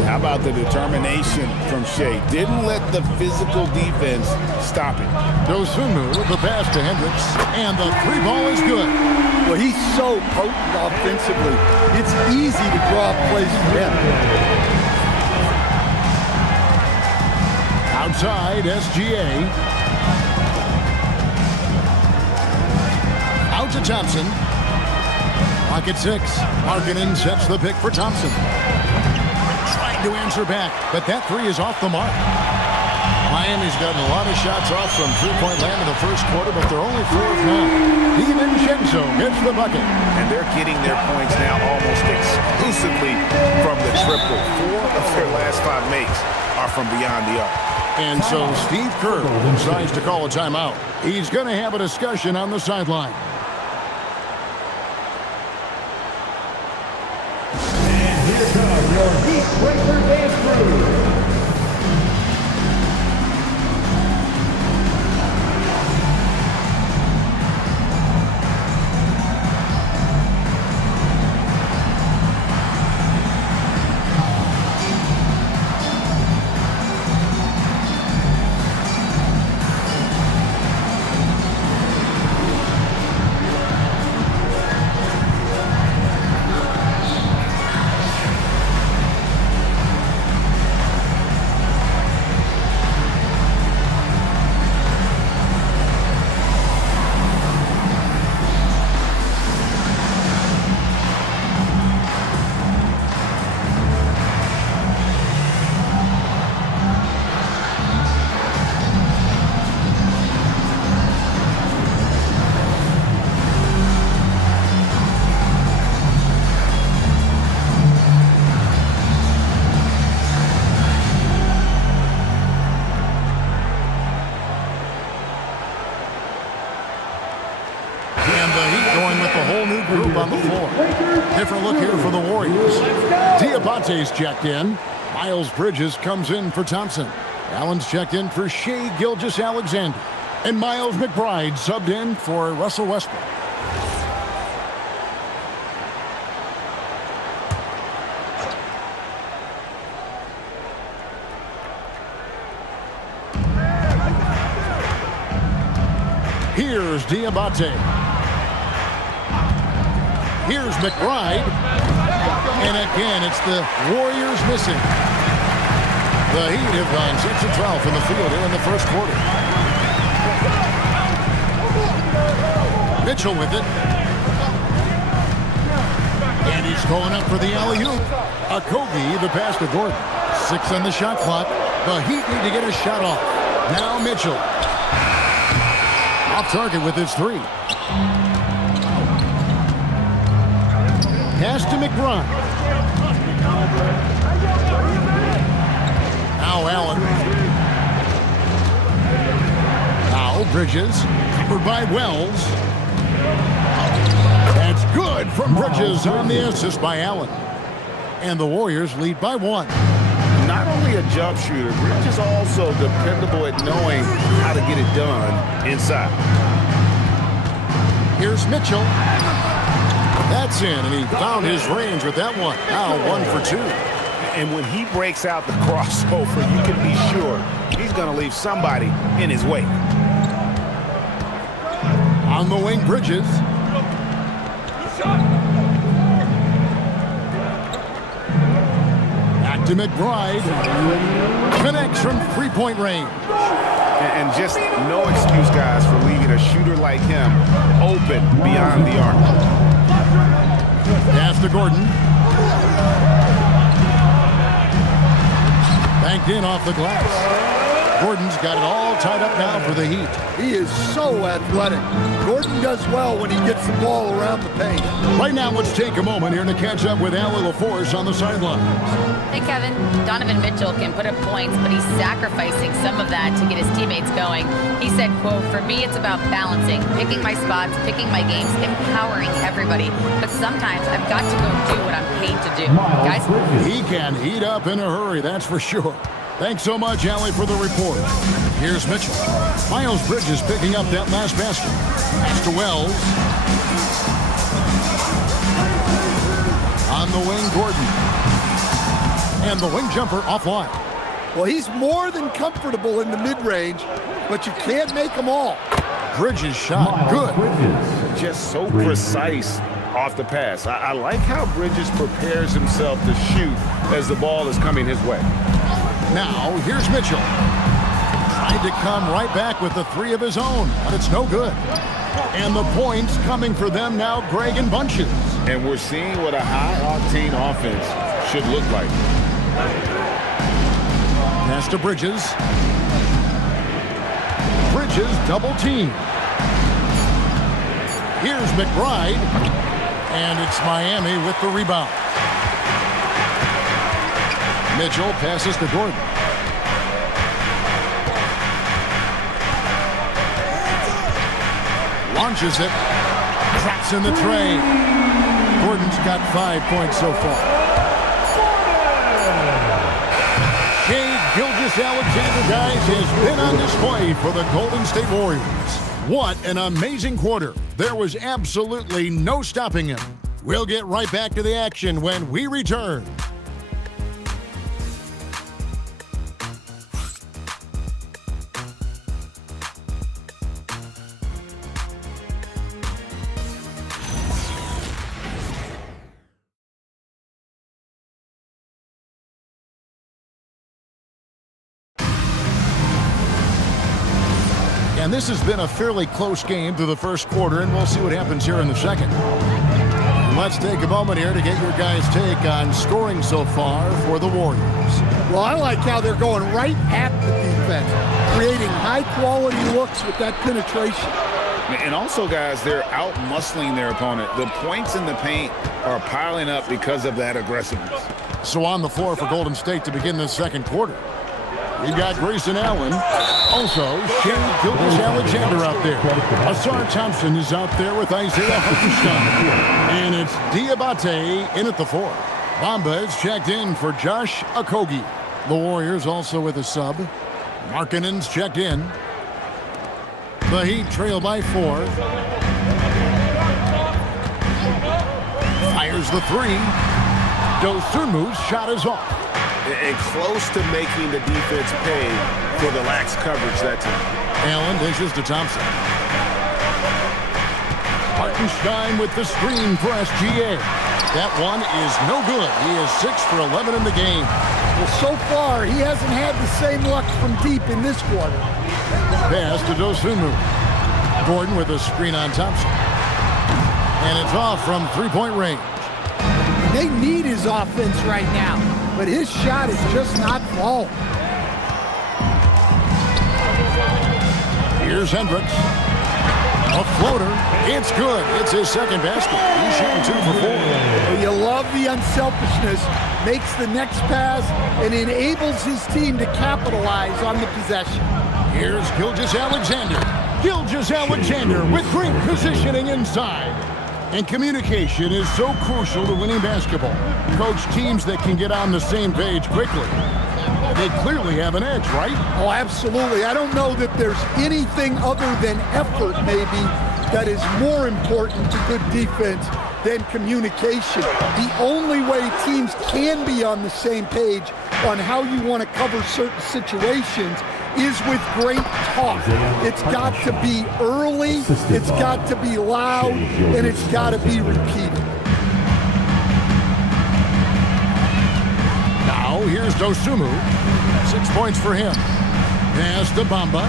How about the determination from Shea? Didn't let the physical defense stop it. Dosunmu, the pass to Hendricks, and the three ball is good. Well, he's so potent offensively. It's easy to draw plays for him. Outside, SGA. Out to Thompson. Clock at 6. Markkanen sets the pick for Thompson. Trying to answer back, but that three is off the mark. Miami's gotten a lot of shots off from three-point land in the first quarter, but they're only 4 of 9. DiVincenzo gets the bucket. And they're getting their points now almost exclusively from the triple. 4 of their last 5 makes are from beyond the arc. And so Steve Kerr decides to call a timeout. He's going to have a discussion on the sideline. Your Heat Breaker dance crew. Different look here for the Warriors. Diabate's checked in. Miles Bridges comes in for Thompson. Allen's checked in for Shea Gilgeous-Alexander. And Miles McBride subbed in for Russell Westbrook. Here's Diabate. Here's McBride. And again, it's the Warriors missing. The Heat have gone 6 of 12 from the field here in the first quarter. Mitchell with it. And he's going up for the alley-oop. Okogie, the pass to Gordon. 6 on the shot clock. The Heat need to get a shot off. Now Mitchell. Off target with his 3. Pass to McBride. Now Allen. Now Bridges. Covered by Wells. That's good from Bridges on the assist by Allen. And the Warriors lead by 1. Not only a jump shooter, Bridges also dependable at knowing how to get it done inside. Here's Mitchell. That's in, and he found his range with that one. Now 1 for 2. And when he breaks out the crossover, you can be sure he's going to leave somebody in his way. On the wing, Bridges. Back to to McBride. Connects from three-point range. And just no excuse, guys, for leaving a shooter like him open beyond the arc. Pass to Gordon. Banked in off the glass. Gordon's got it all tied up now for the Heat. He is so athletic. Gordon does well when he gets the ball around the paint. Right now, let's take a moment here to catch up with Allie LaForce on the sidelines. Hey, Kevin. Donovan Mitchell can put up points, but he's sacrificing some of that to get his teammates going. He said, quote, "For me, it's about balancing, picking my spots, picking my games, empowering everybody. But sometimes I've got to go do what I'm paid to do." Guys? He can heat up in a hurry, that's for sure. Thanks so much, Allie, for the report. Here's Mitchell. Miles Bridges picking up that last basket. Pass to Wells. On the wing, Gordon. And the wing jumper offline. Well, he's more than comfortable in the mid-range, but you can't make them all. Bridges shot good. Just so precise off the pass. I like how Bridges prepares himself to shoot as the ball is coming his way. Now, here's Mitchell. Tried to come right back with the three of his own, but it's no good. And the points coming for them now, Greg, in bunches. And we're seeing what a high-octane offense should look like. Pass to Bridges. Bridges double team. Here's McBride. And it's Miami with the rebound. Mitchell passes to Gordon. Launches it. Cracks in the tray. Gordon's got 5 points so far. Shai Gilgeous-Alexander, guys, has been on display for the Golden State Warriors. What an amazing quarter. There was absolutely no stopping him. We'll get right back to the action when we return. And this has been a fairly close game through the first quarter, and we'll see what happens here in the second. Let's take a moment here to get your guys' take on scoring so far for the Warriors. Well, I like how they're going right at the defense, creating high-quality looks with that penetration. And also, guys, they're out-muscling their opponent. The points in the paint are piling up because of that aggressiveness. So on the floor for Golden State to begin this second quarter, we've got Grayson Allen. Also, Shai Gilgeous-Alexander out there. Ausar Thompson is out there with Isaiah Hartenstein. And it's Diabate in at the 4. Bamba is checked in for Josh Okogie. The Warriors also with a sub. Markkanen's checked in. The Heat trail by 4. Fires the 3. Dosunmu's shot is off. And close to making the defense pay for the lax coverage that time. Allen dishes to Thompson. Hartenstein with the screen for SGA. That one is no good. He is 6 for 11 in the game. Well, so far, he hasn't had the same luck from deep in this quarter. Pass to Dosunmu. Gordon with a screen on Thompson. And it's off from three-point range. They need his offense right now, but his shot is just not falling. Here's Hendricks. A floater. It's good. It's his second basket. He's shooting 2 for 4. Well, you love the unselfishness. Makes the next pass and enables his team to capitalize on the possession. Here's Gilgeous-Alexander. Gilgeous-Alexander with great positioning inside. And communication is so crucial to winning basketball. Coach, teams that can get on the same page quickly, they clearly have an edge, right? Oh, absolutely. I don't know that there's anything other than effort, maybe, that is more important to good defense than communication. The only way teams can be on the same page on how you want to cover certain situations is with great talk. It's got to be early, it's got to be loud, and it's got to be repeated. Now, So here's Dosunmu. 6 points for him. Pass to Bamba.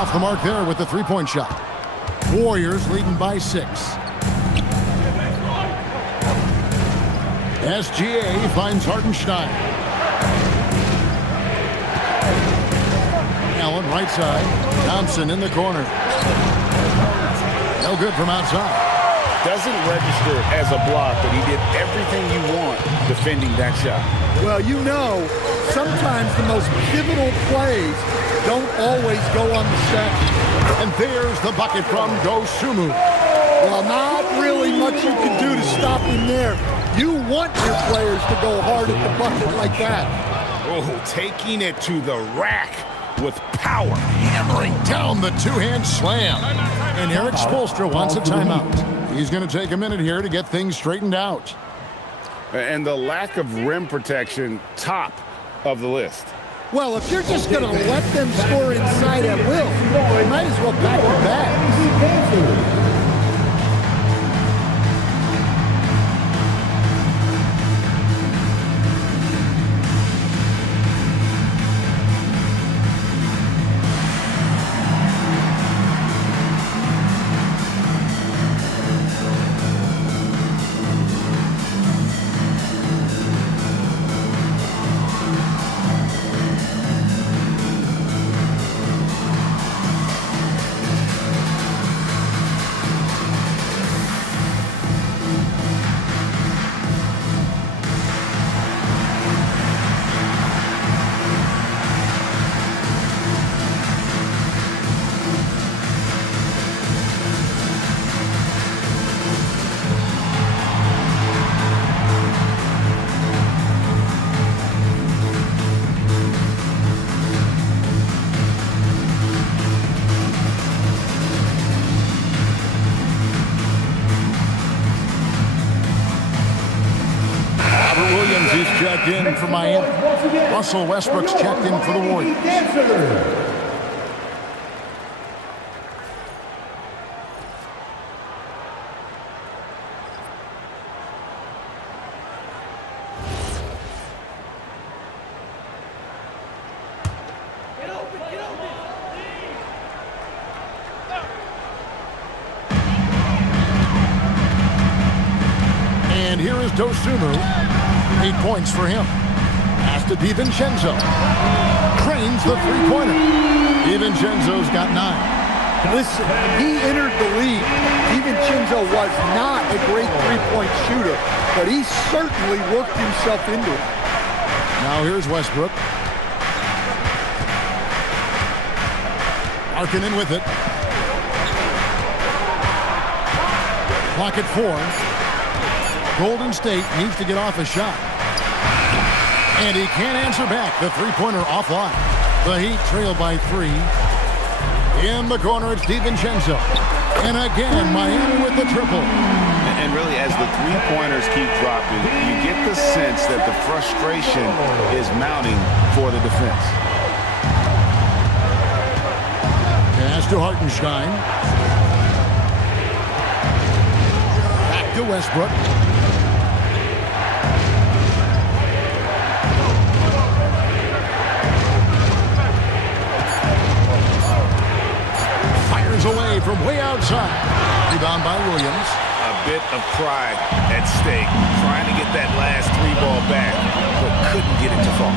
Off the mark there with the three-point shot. Warriors leading by 6. SGA finds Hartenstein. Allen right side. Thompson in the corner. No good from outside. Doesn't register as a block, but he did everything you want defending that shot. Well, you know, sometimes the most pivotal plays don't always go on the stat. And there's the bucket from Dosunmu. Well, not really much you can do to stop him there. You want your players to go hard at the bucket like that. Oh, taking it to the rack with power. Hammering down the two-hand slam. And Eric Spoelstra wants a timeout. He's going to take a minute here to get things straightened out. And the lack of rim protection, top of the list. Well, if you're just going to let them score inside at will, you might as well pack your bags. He's checked in for Miami. Russell Westbrook's checked in for the Warriors. And here is Dosunmu. 8 points for him. Pass to DiVincenzo. Cranes the three-pointer. DiVincenzo's got 9. Listen, when he entered the league, DiVincenzo was not a great three-point shooter, but he certainly worked himself into it. Now here's Westbrook. Markkanen with it. Clock at 4. Golden State needs to get off a shot. And he can't answer back. The three-pointer offline. The Heat trail by 3. In the corner, it's DiVincenzo. And again, Miami with the triple. And really, as the three-pointers keep dropping, you get the sense that the frustration is mounting for the defense. Pass to Hartenstein. Back to Westbrook. Away from way outside. Rebound by Williams. A bit of pride at stake, trying to get that last 3-ball back, but couldn't get it to fall.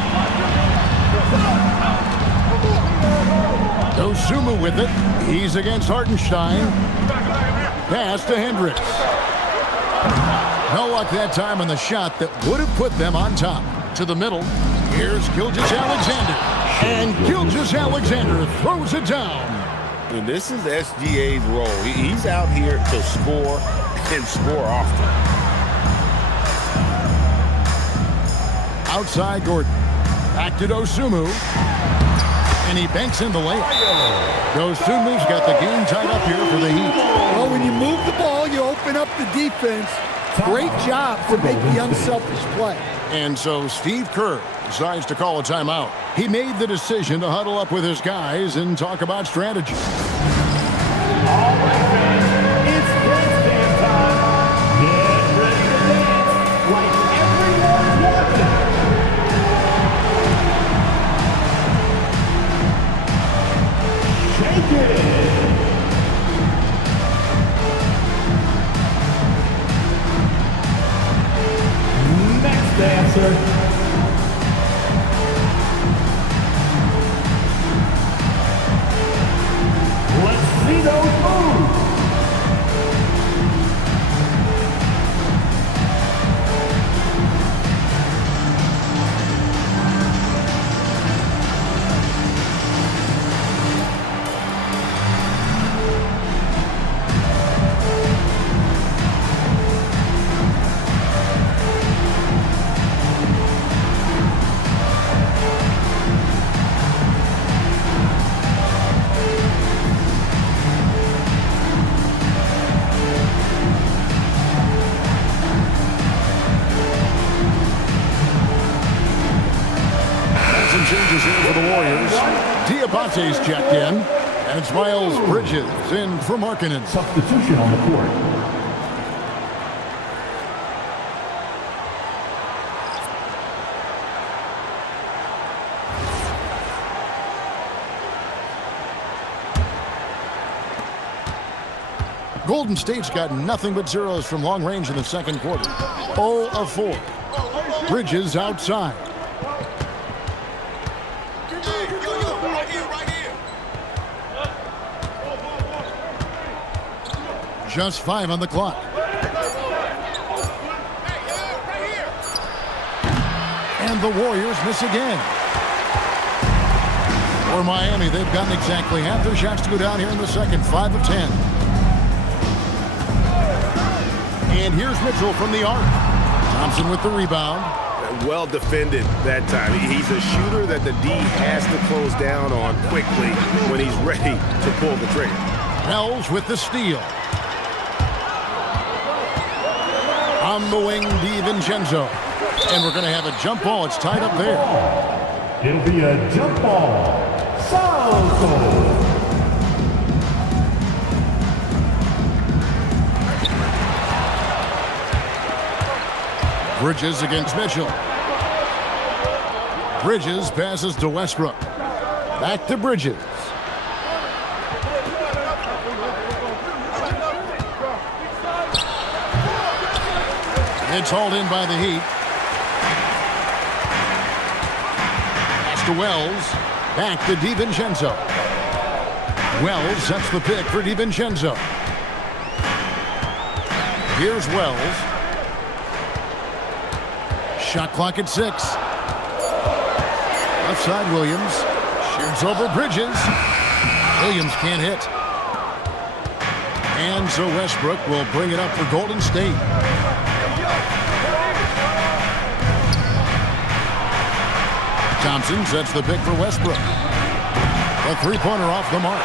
Dosunmu with it. He's against Hartenstein. Pass to Hendricks. No luck that time on the shot that would have put them on top. To the middle. Here's Gilgeous-Alexander. And Gilgeous-Alexander throws it down. And this is SGA's role. He's out here to score and score often. Outside Gordon. Back to Dosunmu. And he banks in the layup. Dosunmu's got the game tied up here for the Heat. Well, when you move the ball, you open up the defense. Great job to make the unselfish play. And so Steve Kerr decides to call a timeout. He made the decision to huddle up with his guys and talk about strategy. All right, fans, it's dance time. Get ready to dance like everyone wants Duante's checked in. And it's Miles Bridges in for Markkanen. Substitution on the court. Golden State's got nothing but zeros from long range in the second quarter. 0 of 4. Bridges outside. Just 5 on the clock. And the Warriors miss again. For Miami, they've gotten exactly half their shots to go down here in the second. 5 of 10. And here's Mitchell from the arc. Thompson with the rebound. Well defended that time. He's a shooter that the D has to close down on quickly when he's ready to pull the trigger. Wells with the steal. On the wing, DiVincenzo. And we're going to have a jump ball. It's tied up there. It'll be a jump ball. Salto. Bridges against Mitchell. Bridges passes to Westbrook. Back to Bridges. It's hauled in by the Heat. Pass to Wells. Back to DiVincenzo. Wells sets the pick for DiVincenzo. Here's Wells. Shot clock at 6. Left side, Williams. Shoots over Bridges. Williams can't hit. And so Westbrook will bring it up for Golden State. Thompson sets the pick for Westbrook. A three-pointer off the mark.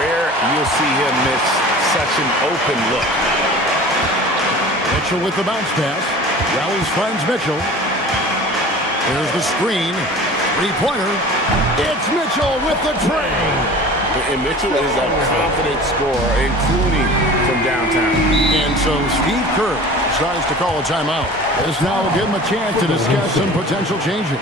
Rare you'll see him miss such an open look. Mitchell with the bounce pass. Wells finds Mitchell. There's the screen. Three-pointer. It's Mitchell with the tray. And Mitchell is a confident scorer, including from downtown. And so Steve Kerr decides to call a timeout. This now will give him a chance to discuss some potential changes.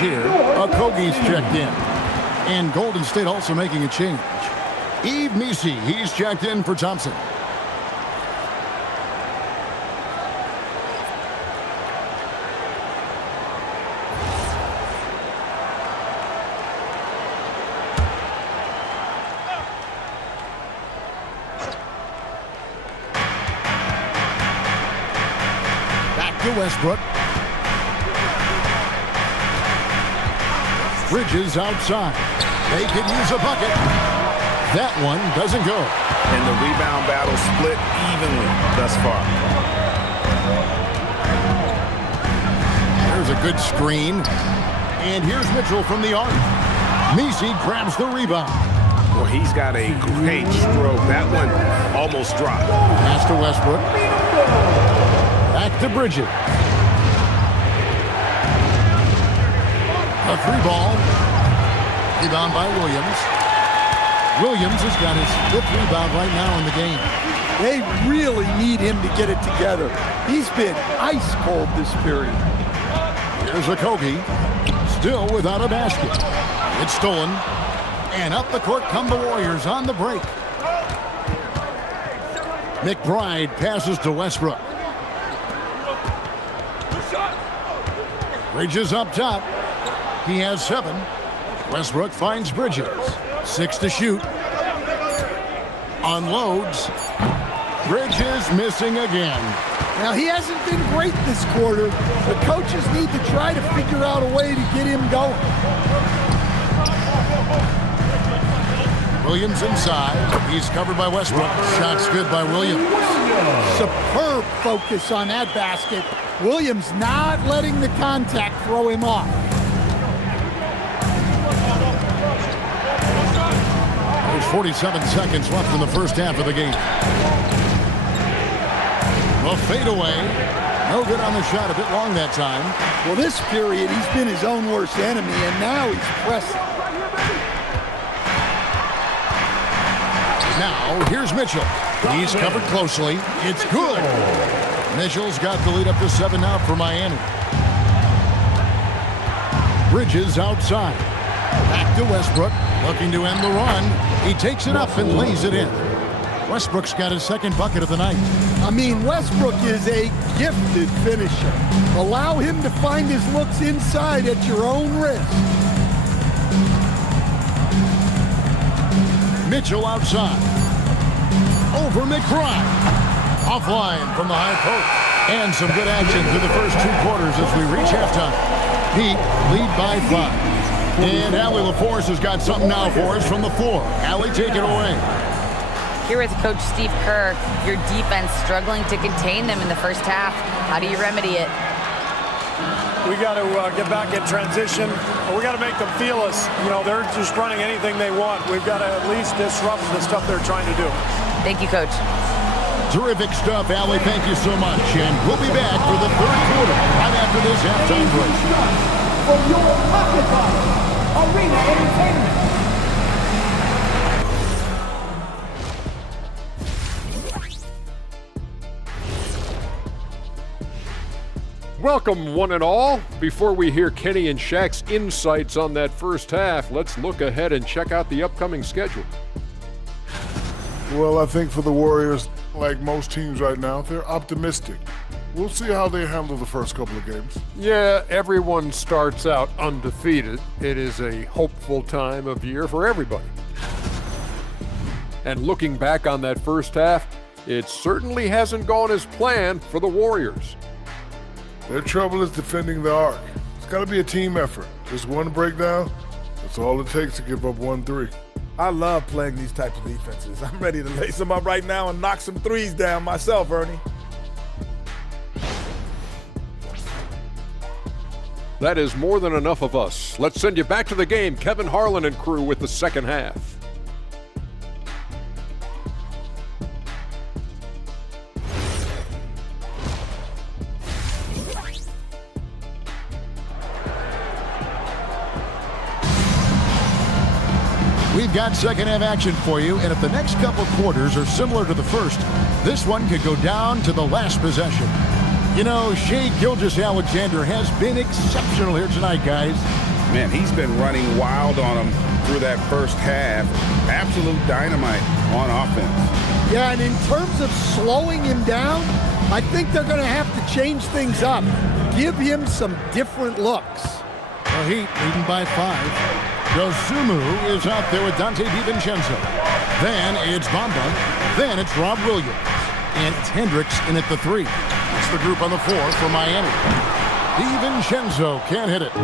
Here, Okogie's checked in. And Golden State also making a change. Yves Missi, he's checked in for Thompson. Back to Westbrook. Bridges outside. They could use a bucket. That one doesn't go. And the rebound battle split evenly thus far. There's a good screen. And here's Mitchell from the arc. Missi grabs the rebound. Well, he's got a great stroke. That one almost dropped. Pass to Westbrook. Back to Bridges. A 3-ball. Rebound by Williams. Williams has got his 5th rebound right now in the game. They really need him to get it together. He's been ice cold this period. Here's Okogie, still without a basket. It's stolen, and up the court come the Warriors on the break. McBride passes to Westbrook. Bridges up top. He has 7. Westbrook finds Bridges. 6 to shoot. Unloads. Bridges missing again. Now, he hasn't been great this quarter. The coaches need to try to figure out a way to get him going. Williams inside. He's covered by Westbrook. Shot's good by Williams. Superb focus on that basket. Williams not letting the contact throw him off. There's 47 seconds left in the first half of the game. A fadeaway. No good on the shot. A bit long that time. Well, this period, he's been his own worst enemy, and now he's pressing. Now, here's Mitchell. He's covered closely. It's good. Mitchell's got the lead up to 7 now for Miami. Bridges outside. Back to Westbrook. Looking to end the run. He takes it up and lays it in. Westbrook's got his 2nd bucket of the night. I mean, Westbrook is a gifted finisher. Allow him to find his looks inside at your own risk. Mitchell outside. Over McBride. Offline from the high post. And some good action through the first 2 quarters as we reach halftime. Heat lead by 5. And Allie LaForce has got something now for us from the floor. Allie, take it away. Here with Coach Steve Kerr, your defense struggling to contain them in the first half. How do you remedy it? We got to get back in transition. We got to make them feel us. You know, they're just running anything they want. We've got to at least disrupt the stuff they're trying to do. Thank you, Coach. Terrific stuff, Allie. Thank you so much. And we'll be back for the 3rd quarter right after this halftime break. For your Occupy Arena Entertainment. Welcome, one and all. Before we hear Kenny and Shaq's insights on that first half, let's look ahead and check out the upcoming schedule. Well, I think for the Warriors, like most teams right now, they're optimistic. We'll see how they handle the first couple of games. Yeah, everyone starts out undefeated. It is a hopeful time of year for everybody. And looking back on that first half, it certainly hasn't gone as planned for the Warriors. Their trouble is defending the arc. It's got to be a team effort. Just one breakdown, that's all it takes to give up 1-3. I love playing these types of defenses. I'm ready to lace them up right now and knock some threes down myself, Ernie. That is more than enough of us. Let's send you back to the game. Kevin Harlan and crew with the second half. We've got second half action for you, and if the next couple quarters are similar to the first, this one could go down to the last possession. You know, Shai Gilgeous-Alexander has been exceptional here tonight, guys. Man, he's been running wild on them through that first half. Absolute dynamite on offense. Yeah, and in terms of slowing him down, I think they're going to have to change things up. Give him some different looks. The Heat leading by 5. Dosunmu is out there with Dante DiVincenzo. Then it's Bamba. Then it's Rob Williams. And it's Hendricks in at the 3. It's the group on the 4 for Miami. DiVincenzo can't hit it.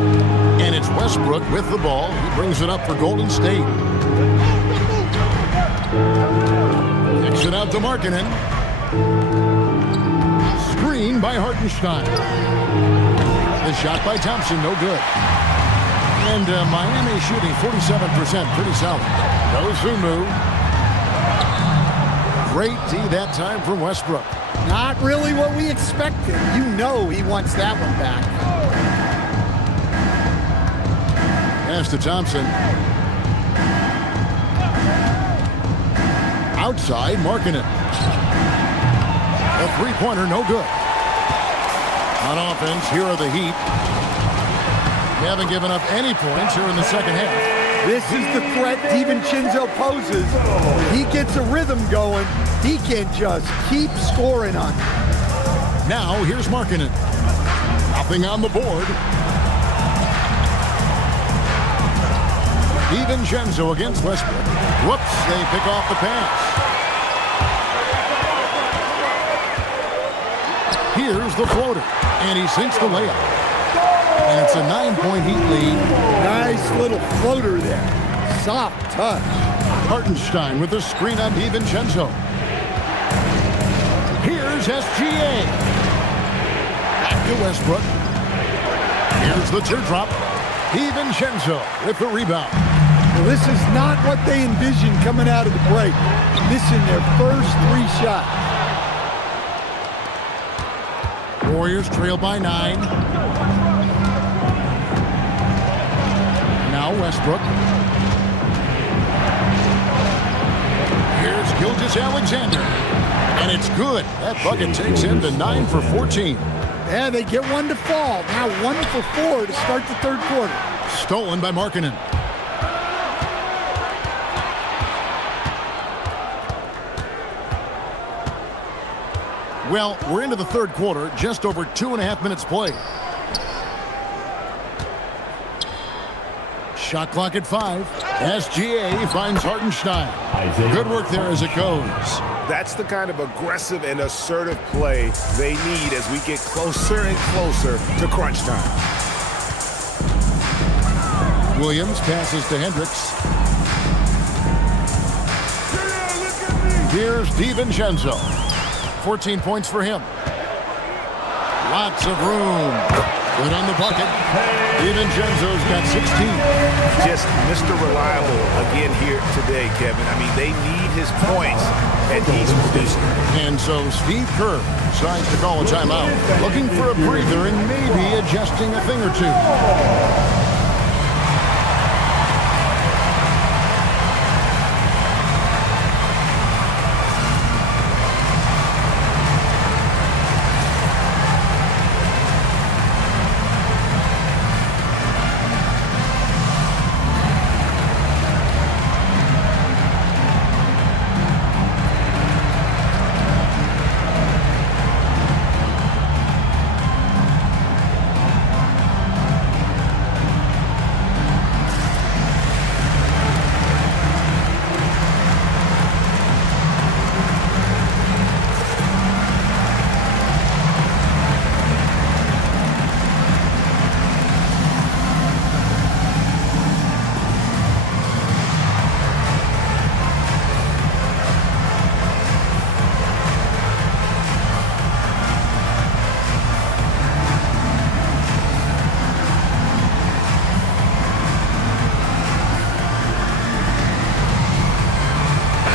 And it's Westbrook with the ball. He brings it up for Golden State. Kicks it out to Markkanen. Screen by Hartenstein. The shot by Thompson, no good. And Miami shooting 47%, pretty solid. Dosunmu. Great D that time from Westbrook. Not really what we expected. You know he wants that one back. Pass to Thompson. Outside, Markkanen. A three-pointer, no good. On offense, here are the Heat. They haven't given up any points here in the second half. This is the threat DiVincenzo poses. When he gets a rhythm going, he can just keep scoring on you. Now, here's Markkanen. Nothing on the board. DiVincenzo against Westbrook. Whoops, they pick off the pass. Here's the floater, and he sinks the layup. And it's a 9-point Heat lead. Nice little floater there. Soft touch. Hartenstein with the screen on DiVincenzo. Here's SGA. Back to Westbrook. Here's the teardrop. DiVincenzo with the rebound. Well, this is not what they envisioned coming out of the break. Missing their first 3 shots. Warriors trail by 9. Now Westbrook. Here's Gilgeous-Alexander. And it's good. That bucket takes him to 9 for 14. Yeah, they get one to fall. Now 1 for 4 to start the third quarter. Stolen by Markkanen. Well, we're into the third quarter, just over 2.5 minutes played. Shot clock at 5. SGA finds Hartenstein. Good work there as it goes. That's the kind of aggressive and assertive play they need as we get closer and closer to crunch time. Williams passes to Hendricks. Here's DiVincenzo. 14 points for him. Lots of room. Good on the bucket. DiVincenzo's got 16. Just Mr. Reliable again here today, Kevin. I mean, they need his points, and he's producing. And so Steve Kerr decides to call a timeout, looking for a breather and maybe adjusting a thing or two.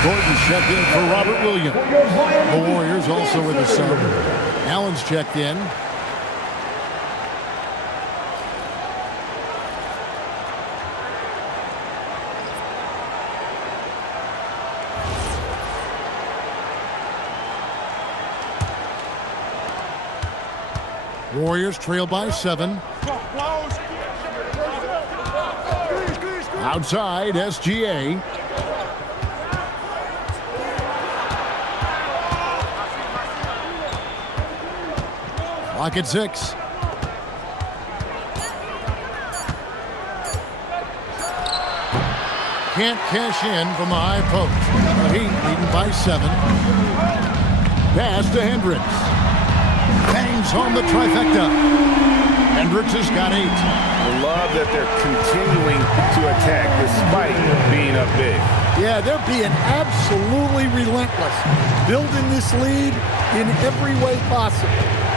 Gordon checked in for Robert Williams. The Warriors also with a sub. Allen's checked in. Warriors trail by 7. Outside, SGA. Clock at 6. Can't cash in from the high post. The Heat leading by 7. Pass to Hendricks. Bangs home the trifecta. Hendricks has got 8. I love that they're continuing to attack despite being up big. Yeah, they're being absolutely relentless. Building this lead in every way possible.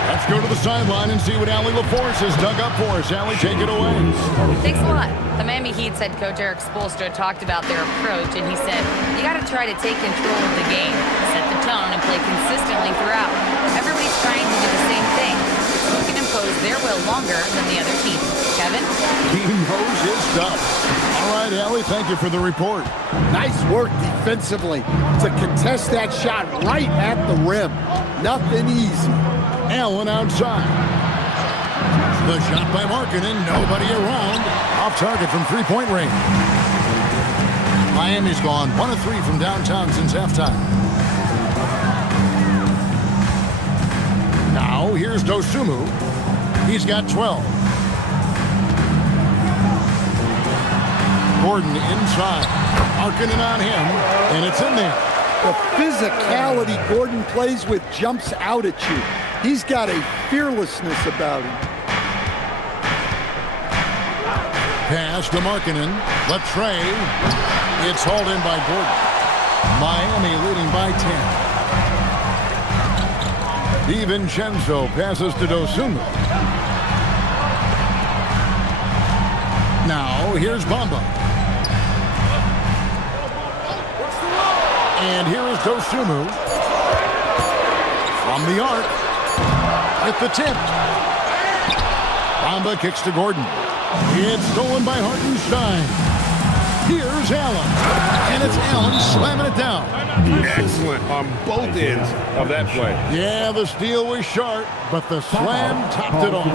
Let's go to the sideline and see what Allie LaForce has dug up for us. Allie, take it away. Thanks a lot. The Miami Heat's head coach Eric Spoelstra talked about their approach, and he said, you got to try to take control of the game, set the tone, and play consistently throughout. Everybody's trying to do the same thing. It's who can impose their will longer than the other team. Kevin? Kevin. He knows his stuff. All right, Allie, thank you for the report. Nice work defensively to contest that shot right at the rim. Nothing easy. Allen outside. The shot by Markkanen, nobody around. Off target from three-point range. Miami's gone 1 of 3 from downtown since halftime. Now, here's Dosunmu. He's got 12. Gordon inside. Markkanen on him, and it's in there. The physicality Gordon plays with jumps out at you. He's got a fearlessness about him. Pass to Markkanen. Latrey. It's hauled in by Gordon. Miami leading by 10. DiVincenzo passes to Dosunmu. Now, here's Bamba. And here is Dosunmu. From the arc. At the tip. Bamba kicks to Gordon. It's stolen by Hartenstein. Here's Allen. And it's Allen slamming it down. Excellent on both ends of that play. Yeah, the steal was sharp, but the slam topped it off.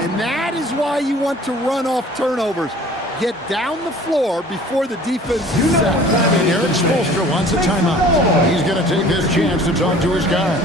And that is why you want to run off turnovers. Get down the floor before the defense is set. And Eric Spoelstra wants a timeout. He's going to take this chance to talk to his guy.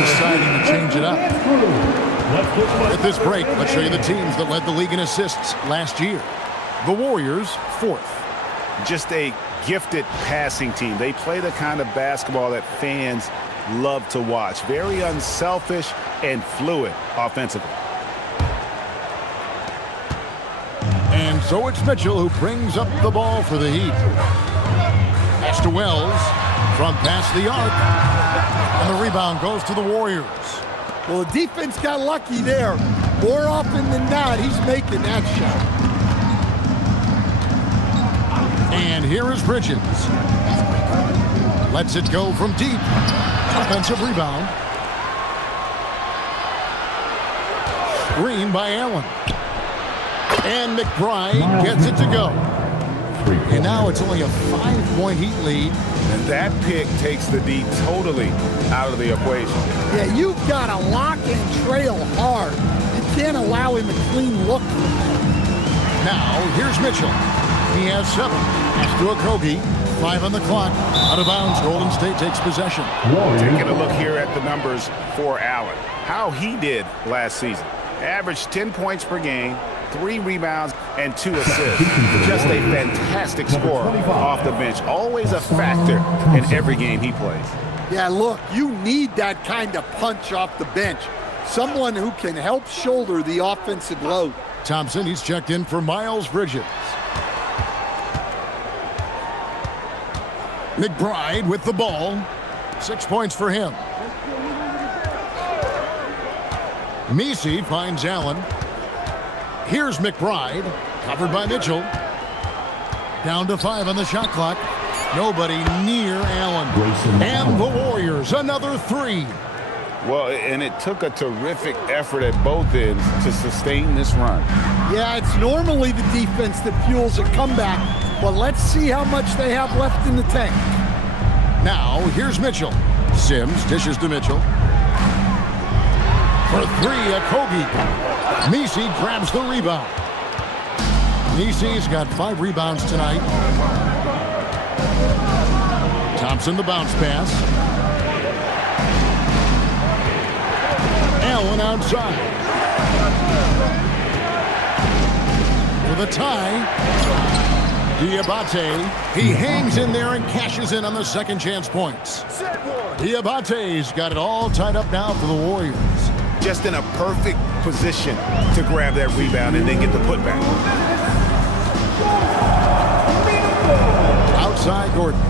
Deciding to change it up. With this break, let's show you the teams that led the league in assists last year. The Warriors, 4th. Just a gifted passing team. They play the kind of basketball that fans love to watch. Very unselfish and fluid offensively. And so it's Mitchell who brings up the ball for the Heat. Pass to Wells from past the arc. And the rebound goes to the Warriors. Well, the defense got lucky there. More often than not, he's making that shot. And here is Bridges. Lets it go from deep. Offensive rebound. Screen by Allen. And McBride gets it to go. And now it's only a 5-point Heat lead. And that pick takes the D totally out of the equation. Yeah, you've got to lock and trail hard. You can't allow him a clean look. Now, here's Mitchell. He has 7. Pass to Okogie. 5 on the clock. Out of bounds. Golden State takes possession. Taking a look here at the numbers for Allen. How he did last season. Averaged 10 points per game, 3 rebounds, and 2 assists. Just a fantastic scorer off the bench. Always a factor in every game he plays. Yeah, look, you need that kind of punch off the bench. Someone who can help shoulder the offensive load. Thompson, he's checked in for Miles Bridges. McBride with the ball. 6 points for him. Messi finds Allen. Here's McBride, covered by Mitchell. Down to 5 on the shot clock. Nobody near Allen. And the Warriors, another 3. Well, and it took a terrific effort at both ends to sustain this run. Yeah, it's normally the defense that fuels a comeback, but let's see how much they have left in the tank. Now, here's Mitchell. Sims dishes to Mitchell. For three, Okogie. Nisi grabs the rebound. Nisi's got 5 rebounds tonight. Thompson the bounce pass. Allen outside. For the tie, Diabate. He hangs in there and cashes in on the second chance points. Diabate's got it all tied up now for the Warriors. Just in a perfect position to grab that rebound and then get the putback. Outside Gordon.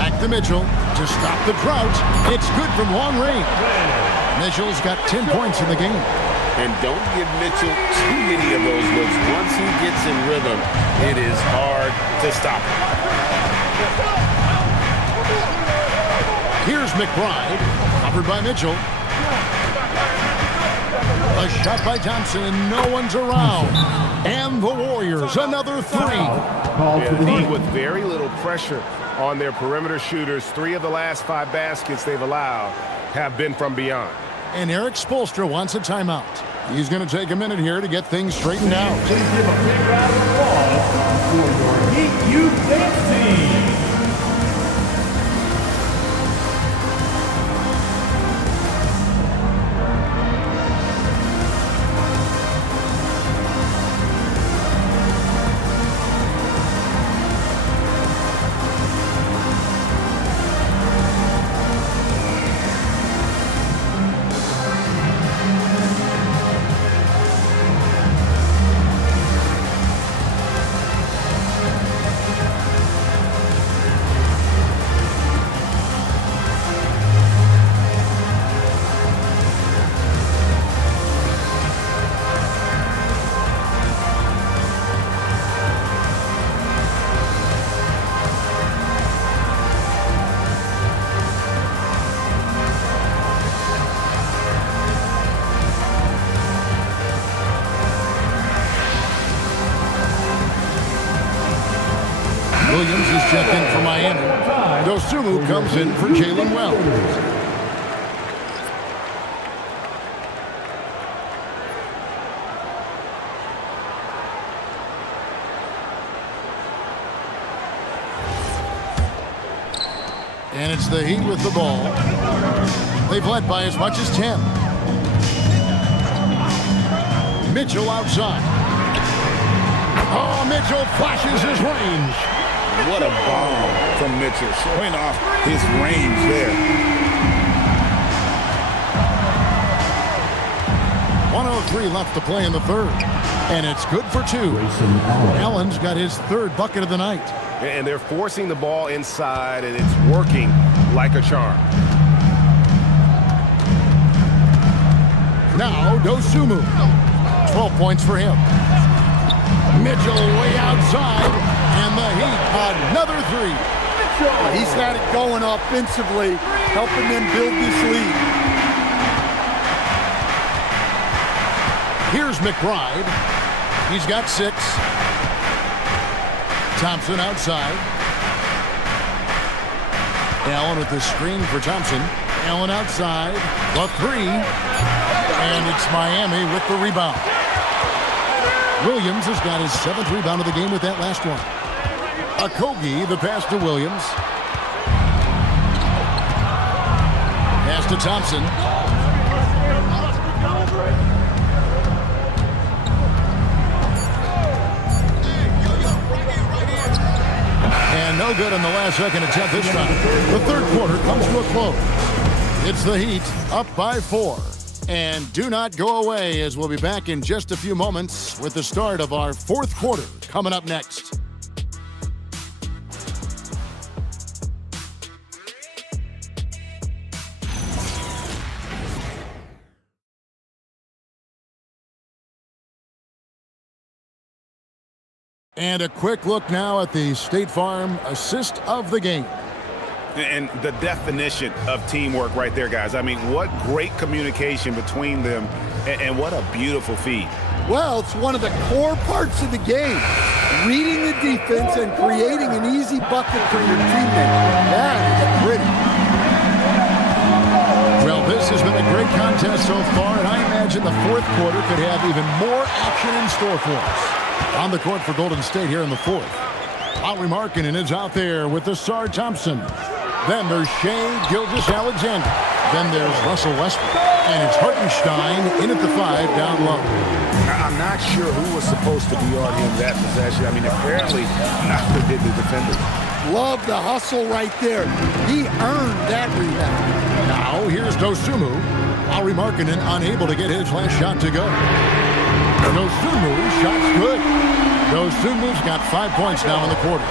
Back to Mitchell to stop the drought. It's good from long range. Mitchell's got 10 points in the game. And don't give Mitchell too many of those looks. Once he gets in rhythm, it is hard to stop him. Here's McBride, covered by Mitchell. A shot by Thompson, and no one's around. And the Warriors, another 3. Yeah, the league with very little pressure on their perimeter shooters. 3 of the last 5 baskets they've allowed have been from beyond. And Eric Spoelstra wants a timeout. He's going to take a minute here to get things straightened out. Please give a big round of applause for your Heat Youth Dance Team. Williams is checked in for Miami. Dosunmu comes in for Jalen Wells. And it's the Heat with the ball. They've led by as much as 10. Mitchell outside. Oh, Mitchell flashes his range. What a bomb from Mitchell, showing off his range there. 1:03 left to play in the third. And it's good for 2. Allen's got his 3rd bucket of the night. And they're forcing the ball inside, and it's working like a charm. Now, Dosunmu. 12 points for him. Mitchell way outside, and the Heat another 3. He's got it going offensively, helping them build this lead. Here's McBride. He's got 6. Thompson outside. Allen with the screen for Thompson. Allen outside. The 3. And it's Miami with the rebound. Williams has got his 7th rebound of the game with that last one. Okogie, the pass to Williams. Pass to Thompson. And no good on the last second attempt this time. The third quarter comes to a close. It's the Heat up by 4. And do not go away, as we'll be back in just a few moments with the start of our 4th quarter coming up next. And a quick look now at the State Farm assist of the game. And the definition of teamwork right there, guys. I mean, what great communication between them, and what a beautiful feed. Well, it's one of the core parts of the game. Reading the defense and creating an easy bucket for your teammate. That is pretty. has been a great contest so far, and I imagine the fourth quarter could have even more action in store for us. On the court for Golden State here in the fourth. Lauri Markkanen is out there with Ausar Thompson. Then there's Shai Gilgeous-Alexander. Then there's Russell Westbrook. And it's Hartenstein in at the 5 down low. I'm not sure who was supposed to be on him that possession. I mean, apparently neither did the defender. Love the hustle right there. He earned that rebound. Now here's Dosunmu. Lauri Markkanen unable to get his last shot to go. Dosunmu, shot's good. Dosunmu's got 5 points now in the quarter.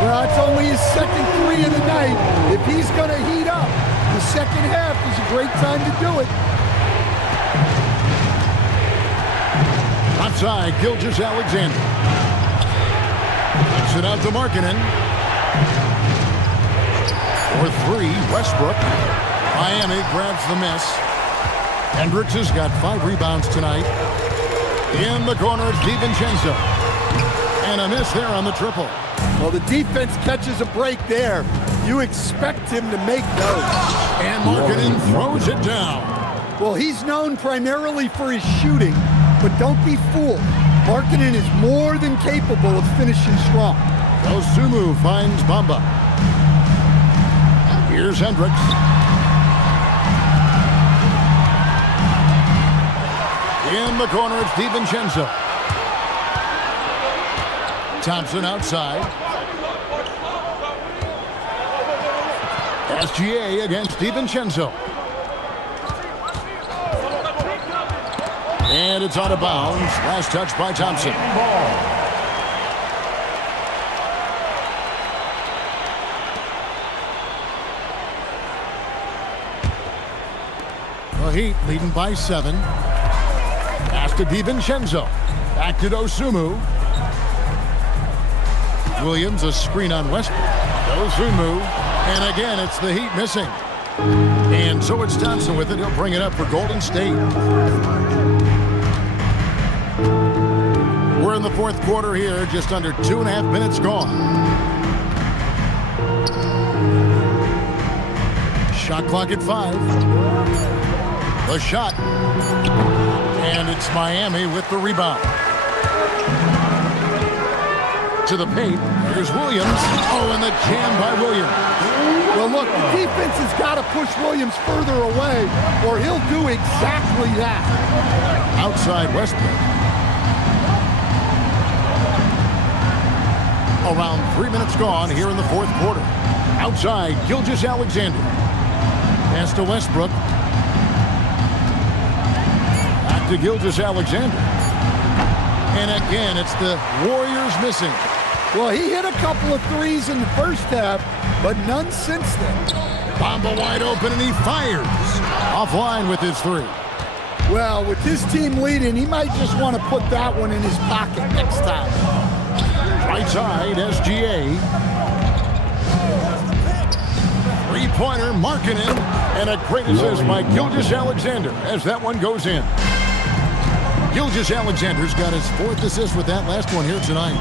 Well, it's only his second 3 of the night. If he's going to heat up, the second half is a great time to do it. Outside, Gilgeous-Alexander. Puts it out to Markkanen. For 3, Westbrook. Miami grabs the miss. Hendricks has got 5 rebounds tonight. In the corner, it's DiVincenzo. And a miss there on the triple. Well, the defense catches a break there. You expect him to make those. And Markkanen throws it down. Well, he's known primarily for his shooting, but don't be fooled. Markkanen is more than capable of finishing strong. Dosunmu finds Bamba. Here's Hendricks. In the corner, it's DiVincenzo. Thompson outside. SGA against DiVincenzo. And it's out of bounds. Last touch by Thompson. The Heat leading by 7. Pass to DiVincenzo. Back to Dosunmu. Williams, a screen on Westbrook. Dosunmu. And again, it's the Heat missing. And so it's Thompson with it. He'll bring it up for Golden State. We're in the fourth quarter here. Just under 2.5 minutes gone. Shot clock at 5. The shot. And it's Miami with the rebound. To the paint. Here's Williams. Oh, and the jam by Williams. Well, look, the defense has got to push Williams further away, or he'll do exactly that. Outside Westbrook. Around 3 minutes gone here in the fourth quarter. Outside, Gilgeous-Alexander. Pass to Westbrook. Back to Gilgeous-Alexander. And again, it's the Warriors missing. Well, he hit a couple of threes in the first half, but none since then. Bamba wide open, and he fires. Offline with his 3. Well, with his team leading, he might just want to put that one in his pocket next time. Right side, SGA. Three-pointer, Markkanen, and a great assist by Gilgeous-Alexander as that one goes in. Gilgeous-Alexander's got his 4th assist with that last one here tonight.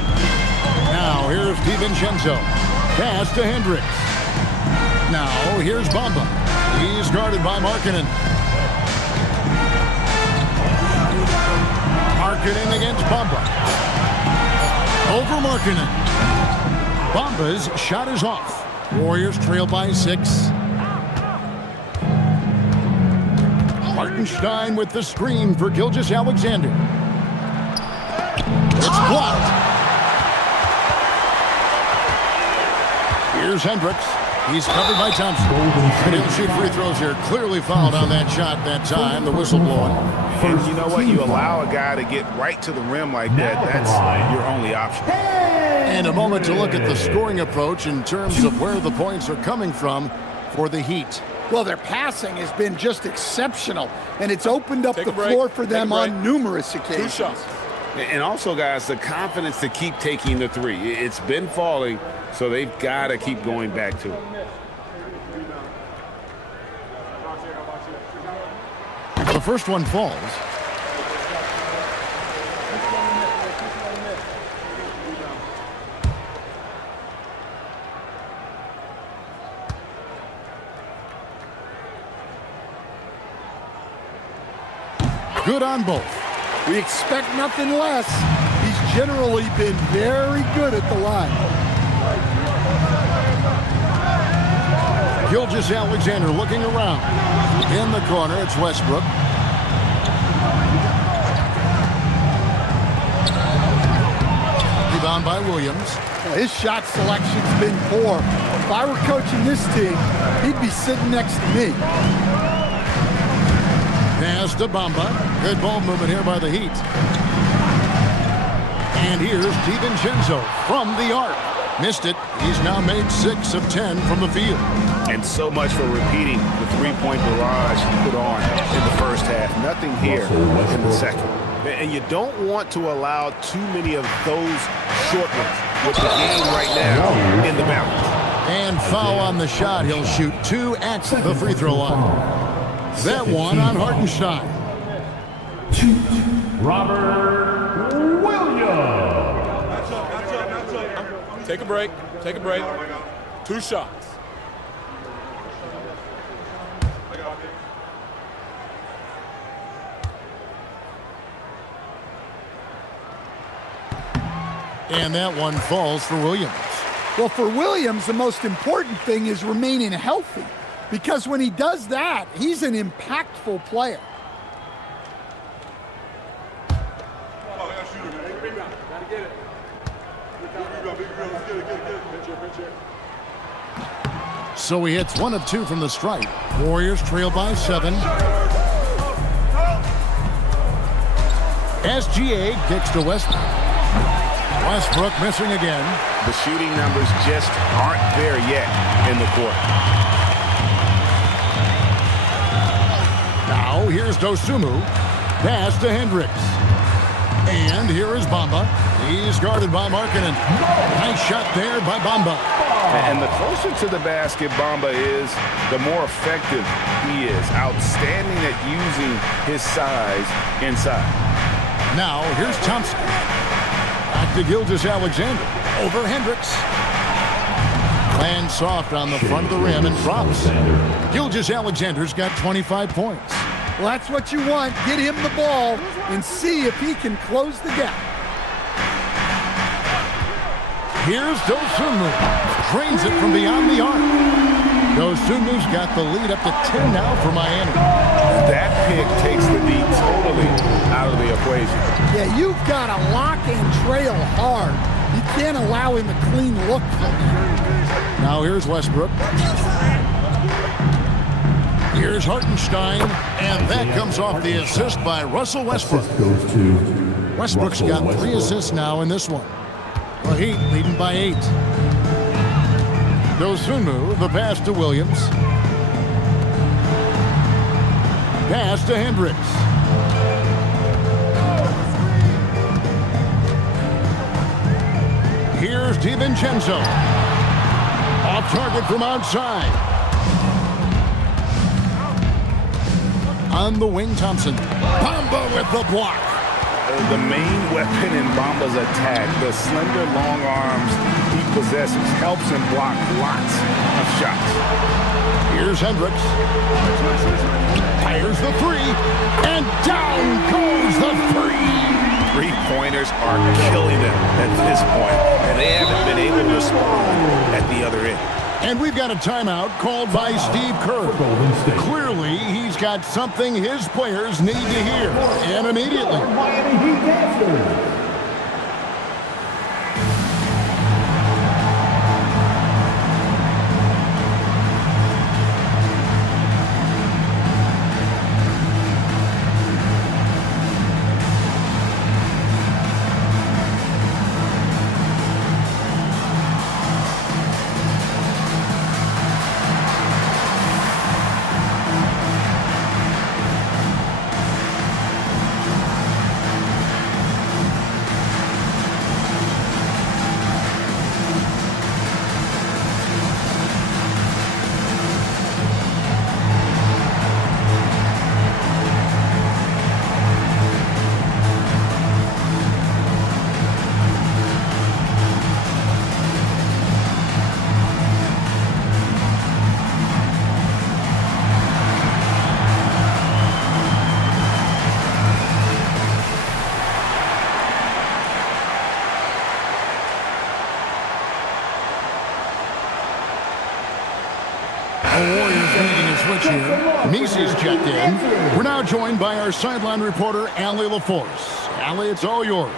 Now, here's DiVincenzo. Pass to Hendricks. Now, here's Bamba. He's guarded by Markkanen. Markkanen against Bamba. Over Markkanen. Bamba's shot is off. Warriors trail by 6. Hartenstein with the screen for Gilgeous-Alexander. It's blocked. Here's Hendricks. He's covered by Thompson. And he'll shoot free throws here. Clearly fouled on that shot that time. The whistle blowing. And you know what? You allow a guy to get right to the rim like that. That's your only option. And a moment to look at the scoring approach in terms of where the points are coming from for the Heat. Well, their passing has been just exceptional, and it's opened up the floor for them on numerous occasions. And also, guys, the confidence to keep taking the 3. It's been falling, so they've got to keep going back to it. The first one falls. Good on both. We expect nothing less. He's generally been very good at the line. Gilgeous-Alexander looking around. In the corner, it's Westbrook. Rebound by Williams. His shot selection's been poor. If I were coaching this team, he'd be sitting next to me. Pass to Bamba. Good ball movement here by the Heat. And here's DiVincenzo from the arc. Missed it. He's now made 6 of 10 from the field. And so much for repeating the three-point barrage he put on in the first half. Nothing here in the second. And you don't want to allow too many of those short ones with the game right now in the balance. And foul on the shot. He'll shoot 2 at the free throw line. That one on Hartenstein. Robert Williams. Take a break. Take a break. 2 shots. And that one falls for Williams. Well, for Williams, the most important thing is remaining healthy. Because when he does that, he's an impactful player. So he hits 1 of 2 from the stripe. Warriors trail by 7. SGA kicks to Westbrook. Westbrook missing again. The shooting numbers just aren't there yet in the court. Now here's Dosunmu. Pass to Hendricks. And here is Bamba. He's guarded by Markkanen. Nice shot there by Bamba. And the closer to the basket Bamba is, the more effective he is. Outstanding at using his size inside. Now here's Thompson. Back to Gilgeous-Alexander. Over Hendricks. Lands soft on the front of the rim and drops. Gilgeous-Alexander's got 25 points. Well, that's what you want. Get him the ball and see if he can close the gap. Here's Dosunmu. Drains it from beyond the arc. Dosunmu's got the lead up to 10 now for Miami. That pick takes the D totally out of the equation. Yeah, you've got to lock and trail hard. You can't allow him a clean look. Now here's Westbrook. Here's Hartenstein, and that comes off the assist by Russell Westbrook. Westbrook's got 3 assists now in this one. The Heat leading by 8. Dosunmu, the pass to Williams. Pass to Hendricks. Here's DiVincenzo. Off target from outside. On the wing, Thompson. Bamba with the block. The main weapon in Bamba's attack, the slender long arms he possesses, helps him block lots of shots. Here's Hendricks. Fires the 3, and down goes the 3. Three-pointers are killing them at this point, and they haven't been able to respond at the other end. And we've got a timeout called by Steve Kerr. Clearly, he's got something his players need to hear, and immediately. Miami Heat dancers. switch here. Meese's checked in. We're now joined by our sideline reporter, Allie LaForce. Allie, it's all yours.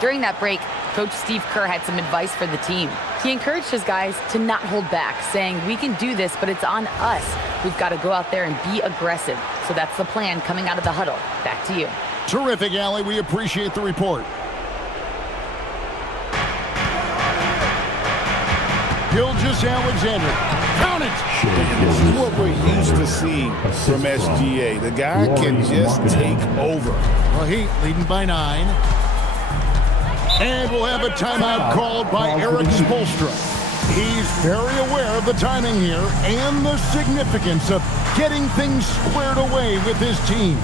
During that break, Coach Steve Kerr had some advice for the team. He encouraged his guys to not hold back, saying, we can do this, but it's on us. We've got to go out there and be aggressive. So that's the plan coming out of the huddle. Back to you. Terrific, Allie. We appreciate the report. Gilgeous-Alexander. Count it! This is what we're used to seeing from SGA. The guy can just take over. Well, Heat leading by 9. And we'll have a timeout called by Eric Spoelstra. He's very aware of the timing here and the significance of getting things squared away with his team.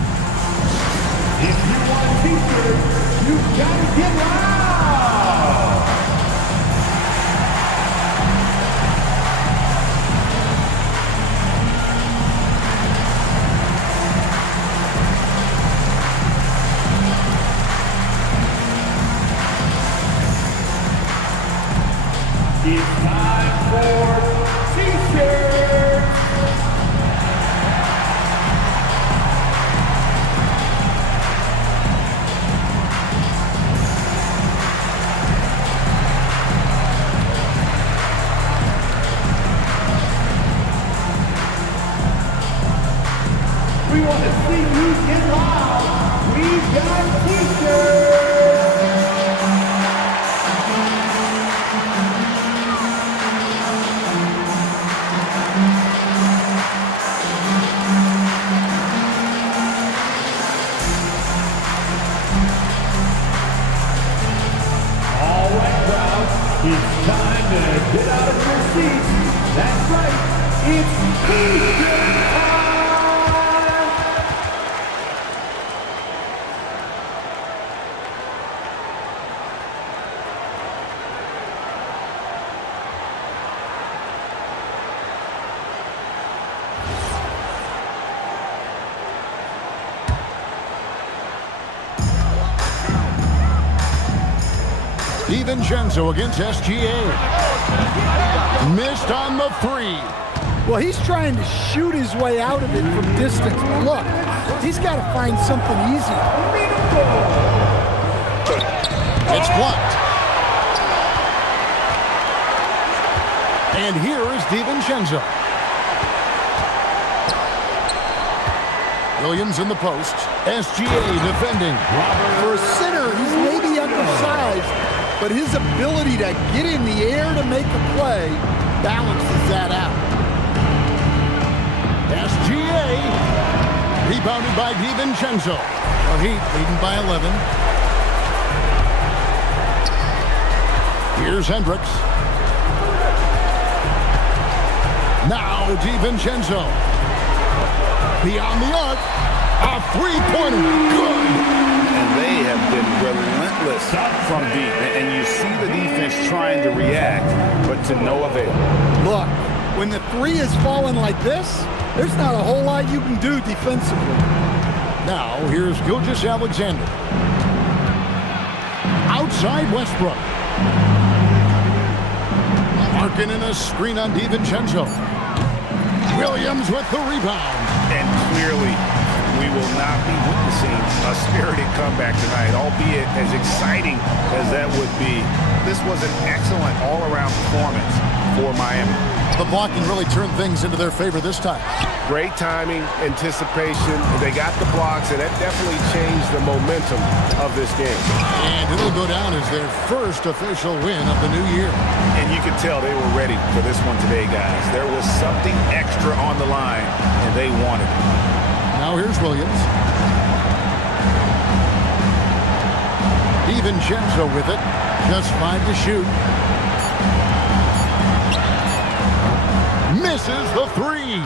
If you want T-shirts, you've got to get loud! It's time for T-shirts! We want to see you get loud. We've got T-shirts! It's time to get out of your seats. That's right. It's T-shirt time. DiVincenzo against SGA. Missed on the 3. Well, he's trying to shoot his way out of it from distance. But look, he's got to find something easy. It's blocked. And here is DiVincenzo. Williams in the post. SGA defending. For a center, he's maybe undersized, but his ability to get in the air to make a play balances that out. SGA rebounded by DiVincenzo. The Heat leading by 11. Here's Hendricks. Now DiVincenzo. Beyond the arc. A three-pointer. Good. And they have been relentless from deep. And you see the defense trying to react, but to no avail. Look, when the 3 is falling like this, there's not a whole lot you can do defensively. Now, here's Gilgeous-Alexander. Outside Westbrook. Marking in a screen on DiVincenzo. Williams with the rebound. And clearly, we will not be witnessing a spirited comeback tonight, albeit as exciting as that would be. This was an excellent all-around performance for Miami. The blocking really turned things into their favor this time. Great timing, anticipation. They got the blocks, and that definitely changed the momentum of this game. And it'll go down as their first official win of the new year. And you could tell they were ready for this one today, guys. There was something extra on the line, and they wanted it. Now here's Williams. DiVincenzo with it. Just 5 to shoot. Misses the 3.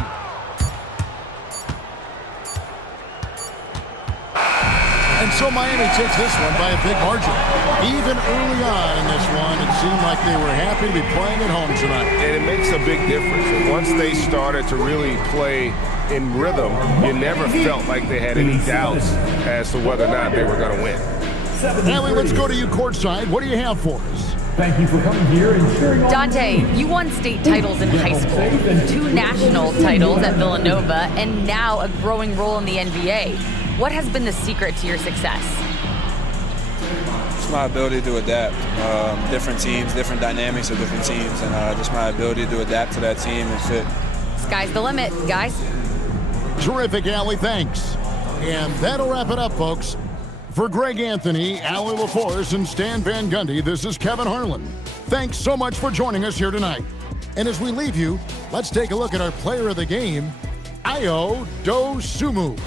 And so Miami takes this one by a big margin. Even early on in this one, it seemed like they were happy to be playing at home tonight. And it makes a big difference. Once they started to really play in rhythm, you never felt like they had any doubts as to whether or not they were going to win. Allie, let's go to you courtside. What do you have for us? Thank you for coming here and cheering on. Dante, you won state titles in high school, 2 national titles at Villanova, and now a growing role in the NBA. What has been the secret to your success? It's my ability to adapt. Different teams, different dynamics of different teams, and just my ability to adapt to that team and fit. Sky's the limit, guys. Terrific, Allie. Thanks. And that'll wrap it up, folks. For Greg Anthony, Allie LaForce, and Stan Van Gundy, this is Kevin Harlan. Thanks so much for joining us here tonight. And as we leave you, let's take a look at our player of the game, Ayo Dosunmu.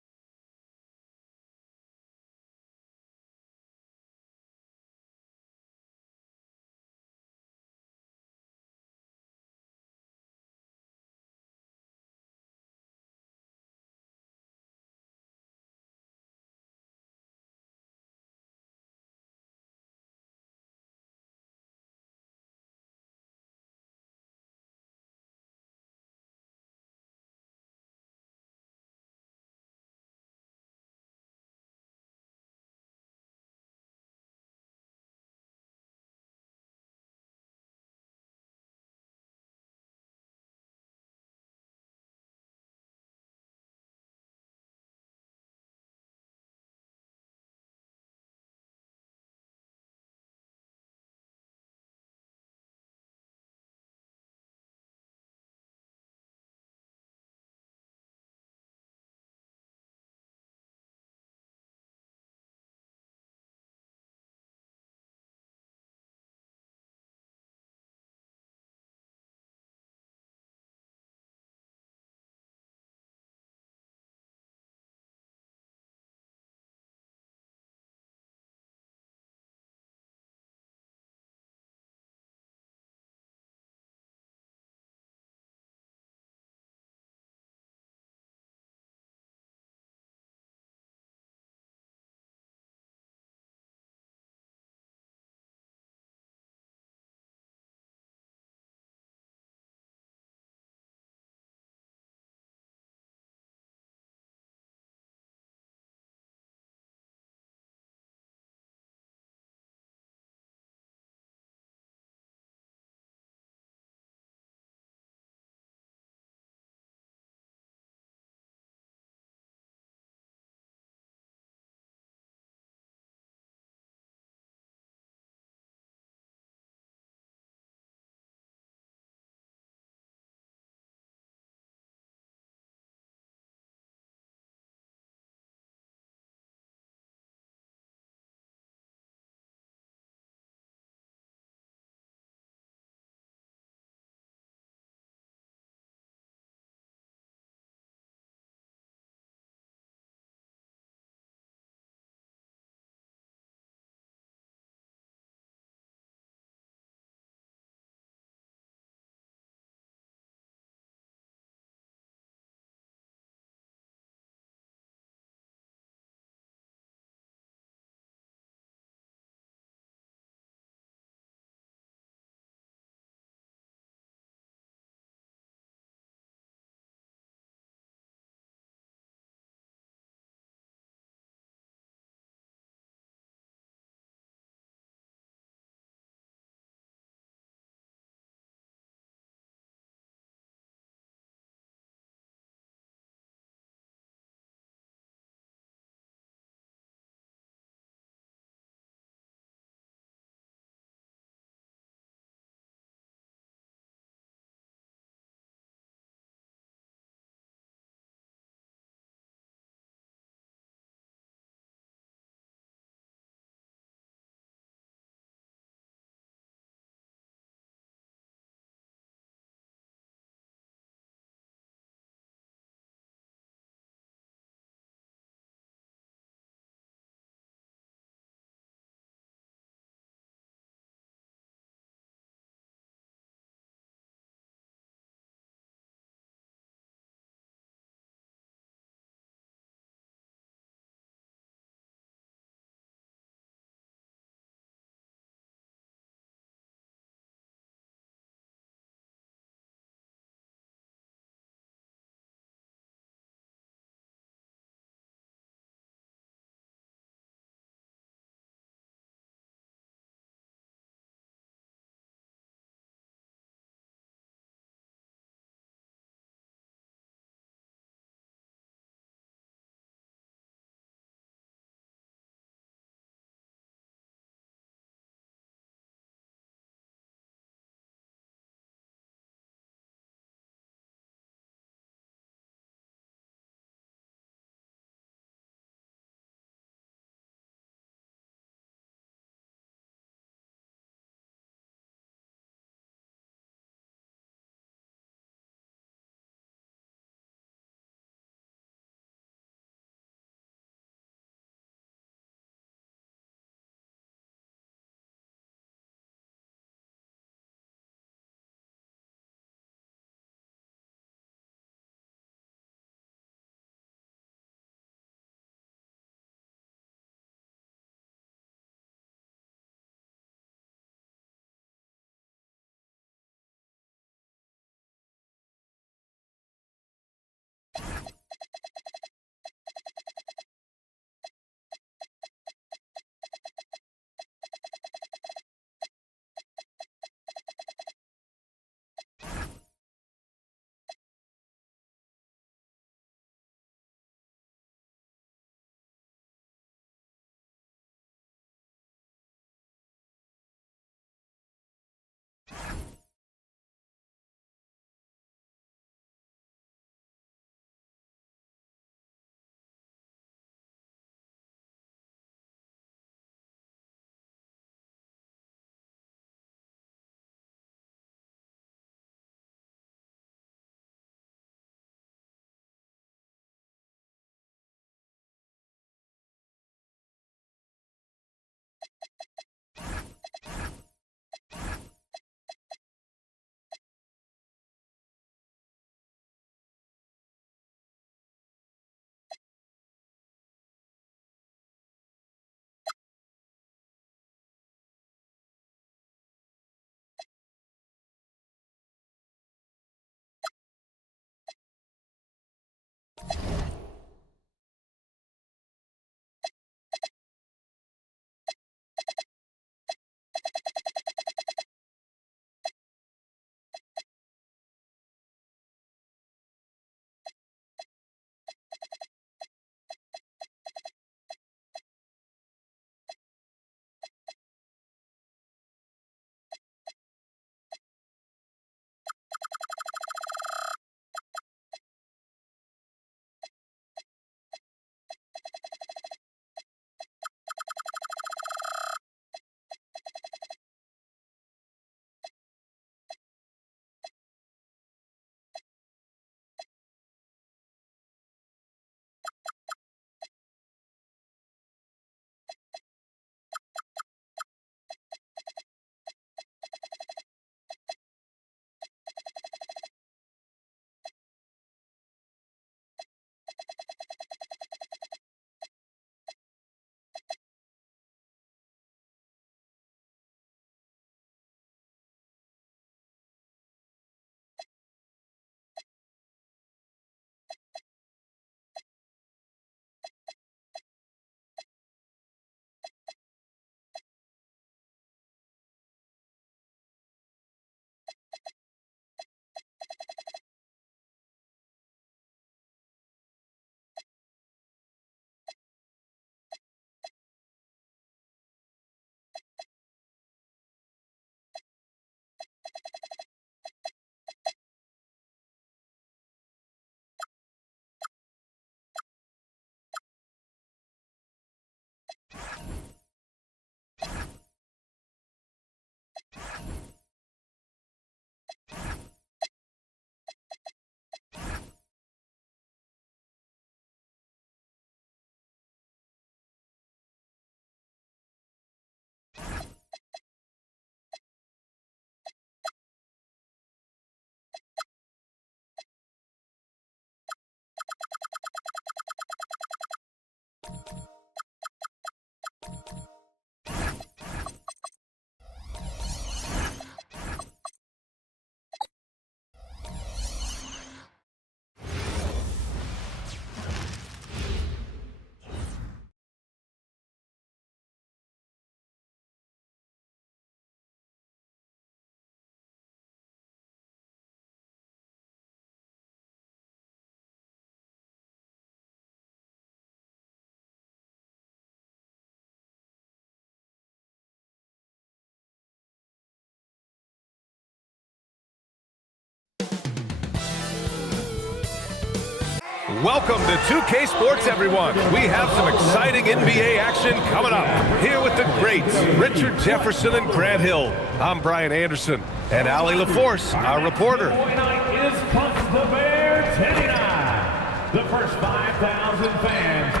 Welcome to 2K Sports, everyone. We have some exciting NBA action coming up. Here with the greats, Richard Jefferson and Grant Hill. I'm Brian Anderson, and Allie LaForce, our reporter. Tonight is Pumps the Bear 10-9. The first 5,000 fans.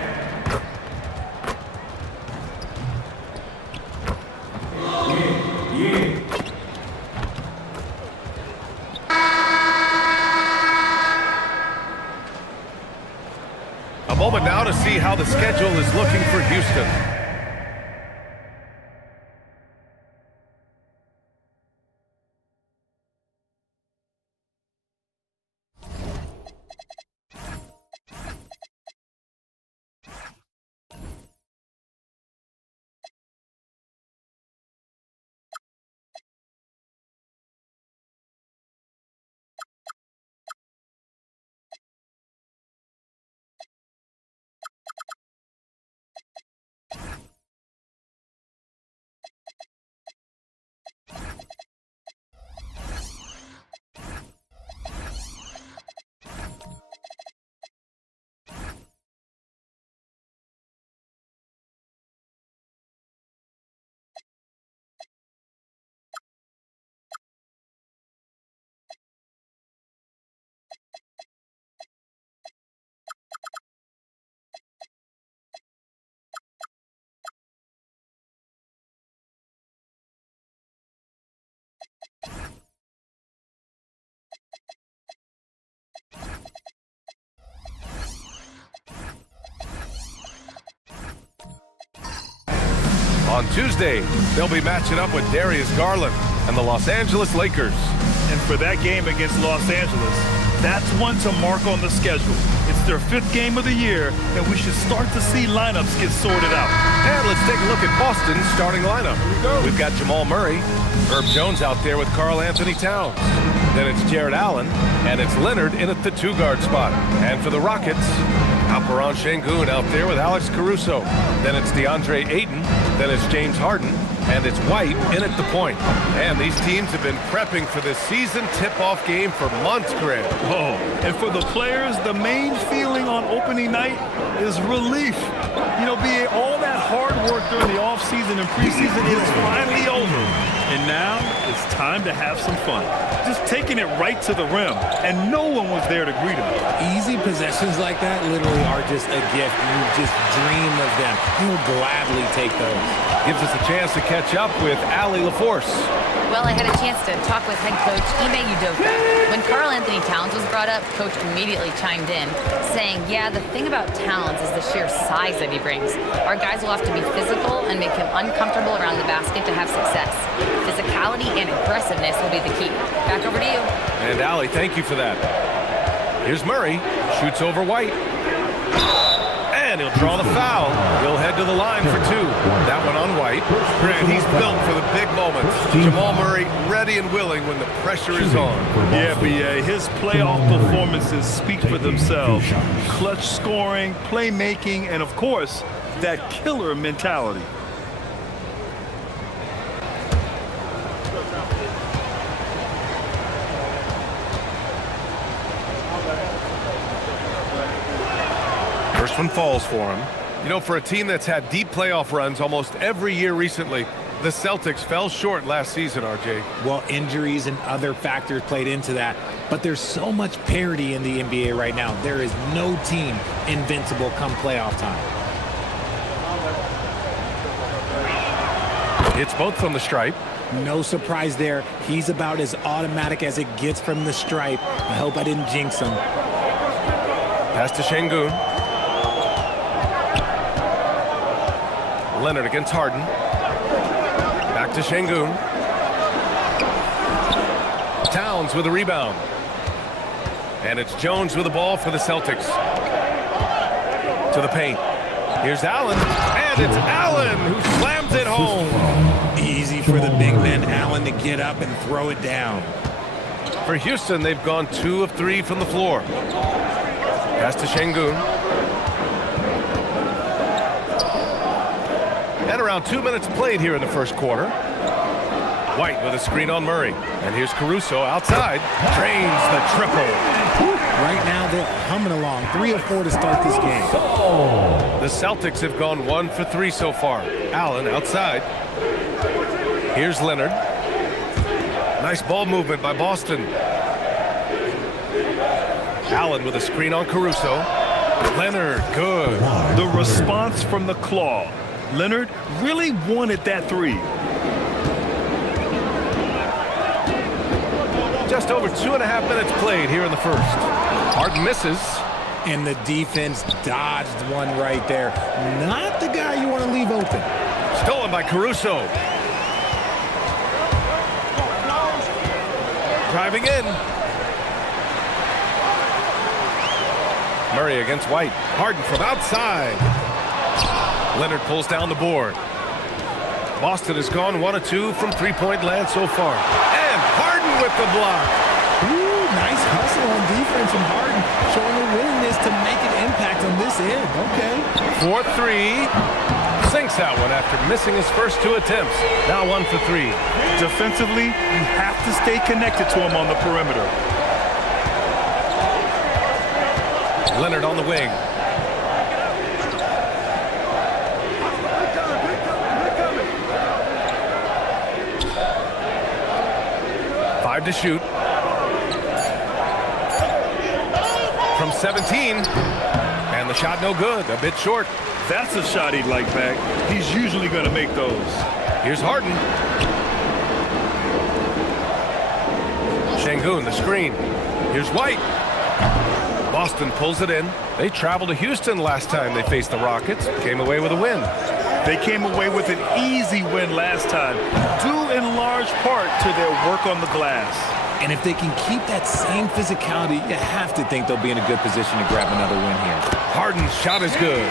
A moment now to see how the schedule is looking for Houston. On Tuesday, they'll be matching up with Darius Garland and the Los Angeles Lakers. And for that game against Los Angeles, that's one to mark on the schedule. It's their 5th game of the year, and we should start to see lineups get sorted out. And let's take a look at Boston's starting lineup. We've got Jamal Murray, Herb Jones out there with Karl Anthony Towns. Then it's Jared Allen, and it's Leonard in at the 2-guard spot. And for the Rockets, Alperen Sengun out there with Alex Caruso. Then it's DeAndre Ayton. Then it's James Harden. And it's White in at the point. And these teams have been prepping for this season tip-off game for months, Grant. Oh, and for the players, the main feeling on opening night is relief. You know, BA, all that hard work during the offseason and preseason is finally over. And now it's time to have some fun. Just taking it right to the rim, and no one was there to greet him. Easy possessions like that literally are just a gift. You just dream of them. You'll gladly take those. Gives us a chance to catch up with Allie LaForce. Well, I had a chance to talk with head coach Ime Udoka. When Karl Anthony Towns was brought up, coach immediately chimed in, saying, yeah, the thing about Towns is the sheer size that he brings. Our guys will have to be physical and make him uncomfortable around the basket to have success. Physicality and aggressiveness will be the key. Back over to you. And Allie, thank you for that. Here's Murray, shoots over White. And he'll draw the foul. He'll head to the line for 2. That one on White. Grant, he's built for the big moments. Jamal Murray ready and willing when the pressure is on. Yeah, BA, his playoff performances speak for themselves. Clutch scoring, playmaking, and of course, that killer mentality. First one falls for him. You know, for a team that's had deep playoff runs almost every year recently, the Celtics fell short last season, RJ. Well, injuries and other factors played into that. But there's so much parity in the NBA right now. There is no team invincible come playoff time. It's both from the stripe. No surprise there. He's about as automatic as it gets from the stripe. I hope I didn't jinx him. Pass to Şengün. Leonard against Harden. Back to Şengün. Towns with a rebound. And it's Jones with the ball for the Celtics. To the paint. Here's Allen. And it's Allen who slams it home. Easy for the big man Allen to get up and throw it down. For Houston, they've gone 2 of 3 from the floor. Pass to Şengün. And around 2 minutes played here in the first quarter. White with a screen on Murray. And here's Caruso outside. Drains the triple. Right now, they're humming along. 3 of 4 to start this game. The Celtics have gone 1 for 3 so far. Allen outside. Here's Leonard. Nice ball movement by Boston. Allen with a screen on Caruso. Leonard, good. The response from the claw. Leonard really wanted that 3. Just over 2.5 minutes played here in the first. Harden misses. And the defense dodged one right there. Not the guy you want to leave open. Stolen by Caruso. Driving in. Murray against White. Harden from outside. Leonard pulls down the board. Boston has gone 1 of 2 from three-point land so far. And Harden with the block. Ooh, nice hustle on defense from Harden, showing a willingness to make an impact on this end. Okay. 4-3. Sinks that one after missing his first 2 attempts. Now 1 for 3. Defensively, you have to stay connected to him on the perimeter. Leonard on the wing. To shoot. From 17. And the shot no good. A bit short. That's a shot he'd like back. He's usually going to make those. Here's Harden. Şengün, the screen. Here's White. Boston pulls it in. They traveled to Houston last time they faced the Rockets. Came away with a win. They came away with an easy win last time, due in large part to their work on the glass. And if they can keep that same physicality, you have to think they'll be in a good position to grab another win here. Harden's shot is good.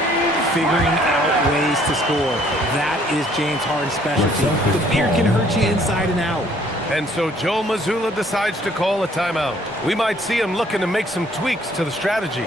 Figuring out ways to score. That is James Harden's specialty. The fear can hurt you inside and out. And so Joe Mazzulla decides to call a timeout. We might see him looking to make some tweaks to the strategy.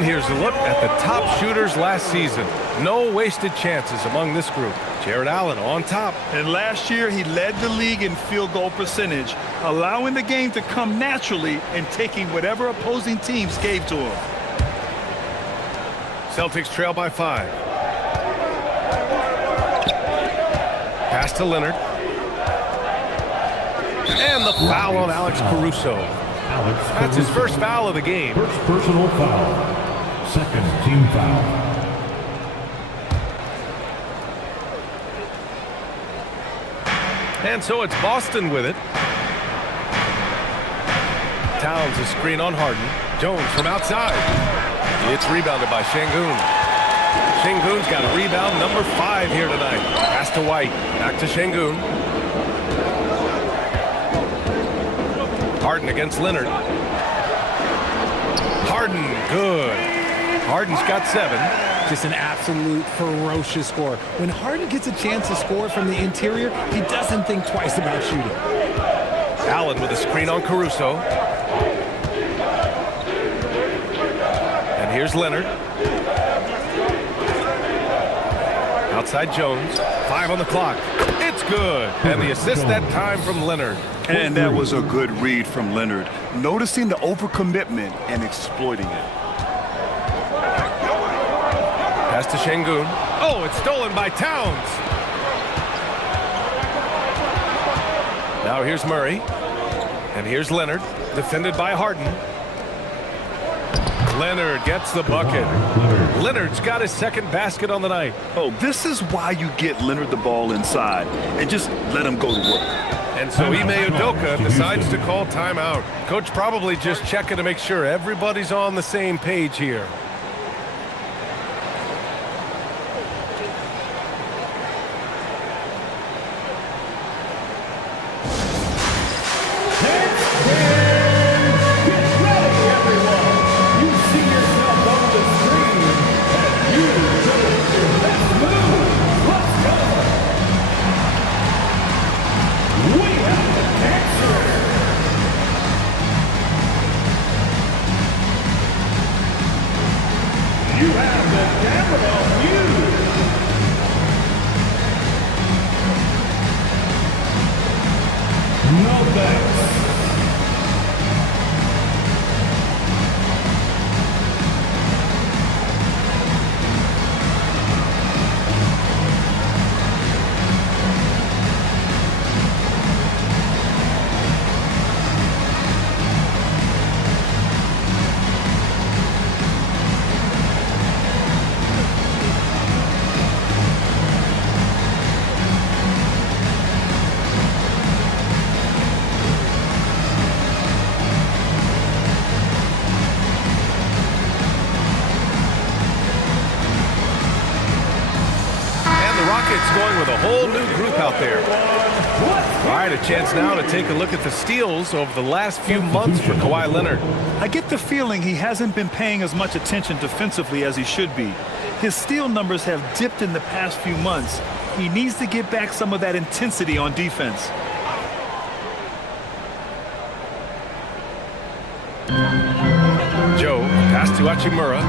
Here's a look at the top shooters last season. No wasted chances among this group. Jared Allen on top. And last year, he led the league in field goal percentage, allowing the game to come naturally and taking whatever opposing teams gave to him. Celtics trail by 5. Pass to Leonard. And the foul on Alex Caruso. That's his first foul of the game. First personal foul. Second team foul. And so it's Boston with it. Towns a screen on Harden. Jones from outside. It's rebounded by Şengün. Şengün's got a rebound number 5 here tonight. Pass to White. Back to Şengün. Harden against Leonard. Harden, good. Harden's got 7. Just an absolute ferocious score. When Harden gets a chance to score from the interior, he doesn't think twice about shooting. Allen with a screen on Caruso. And here's Leonard. Outside Jones. 5 on the clock. It's good. And the assist that time from Leonard. And that was a good read from Leonard. Noticing the overcommitment and exploiting it. Pass to Şengün. Oh, it's stolen by Towns. Now here's Murray. And here's Leonard. Defended by Harden. Leonard gets the bucket. Leonard's got his second basket on the night. Oh, this is why you get Leonard the ball inside and just let him go to work. And so Ime Udoka decides to call timeout. Coach probably just checking to make sure everybody's on the same page here. Going with a whole new group out there. All right, a chance now to take a look at the steals over the last few months for Kawhi Leonard. I get the feeling he hasn't been paying as much attention defensively as he should be. His steal numbers have dipped in the past few months. He needs to get back some of that intensity on defense. Joe, pass to Hachimura.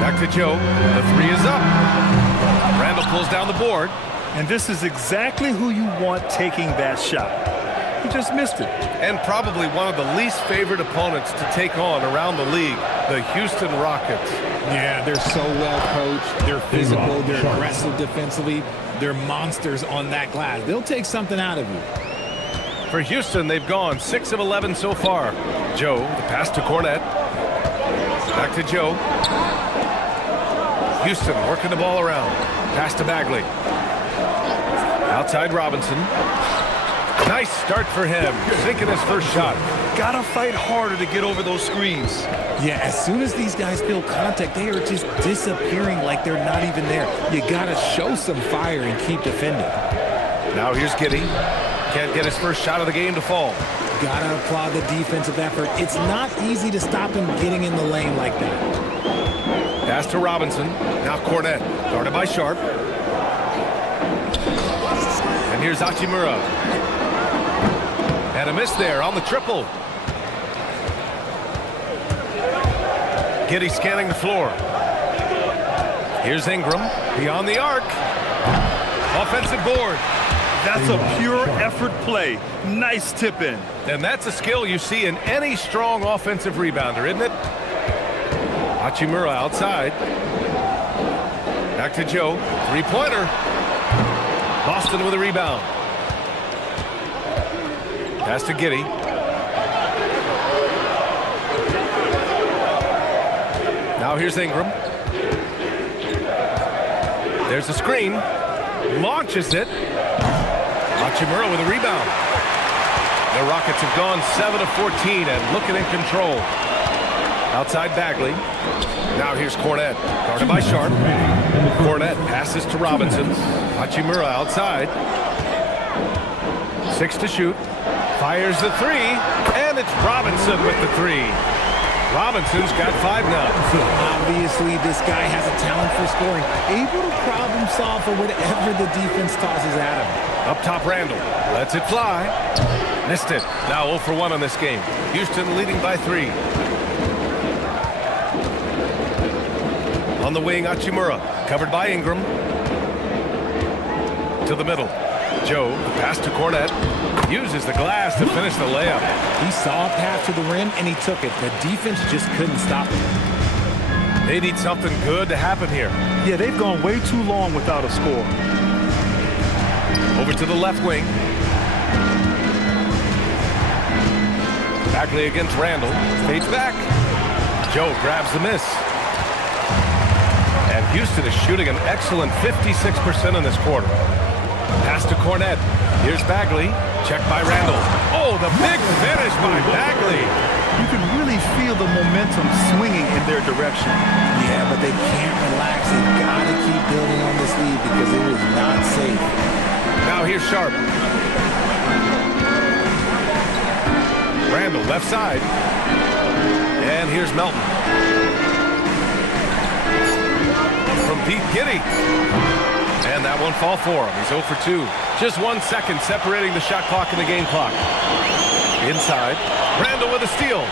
Back to Joe. The 3 is up. Randall pulls down the board. And this is exactly who you want taking that shot. He just missed it. And probably one of the least favored opponents to take on around the league, the Houston Rockets. Yeah, they're so well coached. They're physical. They're aggressive defensively. They're monsters on that glass. They'll take something out of you. For Houston, they've gone 6 of 11 so far. Joe, the pass to Cornette. Back to Joe. Houston working the ball around. Pass to Bagley. Outside Robinson. Nice start for him. Sinking his first shot. Gotta fight harder to get over those screens. Yeah, as soon as these guys feel contact, they are just disappearing like they're not even there. You gotta show some fire and keep defending. Now here's Giddey. Can't get his first shot of the game to fall. Gotta applaud the defensive effort. It's not easy to stop him getting in the lane like that. Pass to Robinson. Now Cornette. Guarded by Sharp. And here's Hachimura. And a miss there on the triple. Giddey scanning the floor. Here's Ingram. Beyond the arc. Offensive board. That's a pure effort play. Nice tip in. And that's a skill you see in any strong offensive rebounder, isn't it? Hachimura outside. Back to Joe. Three-pointer. Boston with a rebound. Pass to Giddey. Now here's Ingram. There's a screen. Launches it. Hachimura with a rebound. The Rockets have gone 7 of 14 and looking in control. Outside Bagley. Now here's Cornette. Guarded by Sharp. Cornette passes to Robinson. Hachimura outside. 6 to shoot. Fires the three. And it's Robinson with the three. Robinson's got 5 now. Obviously, this guy has a talent for scoring. Able to problem solve for whatever the defense tosses at him. Up top, Randall. Lets it fly. Missed it. Now 0 for 1 on this game. Houston leading by 3. On the wing, Hachimura. Covered by Ingram. To the middle. Joe, the pass to Cornette. Uses the glass to finish the layup. He saw a path to the rim, and he took it. The defense just couldn't stop him. They need something good to happen here. Yeah, they've gone way too long without a score. Over to the left wing. Bagley against Randall. Fades back. Joe grabs the miss. And Houston is shooting an excellent 56% in this quarter. Pass to Cornette. Here's Bagley. Checked by Randall. Oh, the big finish by Bagley. You can really feel the momentum swinging in their direction. Yeah, but they can't relax. They've got to keep building on this lead because it is not safe. Now here's Sharp. Randall left side. And here's Melton. From deep, Giddey. And that won't fall for him. He's 0 for 2. Just 1 second separating the shot clock and the game clock. Inside. Randall with a steal.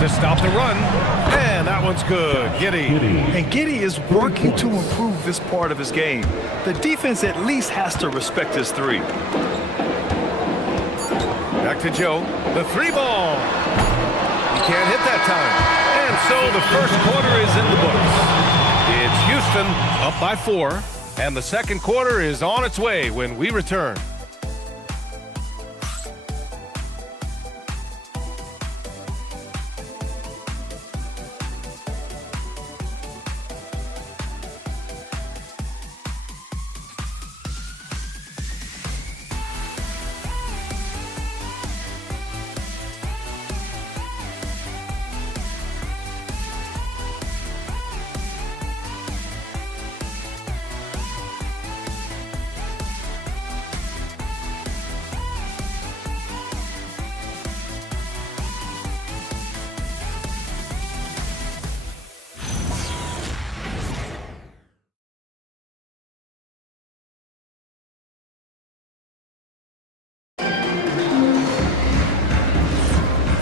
To stop the run. And that one's good. Giddey. And Giddey is working to improve this part of his game. The defense at least has to respect his three. Back to Joe. The 3 ball. He can't hit that time. And so the first quarter is in the books. It's Houston up by 4. And the second quarter is on its way when we return.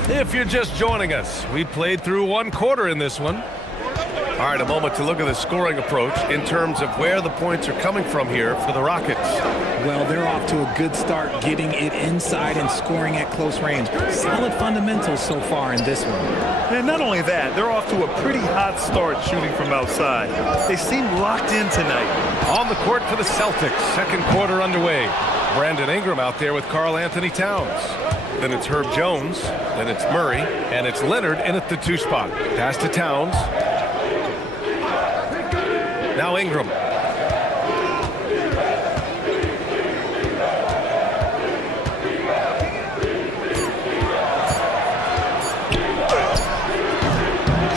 If you're just joining us, we played through 1 quarter in this one. All right, a moment to look at the scoring approach in terms of where the points are coming from here for the Rockets. Well, they're off to a good start getting it inside and scoring at close range. Solid fundamentals so far in this one. And not only that, they're off to a pretty hot start shooting from outside. They seem locked in tonight. On the court for the Celtics, second quarter underway. Brandon Ingram out there with Karl Anthony Towns. Then it's Herb Jones, then it's Murray, and it's Leonard in at the 2 spot. Pass to Towns. Now Ingram.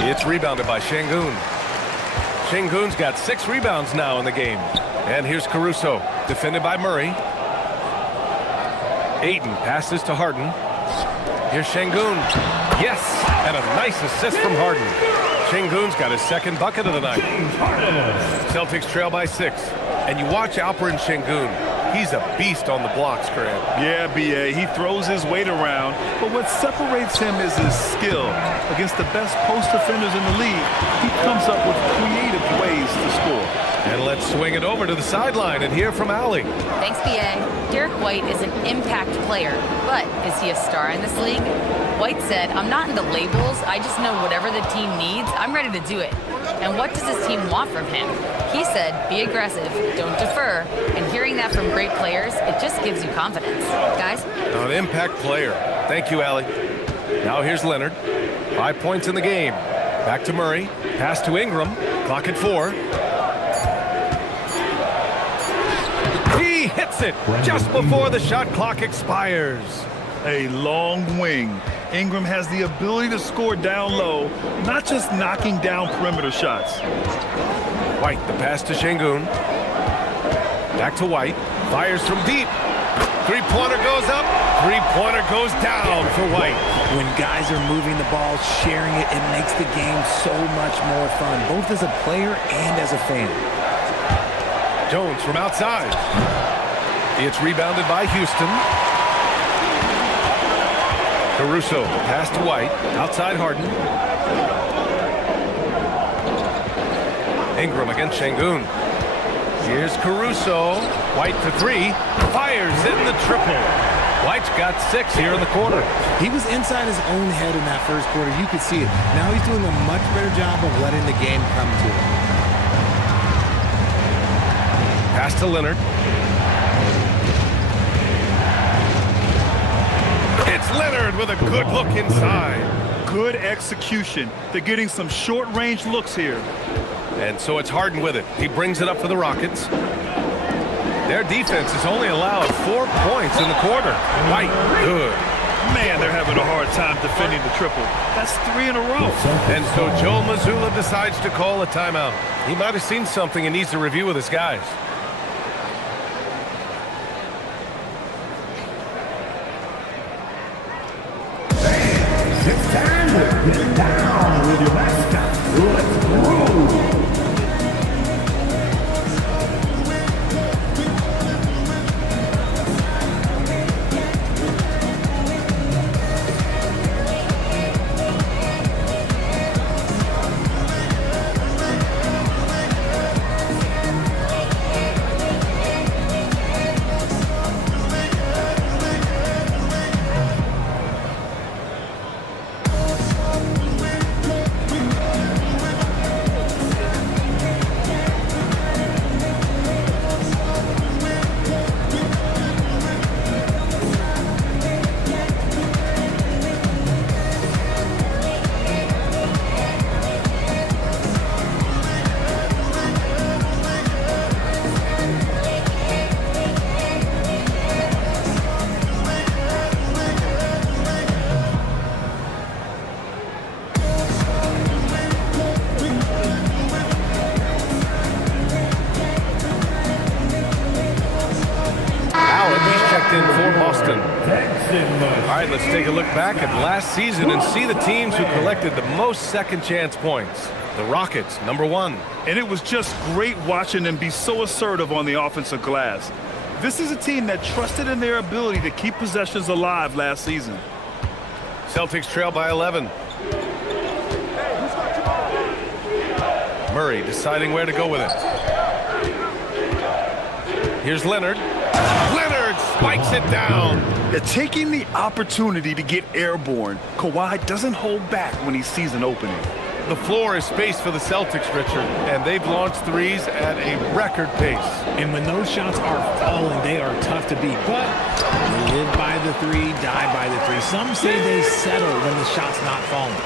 It's rebounded by Şengün. Şengün's got 6 rebounds now in the game. And here's Caruso, defended by Murray. Ayton passes to Harden. Here's Şengün. Yes, and a nice assist from Harden. Şengün's got his second bucket of the night. Celtics trail by 6. And you watch Alperen Şengün. He's a beast on the blocks, Grant. Yeah, B.A., he throws his weight around, but what separates him is his skill. Against the best post defenders in the league, he comes up with creative ways to score. And let's swing it over to the sideline and hear from Allie. Thanks, B.A. Derek White is an impact player, but is he a star in this league? White said, "I'm not into labels. I just know whatever the team needs, I'm ready to do it. And what does this team want from him?" He said, "Be aggressive, don't defer." And hearing that from great players, it just gives you confidence. Guys? An impact player. Thank you, Allie. Now here's Leonard. 5 points in the game. Back to Murray. Pass to Ingram. Clock at 4. He hits it just before the shot clock expires. A long wing. Ingram has the ability to score down low, not just knocking down perimeter shots. White, the pass to Şengün. Back to White. Fires from deep. Three-pointer goes up. Three-pointer goes down for White. When guys are moving the ball, sharing it, it makes the game so much more fun, both as a player and as a fan. Jones from outside. It's rebounded by Houston. Caruso, pass to White. Outside Harden. Ingram against Şengün. Here's Caruso. White for 3. Fires in the triple. White's got 6 here in the quarter. He was inside his own head in that first quarter. You could see it. Now he's doing a much better job of letting the game come to him. Pass to Leonard. It's Leonard with a good look inside. Good execution. They're getting some short-range looks here. And so it's Harden with it. He brings it up for the Rockets. Their defense has only allowed 4 points in the quarter. White, good. Man, they're having a hard time defending the triple. That's 3 in a row. And so Joe Mazzulla decides to call a timeout. He might have seen something and needs to review with his guys. It's time to get down with your mascot. Let's roll. All right, let's take a look back at last season and see the teams who collected the most second chance points. The Rockets, number 1. And it was just great watching them be so assertive on the offensive glass. This is a team that trusted in their ability to keep possessions alive last season. Celtics trail by 11. Murray deciding where to go with it. Here's Leonard. Leonard spikes it down. They're taking the opportunity to get airborne. Kawhi doesn't hold back when he sees an opening. The floor is spaced for the Celtics, Richard, and they've launched threes at a record pace. And when those shots are falling, they are tough to beat. But they live by the 3, die by the 3. Some say they settle when the shot's not falling.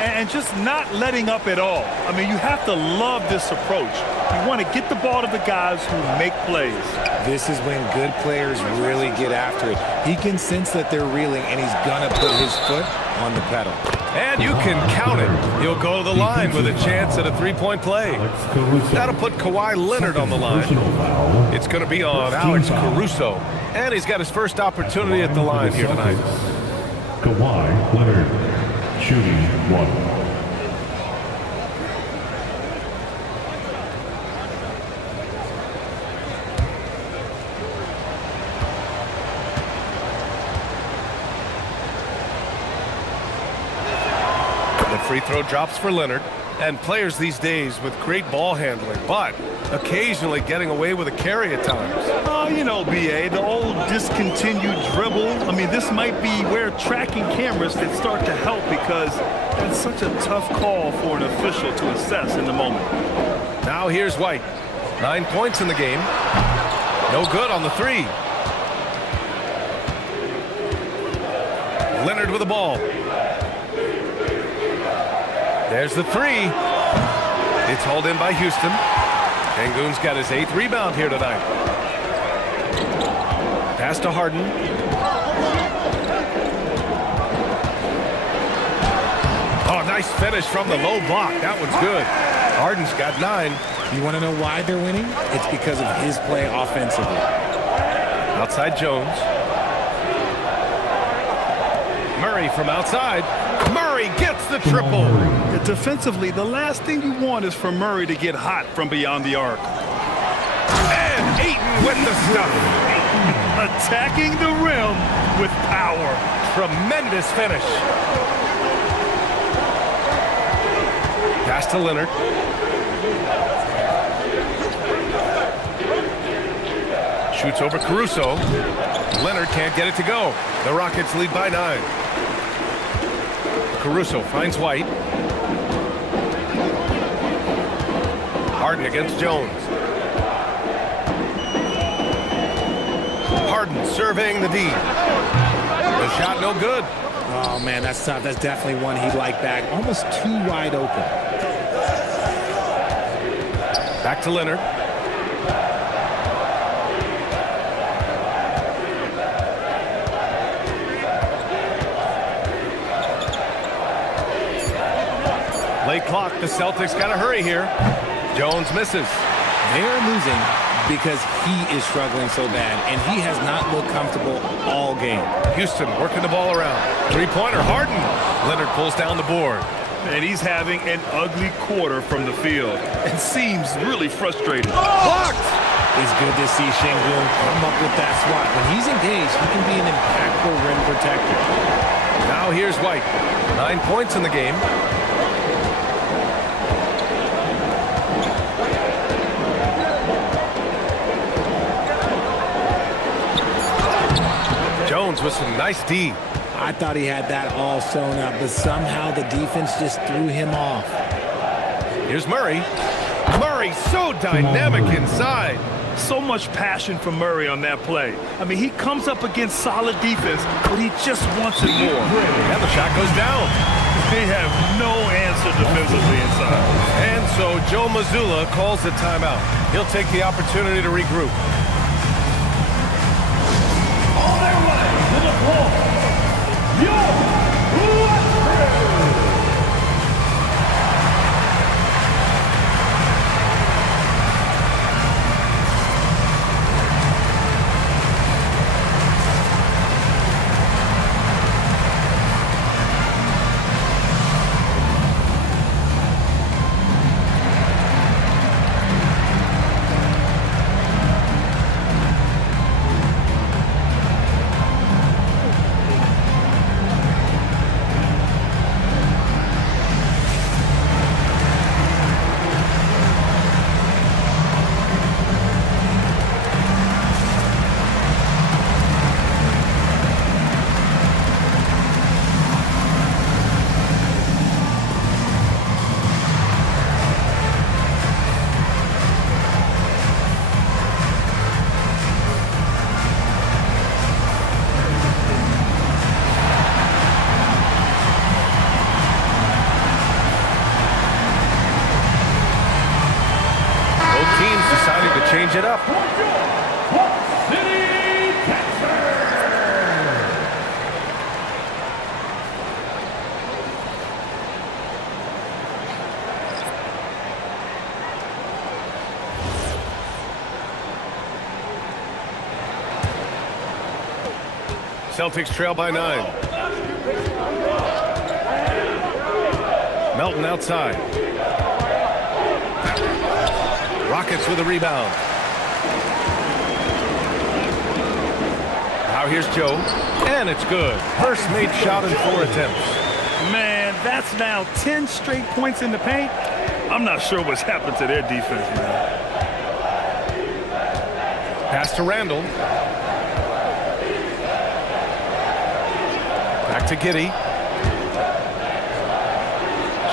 And just not letting up at all. I mean, you have to love this approach. You want to get the ball to the guys who make plays. This is when good players really get after it. He can sense that they're reeling, and he's going to put his foot on the pedal. And you can count it. He'll go to the line with a chance at a 3-point play. That'll put Kawhi Leonard on the line. It's going to be on Alex Caruso. And he's got his first opportunity at the line here tonight. Kawhi Leonard, shooting 1. Free throw drops for Leonard. And players these days with great ball handling, but occasionally getting away with a carry at times. Well, you know, B.A., the old discontinued dribble. I mean, this might be where tracking cameras can start to help because that's such a tough call for an official to assess in the moment. Now here's White. 9 points in the game. No good on the three. Leonard with the ball. There's the three. It's hauled in by Houston. Sengun's got his 8th rebound here tonight. Pass to Harden. Oh, nice finish from the low block. That one's good. Harden's got 9. You want to know why they're winning? It's because of his play offensively. Outside Jones. Murray from outside. Murray gets the triple. Defensively, the last thing you want is for Murray to get hot from beyond the arc. And Ayton with the stuff. Attacking the rim with power. Tremendous finish. Pass to Leonard. Shoots over Caruso. Leonard can't get it to go. The Rockets lead by 9. Caruso finds White. Harden against Jones. Harden surveying the D. The shot no good. Oh, man, that's tough. That's definitely one he'd like back. Almost too wide open. Back to Leonard. Late clock. The Celtics got to hurry here. Jones misses. They're losing because he is struggling so bad, and he has not looked comfortable all game. Houston working the ball around. Three-pointer, Harden. Leonard pulls down the board. And he's having an ugly quarter from the field and seems really frustrated. Blocked! It's good to see Sengun come up with that swat. When he's engaged, he can be an impactful rim protector. Now here's White. 9 points in the game. Jones with some nice D. I thought he had that all sewn up, but somehow the defense just threw him off. Here's Murray. Murray so dynamic inside. So much passion from Murray on that play. I mean, he comes up against solid defense, but he just wants it more. And the shot goes down. They have no answer defensively inside. And so Joe Mazzulla calls the timeout. He'll take the opportunity to regroup. On their way to the floor, your deciding to change it up. Celtics trail by 9. Melton outside. Rockets with a rebound. Now here's Joe, and it's good. First made shot in 4 attempts. Man, that's now 10 straight points in the paint. I'm not sure what's happened to their defense, man. Pass to Randall. Back to Giddey.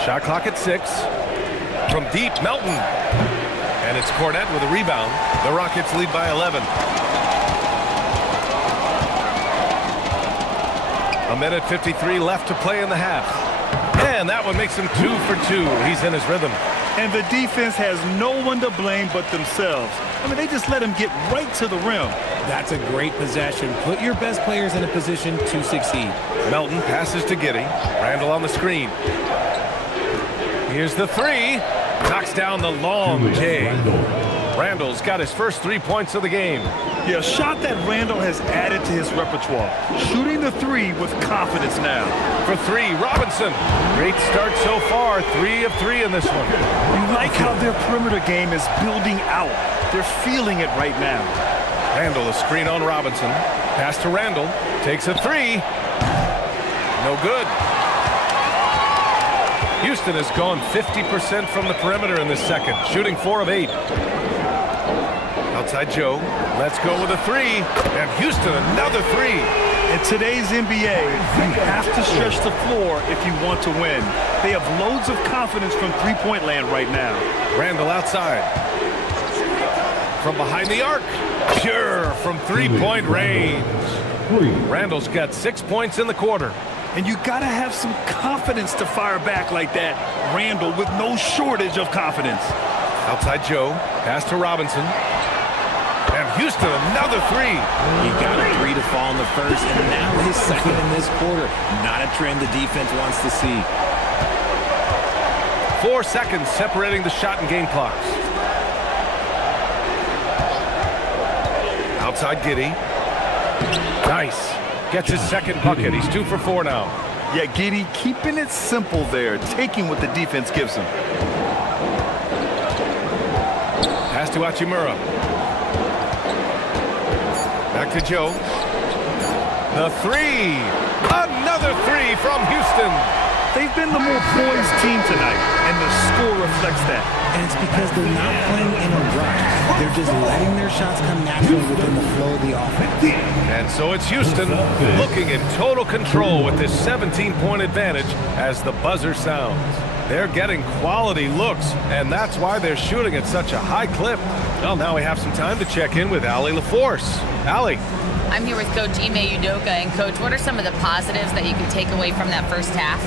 Shot clock at 6. From deep, Melton. And it's Cornette with a rebound. The Rockets lead by 11. A minute 53 left to play in the half. And that one makes him 2 for 2. He's in his rhythm. And the defense has no one to blame but themselves. I mean, they just let him get right to the rim. That's a great possession. Put your best players in a position to succeed. Melton passes to Giddey. Randall on the screen. Here's the 3. Knocks down the long J. Randall's got his first 3 points of the game. Yeah, a shot that Randall has added to his repertoire. Shooting the 3 with confidence now. For 3, Robinson. Great start so far. 3 of 3 in this one. You like how their perimeter game is building out. They're feeling it right now. Randall, a screen on Robinson. Pass to Randall. Takes a 3. No good. Houston has gone 50% from the perimeter in this second, shooting 4 of 8. Outside Joe. Let's go with a 3. And Houston, another 3. In today's NBA, you have to stretch the floor if you want to win. They have loads of confidence from three-point land right now. Randall outside. From behind the arc. Pure from three-point range. Randall's got 6 points in the quarter. And you got to have some confidence to fire back like that. Randall with no shortage of confidence. Outside Joe. Pass to Robinson. And Houston, another 3. He got a 3 to fall in the first, and now his second in this quarter. Not a trend the defense wants to see. 4 seconds separating the shot and game clocks. Outside Giddey. Nice. Gets his second bucket. He's 2 for 4 now. Yeah, Giddey keeping it simple there, taking what the defense gives him. Pass to Hachimura. Back to Joe. The 3. Another 3 from Houston. They've been the more poised team tonight, and the score reflects that. And it's because they're not playing in a rush. They're just letting their shots come naturally within the flow of the offense. And so it's Houston looking in total control with this 17-point advantage as the buzzer sounds. They're getting quality looks, and that's why they're shooting at such a high clip. Well, now we have some time to check in with Allie LaForce. Allie. I'm here with Coach Ime Udoka. And, Coach, what are some of the positives that you can take away from that first half?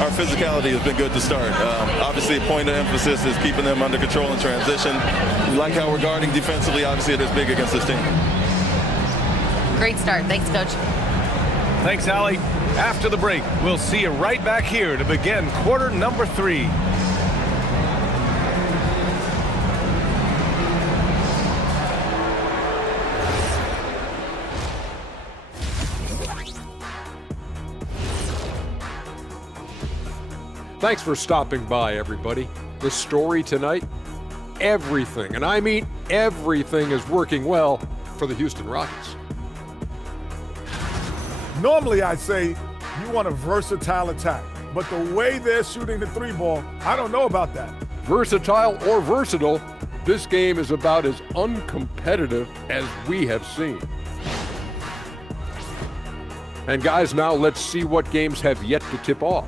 Our physicality has been good to start. Obviously, a point of emphasis is keeping them under control in transition. We like how we're guarding defensively. Obviously, it is big against this team. Great start. Thanks, Coach. Thanks, Allie. After the break, we'll see you right back here to begin quarter number 3. Thanks for stopping by, everybody. The story tonight, everything, and I mean everything, is working well for the Houston Rockets. Normally I'd say you want a versatile attack, but the way they're shooting the 3-ball, I don't know about that. Versatile or versatile, this game is about as uncompetitive as we have seen. And guys, now let's see what games have yet to tip off.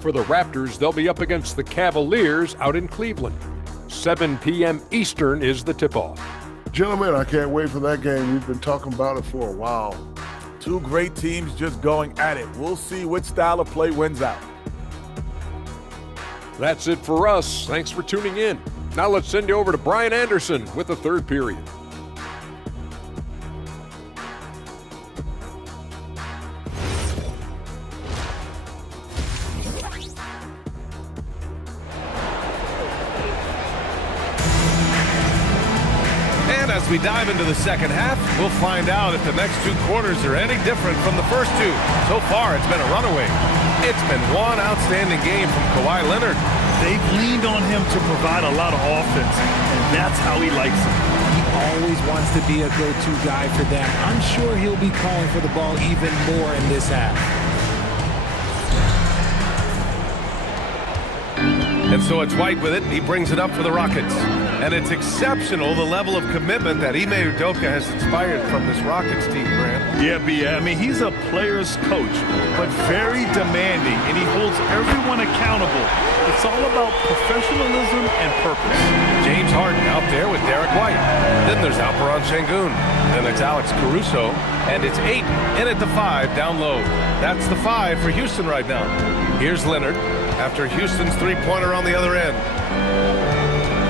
For the Raptors, they'll be up against the Cavaliers out in Cleveland. 7 p.m. Eastern is the tip-off. Gentlemen, I can't wait for that game. We've been talking about it for a while. Two great teams just going at it. We'll see which style of play wins out. That's it for us. Thanks for tuning in. Now let's send you over to Brian Anderson with the third period. As we dive into the second half, we'll find out if the next 2 quarters are any different from the first 2. So far, it's been a runaway. It's been one outstanding game from Kawhi Leonard. They've leaned on him to provide a lot of offense, and that's how he likes it. He always wants to be a go-to guy for them. I'm sure he'll be calling for the ball even more in this half. And so it's White with it. He brings it up for the Rockets. And it's exceptional, the level of commitment that Ime Udoka has inspired from this Rockets team, Grant. Yeah, B.A. I mean, he's a player's coach, but very demanding, and he holds everyone accountable. It's all about professionalism and purpose. James Harden out there with Derek White. Then there's Alperen Şengün. Then it's Alex Caruso. And it's Ayton in at the 5 down low. That's the 5 for Houston right now. Here's Leonard after Houston's three-pointer on the other end.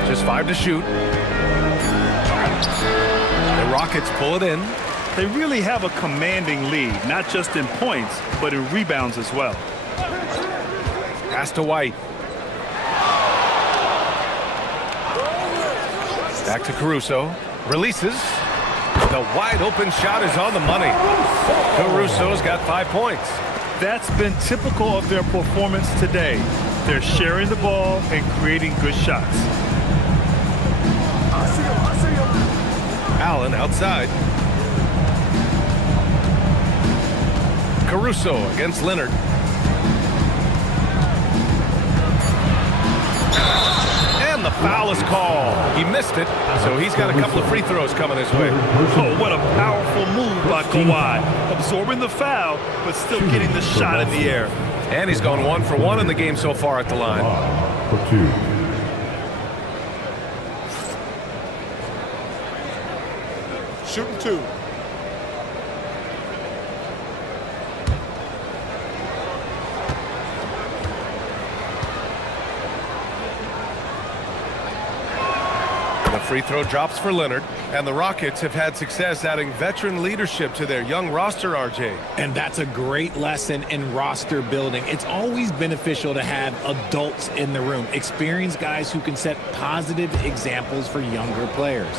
Just 5 to shoot. The Rockets pull it in. They really have a commanding lead, not just in points, but in rebounds as well. Pass to White. Back to Caruso. Releases. The wide open shot is on the money. Caruso's got 5 points. That's been typical of their performance today. They're sharing the ball and creating good shots. Allen outside. Caruso against Leonard. And the foul is called. He missed it, so he's got a couple of free throws coming his way. Oh, what a powerful move by Kawhi. Absorbing the foul, but still getting the shot in the air. And he's gone 1 for 1 in the game so far at the line. For 2. Shooting 2. The free throw drops for Leonard, and the Rockets have had success adding veteran leadership to their young roster, RJ. And that's a great lesson in roster building. It's always beneficial to have adults in the room, experienced guys who can set positive examples for younger players.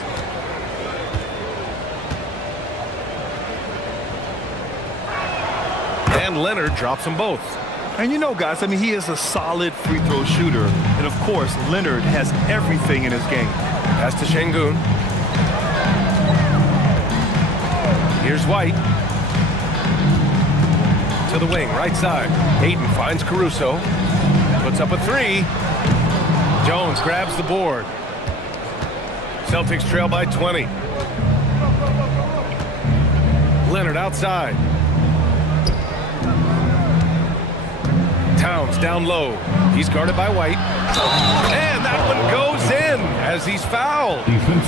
And Leonard drops them both. And you know, guys, I mean, he is a solid free throw shooter. And, of course, Leonard has everything in his game. Pass to Şengün. Here's White. To the wing, right side. Ayton finds Caruso. Puts up a 3. Jones grabs the board. Celtics trail by 20. Leonard outside. Towns down low. He's guarded by White. And that one goes in as he's fouled.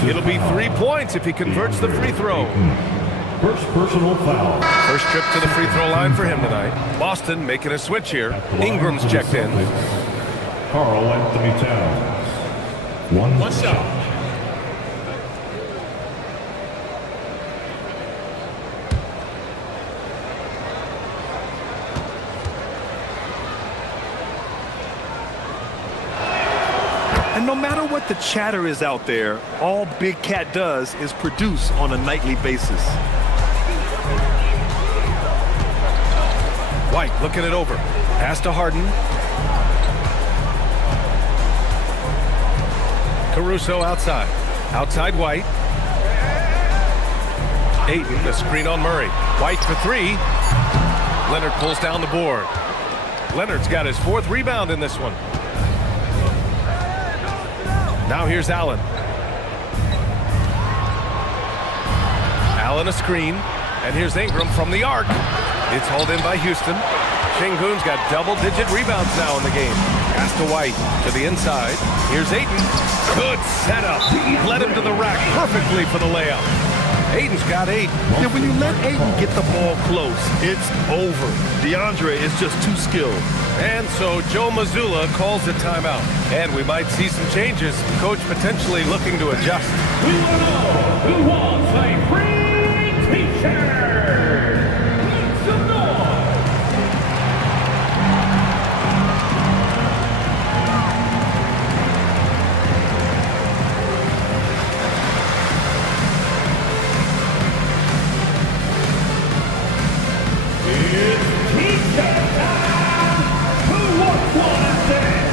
It'll be 3 points if he converts the free throw. First personal foul. First trip to the free throw line for him tonight. Boston making a switch here. Ingram's checked in. Karl Anthony Towns. One shot. And no matter what the chatter is out there, all Big Cat does is produce on a nightly basis. White looking it over. Pass to Harden. Caruso outside. Outside White. Ayton, the screen on Murray. White for 3. Leonard pulls down the board. Leonard's got his 4th rebound in this one. Now here's Allen. Allen a screen. And here's Ingram from the arc. It's hauled in by Houston. Şengün's got double-digit rebounds now in the game. Pass to White to the inside. Here's Ayton. Good setup. Led him to the rack perfectly for the layup. Ayton's got 8. Yeah, when you let Ayton get the ball close, it's over. DeAndre is just too skilled. And so Joe Mazzulla calls a timeout. And we might see some changes. Coach potentially looking to adjust. We want to know who wants a free t-shirt. Make some noise. It's t-shirt time. Who wants one out there?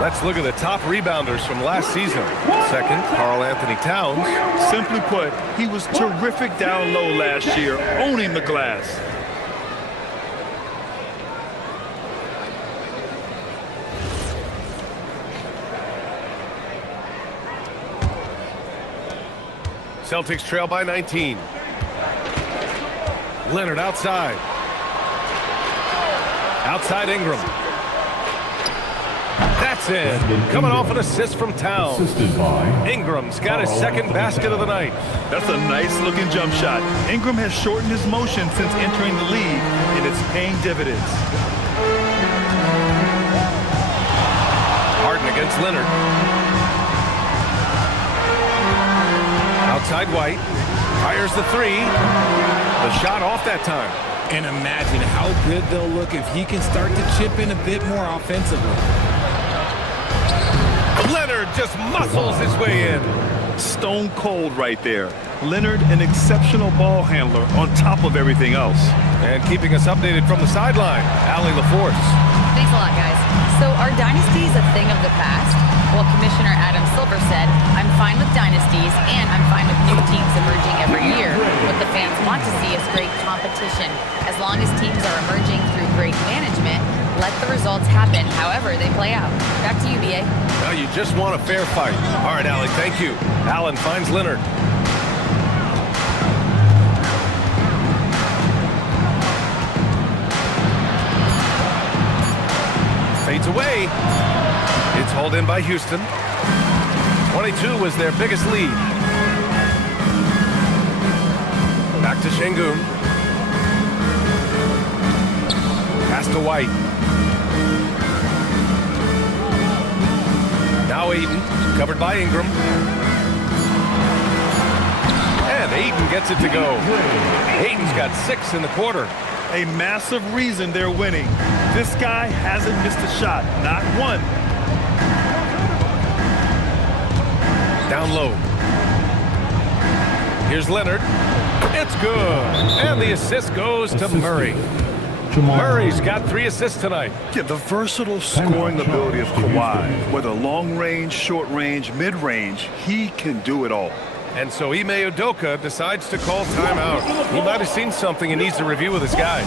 Let's look at the top rebounders from last season. Second, Karl Anthony Towns. Simply put, he was terrific down low last year, owning the glass. Celtics trail by 19. Leonard outside. Outside Ingram. That's in. Coming off an assist from Towns. Ingram's got his second basket of the night. That's a nice-looking jump shot. Ingram has shortened his motion since entering the league, and it's paying dividends. Harden against Leonard. Outside White. Fires the three. The shot off that time. And imagine how good they'll look if he can start to chip in a bit more offensively. Leonard just muscles his way in. Stone cold right there. Leonard, an exceptional ball handler on top of everything else. And keeping us updated from the sideline, Allie LaForce. Thanks a lot, guys. So are dynasties a thing of the past? Well, Commissioner Adam Silver said, I'm fine with dynasties and I'm fine with new teams emerging every year. What the fans want to see is great competition. As long as teams are emerging through great management, let the results happen however they play out. Back to you, B.A. Now you just want a fair fight. All right, Allie, thank you. Allen finds Leonard. Fades away. It's hauled in by Houston. 22 was their biggest lead. Back to Şengün. Pass to White. Now Ayton, covered by Ingram. And Ayton gets it to go. Ayton's got 6 in the quarter. A massive reason they're winning. This guy hasn't missed a shot, not one. Down low. Here's Leonard. It's good. And the assist goes to Murray. Murray's got 3 assists tonight. Yeah, the versatile scoring ability of Kawhi, whether long range, short range, mid range, he can do it all. And so Ime Udoka decides to call timeout. He might have seen something and needs to review with his guys.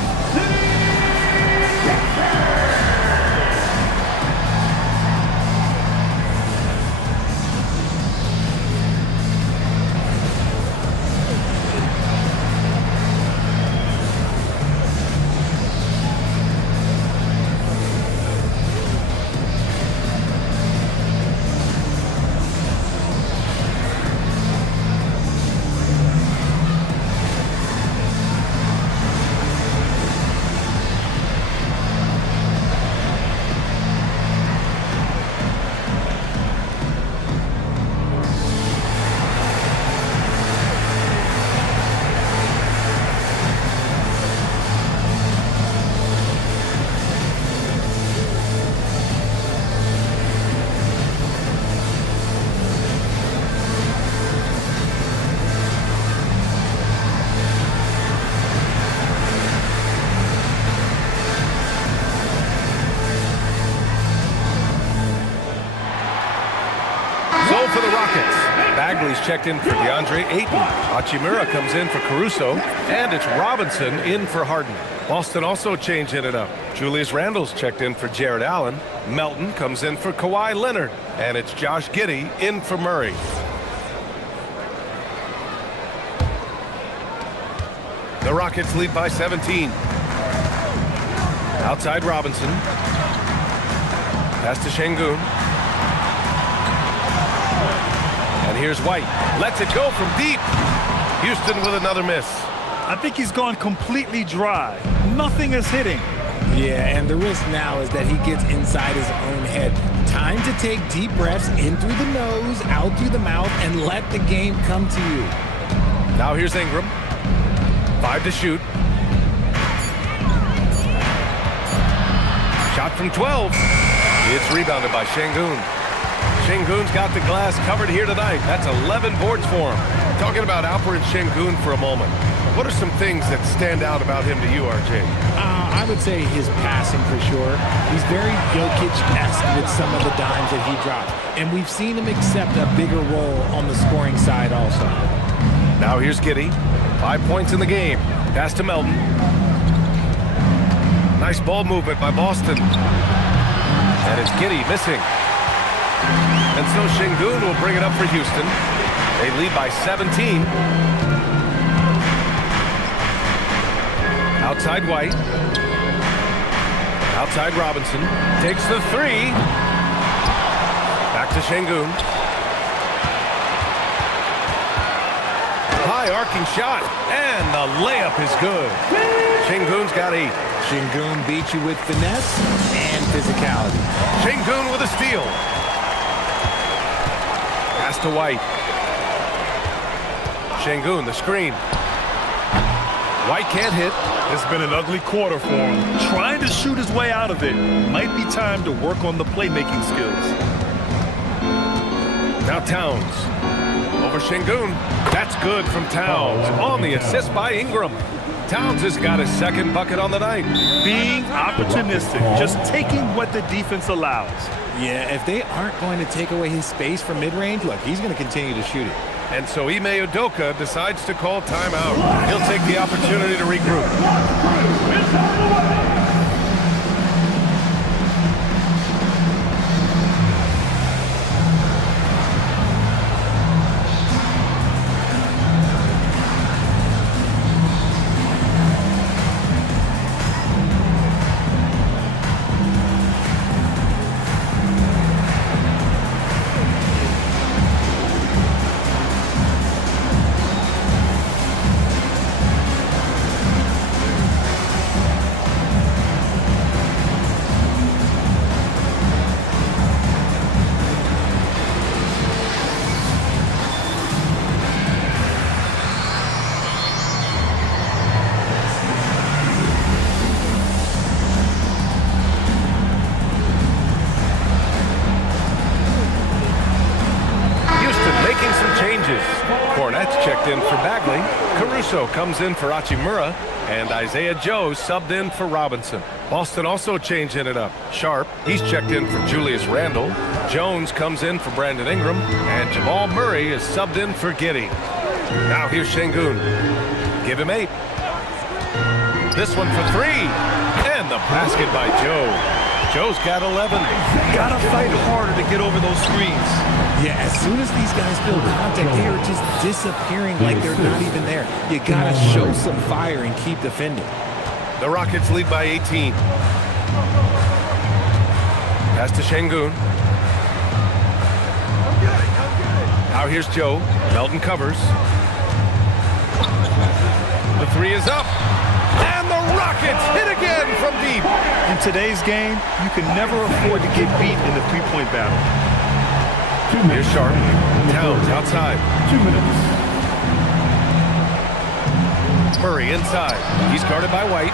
For the Rockets, Bagley's checked in for DeAndre Ayton. Hachimura comes in for Caruso, and it's Robinson in for Harden. Boston also changing it up. Julius Randle's checked in for Jared Allen. Melton comes in for Kawhi Leonard, and it's Josh Giddey in for Murray. The Rockets lead by 17. Outside Robinson. Pass to Şengün. And here's White. Lets it go from deep. Houston with another miss. I think he's gone completely dry. Nothing is hitting. Yeah, and the risk now is that he gets inside his own head. Time to take deep breaths in through the nose, out through the mouth, and let the game come to you. Now here's Ingram. 5 to shoot. Shot from 12. It's rebounded by Şengün. Şengün's got the glass covered here tonight. That's 11 boards for him. Talking about Alperen Şengün for a moment. What are some things that stand out about him to you, RJ? I would say his passing for sure. He's very Jokic-esque with some of the dimes that he drops. And we've seen him accept a bigger role on the scoring side also. Now here's Giddey. 5 points in the game. Pass to Melton. Nice ball movement by Boston. And it's Giddey missing. And so Şengün will bring it up for Houston. They lead by 17. Outside White. Outside Robinson. Takes the three. Back to Şengün. High arcing shot. And the layup is good. Şengün's got 8. Şengün beat you with finesse and physicality. Şengün with a steal. Pass to White. Şengün, the screen. White can't hit. It's been an ugly quarter for him. Trying to shoot his way out of it. Might be time to work on the playmaking skills. Now Towns. Over Şengün. That's good from Towns. On the assist by Ingram. Towns has got his second bucket on the night. Being opportunistic. Just taking what the defense allows. Yeah, if they aren't going to take away his space from mid-range, look, he's going to continue to shoot it. And so Ime Udoka decides to call timeout. He'll take the opportunity to regroup. Cornette's checked in for Bagley. Caruso comes in for Hachimura. And Isaiah Joe subbed in for Robinson. Boston also changing it up. Sharp, he's checked in for Julius Randle. Jones comes in for Brandon Ingram. And Jamal Murray is subbed in for Giddey. Now here's Şengün. Give him 8. This one for 3. And the basket by Joe. Joe's got 11. Gotta fight harder to get over those screens. Yeah, as soon as these guys feel contact, they are just disappearing like they're not even there. You gotta show some fire and keep defending. The Rockets lead by 18. Pass to Şengün. Now here's Joe. Melton covers. The 3 is up. And the Rockets hit again from deep. In today's game, you can never afford to get beat in the three-point battle. Here's Sharp. Towns outside. 2 minutes. Murray inside. He's guarded by White.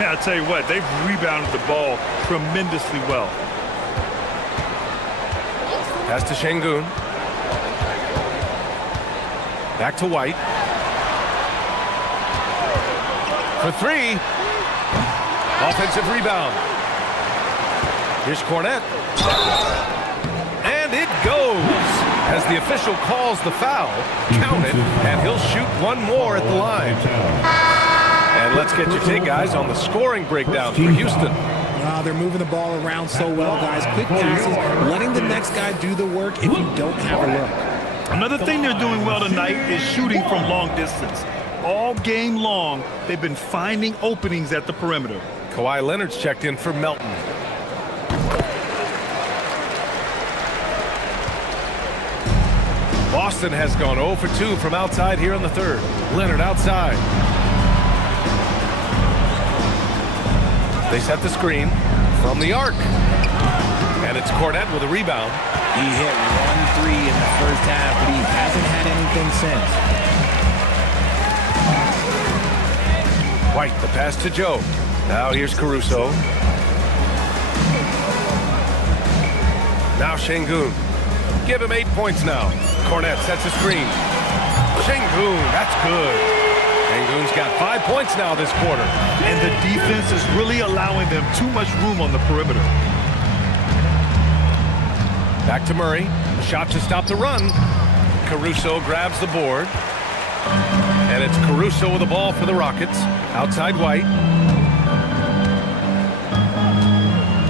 I'll tell you what, they've rebounded the ball tremendously well. Pass to Şengün. Back to White. For 3. Offensive rebound. Here's Cornette. And it goes. As the official calls the foul, count it, and he'll shoot one more at the line. And let's get your take, guys, on the scoring breakdown for Houston. Wow, they're moving the ball around so well, guys. Quick passes, letting the next guy do the work if you don't have a look. Another thing they're doing well tonight is shooting from long distance. All game long, they've been finding openings at the perimeter. Kawhi Leonard's checked in for Melton. Boston has gone 0 for 2 from outside here in the third. Leonard outside. They set the screen from the arc. And it's Cornette with a rebound. He hit 1 3 in the first half, but he hasn't had anything since. White, the pass to Joe. Now here's Caruso. Now Şengün. Give him 8 points now. Cornette sets a screen. Şengün, that's good. Sengun's got 5 points now this quarter. And the defense is really allowing them too much room on the perimeter. Back to Murray. A shot to stop the run. Caruso grabs the board. And it's Caruso with the ball for the Rockets. Outside White.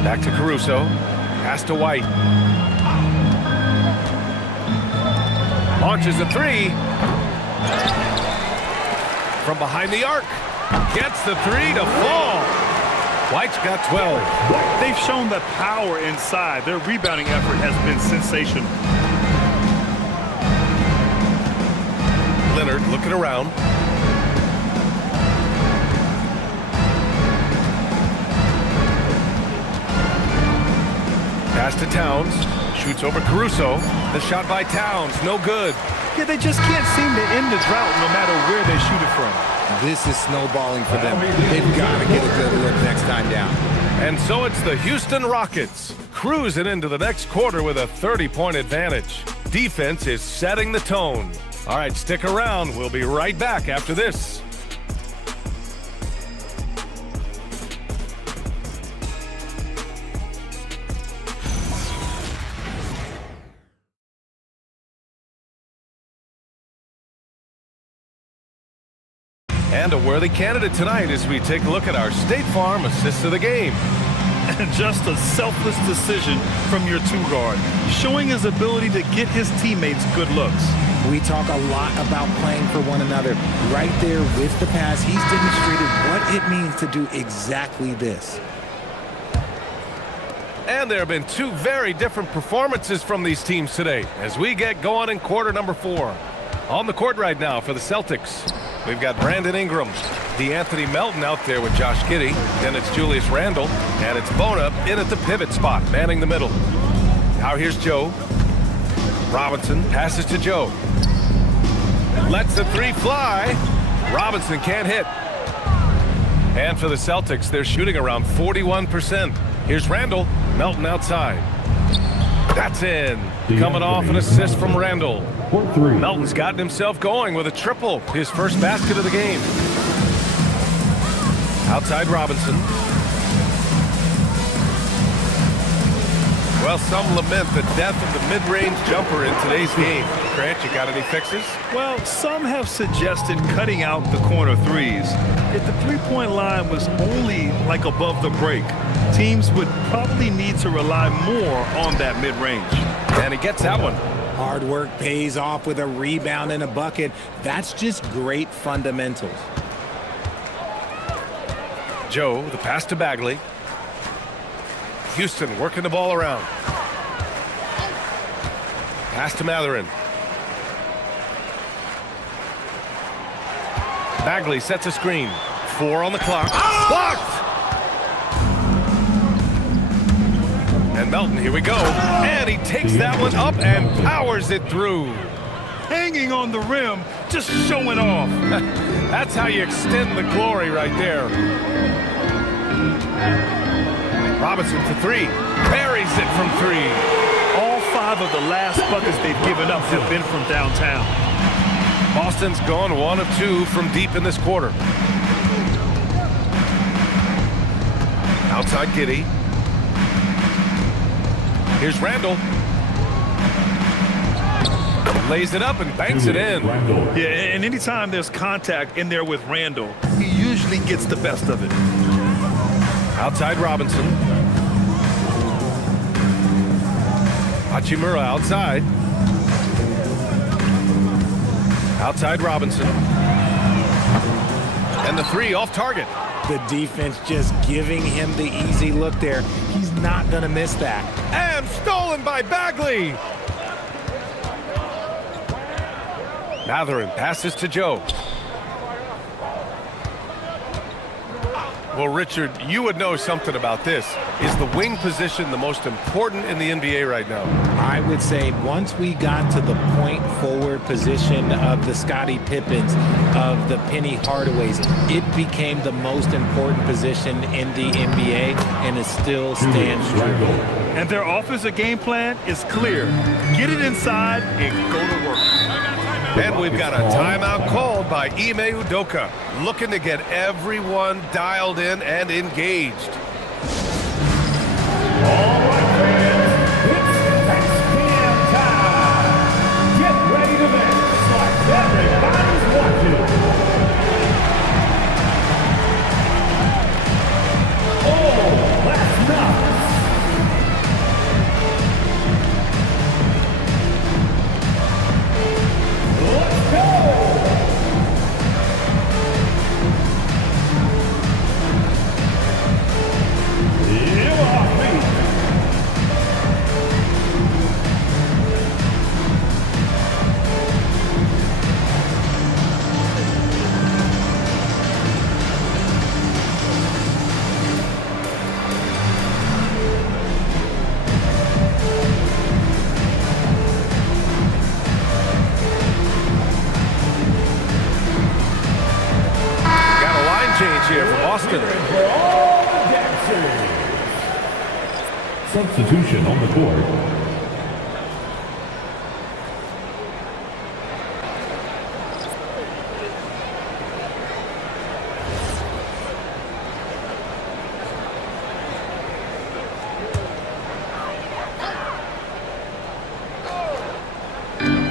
Back to Caruso. Pass to White. Launches a three. From behind the arc. Gets the three to fall. White's got 12. They've shown the power inside. Their rebounding effort has been sensational. Leonard looking around. Pass to Towns. Shoots over Caruso. The shot by Towns. No good. Yeah, they just can't seem to end the drought no matter where they shoot it from. This is snowballing for them. They've got to get a good look next time down. And so it's the Houston Rockets cruising into the next quarter with a 30-point advantage. Defense is setting the tone. All right, stick around. We'll be right back after this. And a worthy candidate tonight as we take a look at our State Farm assist of the game. And just a selfless decision from your two-guard, showing his ability to get his teammates good looks. We talk a lot about playing for one another. Right there with the pass, he's demonstrated what it means to do exactly this. And there have been two very different performances from these teams today as we get going in quarter number 4. On the court right now for the Celtics, we've got Brandon Ingram, DeAnthony Melton out there with Josh Giddey. Then it's Julius Randle, and it's Bona in at the pivot spot, manning the middle. Now here's Joe. Robinson passes to Joe. Lets the three fly. Robinson can't hit. And for the Celtics, they're shooting around 41%. Here's Randle. Melton outside. That's in. Coming off an assist from Randle. Melton's gotten himself going with a triple. His first basket of the game. Outside Robinson. Well, some lament the death of the mid-range jumper in today's game. Grant, you got any fixes? Well, some have suggested cutting out the corner threes. If the three-point line was only like above the break, teams would probably need to rely more on that mid-range. And he gets that one. Hard work pays off with a rebound and a bucket. That's just great fundamentals. Joe, the pass to Bagley. Houston working the ball around. Pass to Mathurin. Bagley sets a screen. 4 on the clock. Blocked! And Melton, here we go. And he takes that one up and powers it through. Hanging on the rim, just showing off. That's how you extend the glory right there. Robinson to 3. Buries it from 3. All 5 of the last buckets they've given up have been from downtown. Boston's gone 1 of 2 from deep in this quarter. Outside Giddey. Here's Randle. Lays it up and banks it in. Yeah, and anytime there's contact in there with Randle, he usually gets the best of it. Outside Robinson. Hachimura outside. Outside Robinson. And the 3 off target. The defense just giving him the easy look there. He's not going to miss that. And stolen by Bagley. Mathurin passes to Joe. Well, Richard, you would know something about this. Is the wing position the most important in the NBA right now? I would say once we got to the point forward position of the Scottie Pippens, of the Penny Hardaways, it became the most important position in the NBA, and it still stands true. And their offensive game plan is clear. Get it inside and go to work. And we've got a timeout called by Ime Udoka, looking to get everyone dialed in and engaged. All right, fans, it's X-Can time. Get ready to mix like everybody's watching. Oh, that's nuts. Let's go. You are me. Here from Austin. Substitution on the board.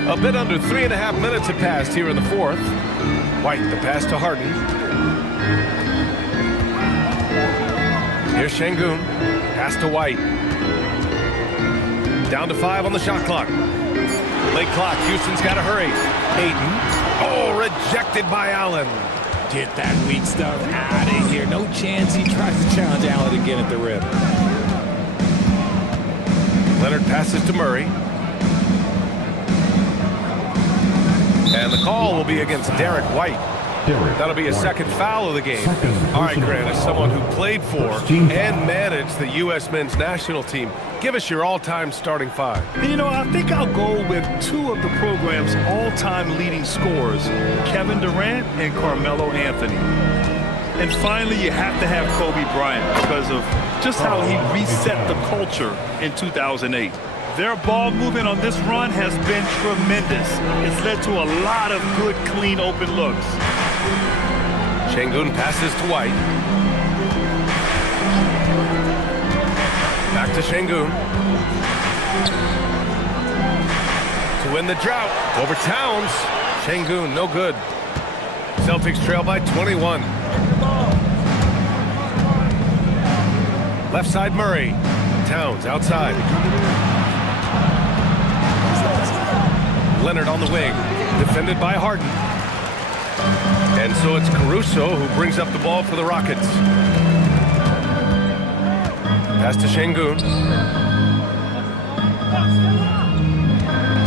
A bit under 3.5 minutes have passed here in the fourth. White, the pass to Harden. Here's Şengün. Pass to White. Down to 5 on the shot clock. Late clock. Houston's got to hurry. Ayton. Oh, rejected by Allen. Get that weak stuff out of here. No chance he tries to challenge Allen again at the rim. Leonard passes to Murray. And the call will be against Derek White. That'll be his second foul of the game. All right, Grant, as someone who played for and managed the U.S. men's national team, give us your all-time starting five. You know, I think I'll go with two of the program's all-time leading scorers, Kevin Durant and Carmelo Anthony. And finally, you have to have Kobe Bryant because of just how he reset the culture in 2008. Their ball movement on this run has been tremendous. It's led to a lot of good, clean, open looks. Şengün passes to White. Back to Şengün. To win the drought over Towns. Şengün, no good. Celtics trail by 21. Left side Murray. Towns outside. Leonard on the wing. Defended by Harden. And so it's Caruso who brings up the ball for the Rockets. Pass to Şengün.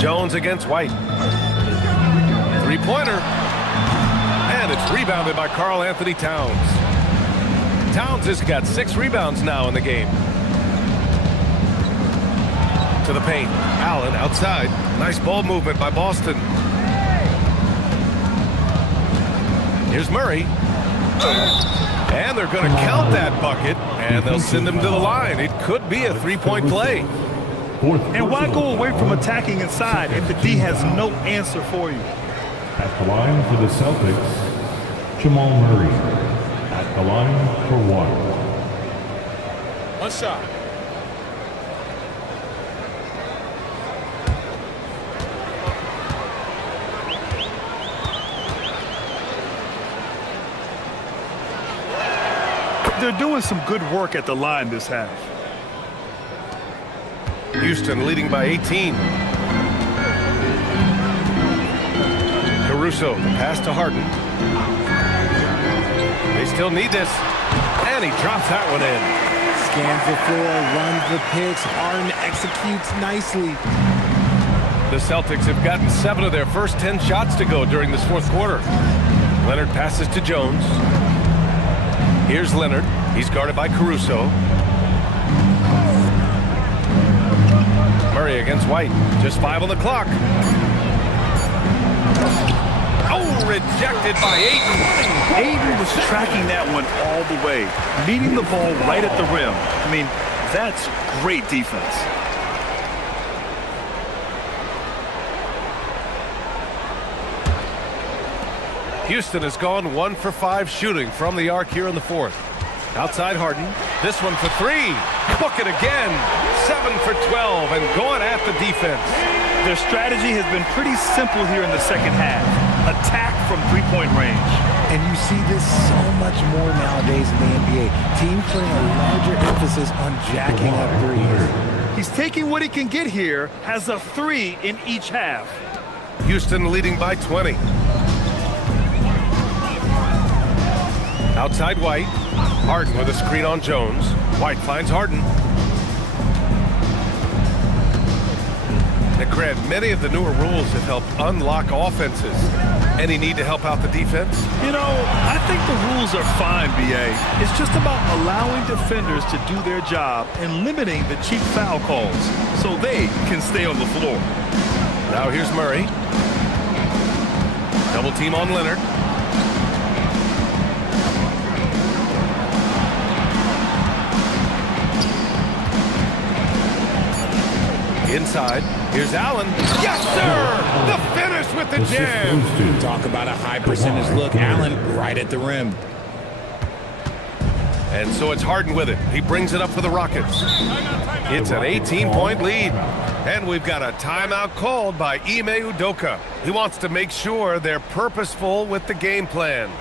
Jones against White. Three-pointer. And it's rebounded by Karl Anthony Towns. Towns has got 6 rebounds now in the game. To the paint. Allen outside. Nice ball movement by Boston. Here's Murray. And they're going to count that bucket, and they'll send him to the line. It could be a three-point play. And why go away from attacking inside if the D has no answer for you? At the line for the Celtics, Jamal Murray. At the line for one. One shot. They're doing some good work at the line this half. Houston leading by 18. Caruso, pass to Harden. They still need this. And he drops that one in. Scans the floor, runs the pitch. Harden executes nicely. The Celtics have gotten 7 of their first 10 shots to go during this fourth quarter. Leonard passes to Jones. Here's Leonard. He's guarded by Caruso. Murray against White. Just 5 on the clock. Oh, rejected by Ayton. Ayton was tracking that one all the way, meeting the ball right at the rim. I mean, that's great defense. Houston has gone 1 for 5 shooting from the arc here in the fourth. Outside Harden. This one for 3. Cook it again. 7 for 12 and going at the defense. Their strategy has been pretty simple here in the second half. Attack from three-point range. And you see this so much more nowadays in the NBA. Teams putting a larger emphasis on jacking up threes. He's taking what he can get here, has a 3 in each half. Houston leading by 20. Outside White. Harden with a screen on Jones. White finds Harden. Now, Grant, many of the newer rules have helped unlock offenses. Any need to help out the defense? You know, I think the rules are fine, B.A. It's just about allowing defenders to do their job and limiting the cheap foul calls so they can stay on the floor. Now here's Murray. Double team on Leonard. Inside, here's Allen. Yes, sir! The finish with the jam. Talk about a high percentage look. Allen right at the rim. And so it's Harden with it. He brings it up for the Rockets. It's an 18-point lead. And we've got a timeout called by Ime Udoka. He wants to make sure they're purposeful with the game plan.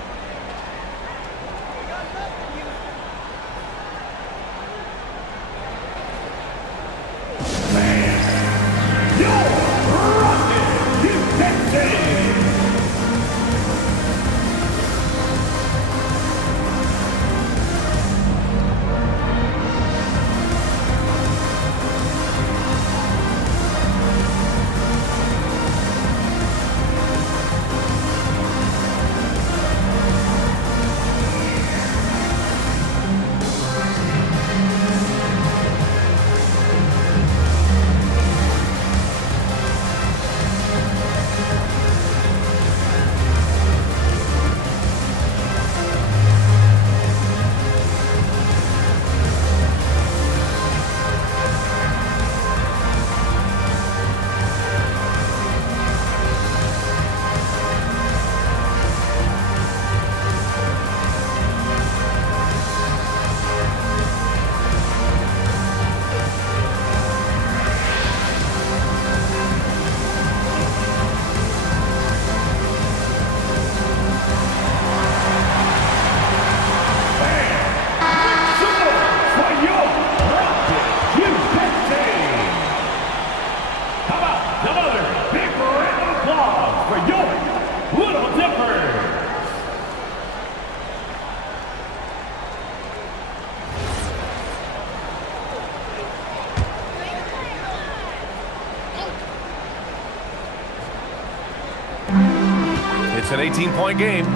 It's an 18-point game.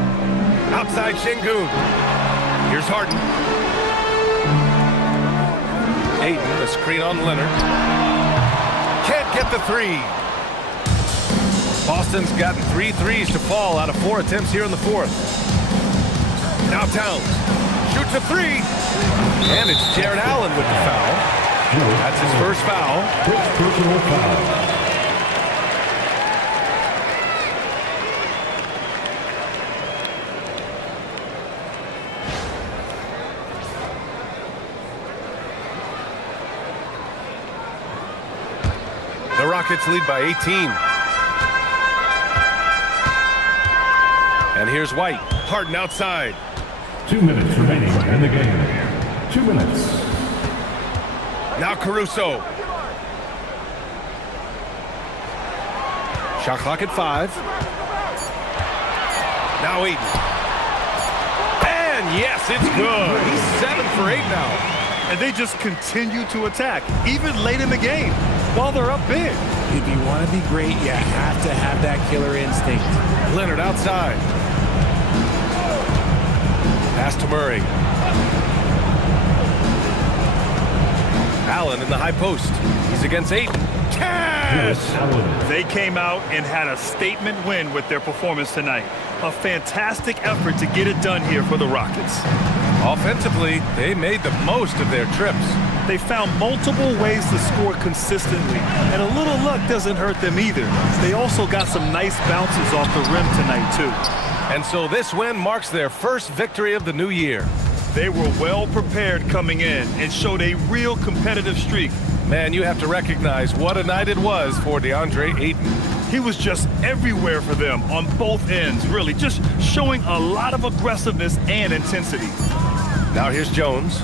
Outside Şengün. Here's Harden. Ayton, the screen on Leonard. Can't get the 3. Boston's gotten 3 threes to fall out of 4 attempts here in the fourth. Now Towns shoots a 3. And it's Jarrett Allen with the foul. That's his first foul. Personal foul. The Rockets lead by 18. And here's White. Harden outside. 2 minutes remaining in the game. 2 minutes. Now Caruso. Shot clock at 5. Now Ayton. And yes, it's good. He's 7 for 8 now. And they just continue to attack, even late in the game, while they're up big. If you want to be great, you have to have that killer instinct. Leonard outside. Pass to Murray. Allen in the high post. He's against Ayton. Cash! They came out and had a statement win with their performance tonight. A fantastic effort to get it done here for the Rockets. Offensively, they made the most of their trips. They found multiple ways to score consistently, and a little luck doesn't hurt them either. They also got some nice bounces off the rim tonight, too. And so this win marks their first victory of the new year. They were well prepared coming in and showed a real competitive streak. Man, you have to recognize what a night it was for DeAndre Ayton. He was just everywhere for them on both ends, really, just showing a lot of aggressiveness and intensity. Now here's Jones.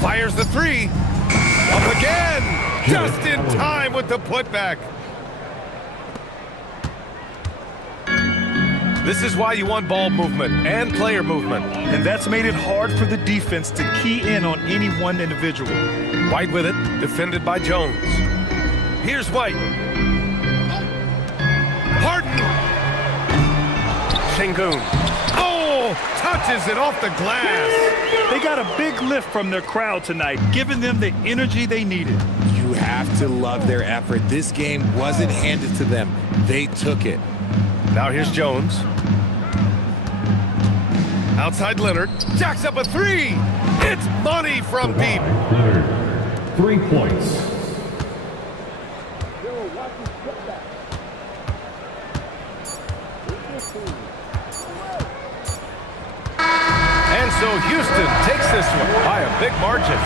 Fires the three. Up again. Just in time with the putback. This is why you want ball movement and player movement. And that's made it hard for the defense to key in on any one individual. White with it, defended by Jones. Here's White. Harden. Şengün. Oh, touches it off the glass. They got a big lift from their crowd tonight, giving them the energy they needed. You have to love their effort. This game wasn't handed to them. They took it. Now here's Jones. Outside Leonard. Jacks up a three. It's money from deep. Leonard, 3 points. And so Houston takes this one by a big margin.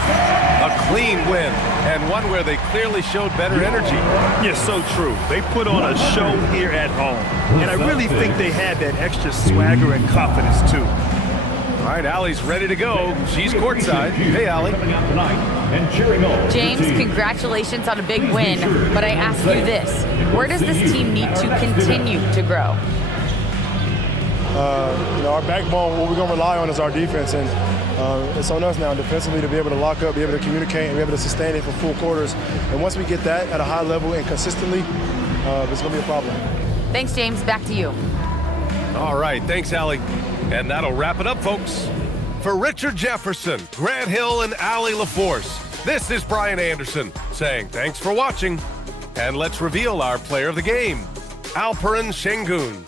A clean win, and one where they clearly showed better energy. Yes, so true. They put on a show here at home, and I really think they had that extra swagger and confidence, too. All right, Allie's ready to go. She's courtside. Hey, Allie. James, congratulations on a big win, but I ask you this. Where does this team need to continue to grow? Our backbone, what we're going to rely on is our defense, and it's on us now defensively to be able to lock up, be able to communicate, and be able to sustain it for full quarters. And once we get that at a high level and consistently, it's going to be a problem. Thanks, James. Back to you. All right, thanks, Allie. And that'll wrap it up, folks. For Richard Jefferson, Grant Hill, and Allie LaForce, this is Brian Anderson saying thanks for watching. And let's reveal our player of the game, Alperen Şengün.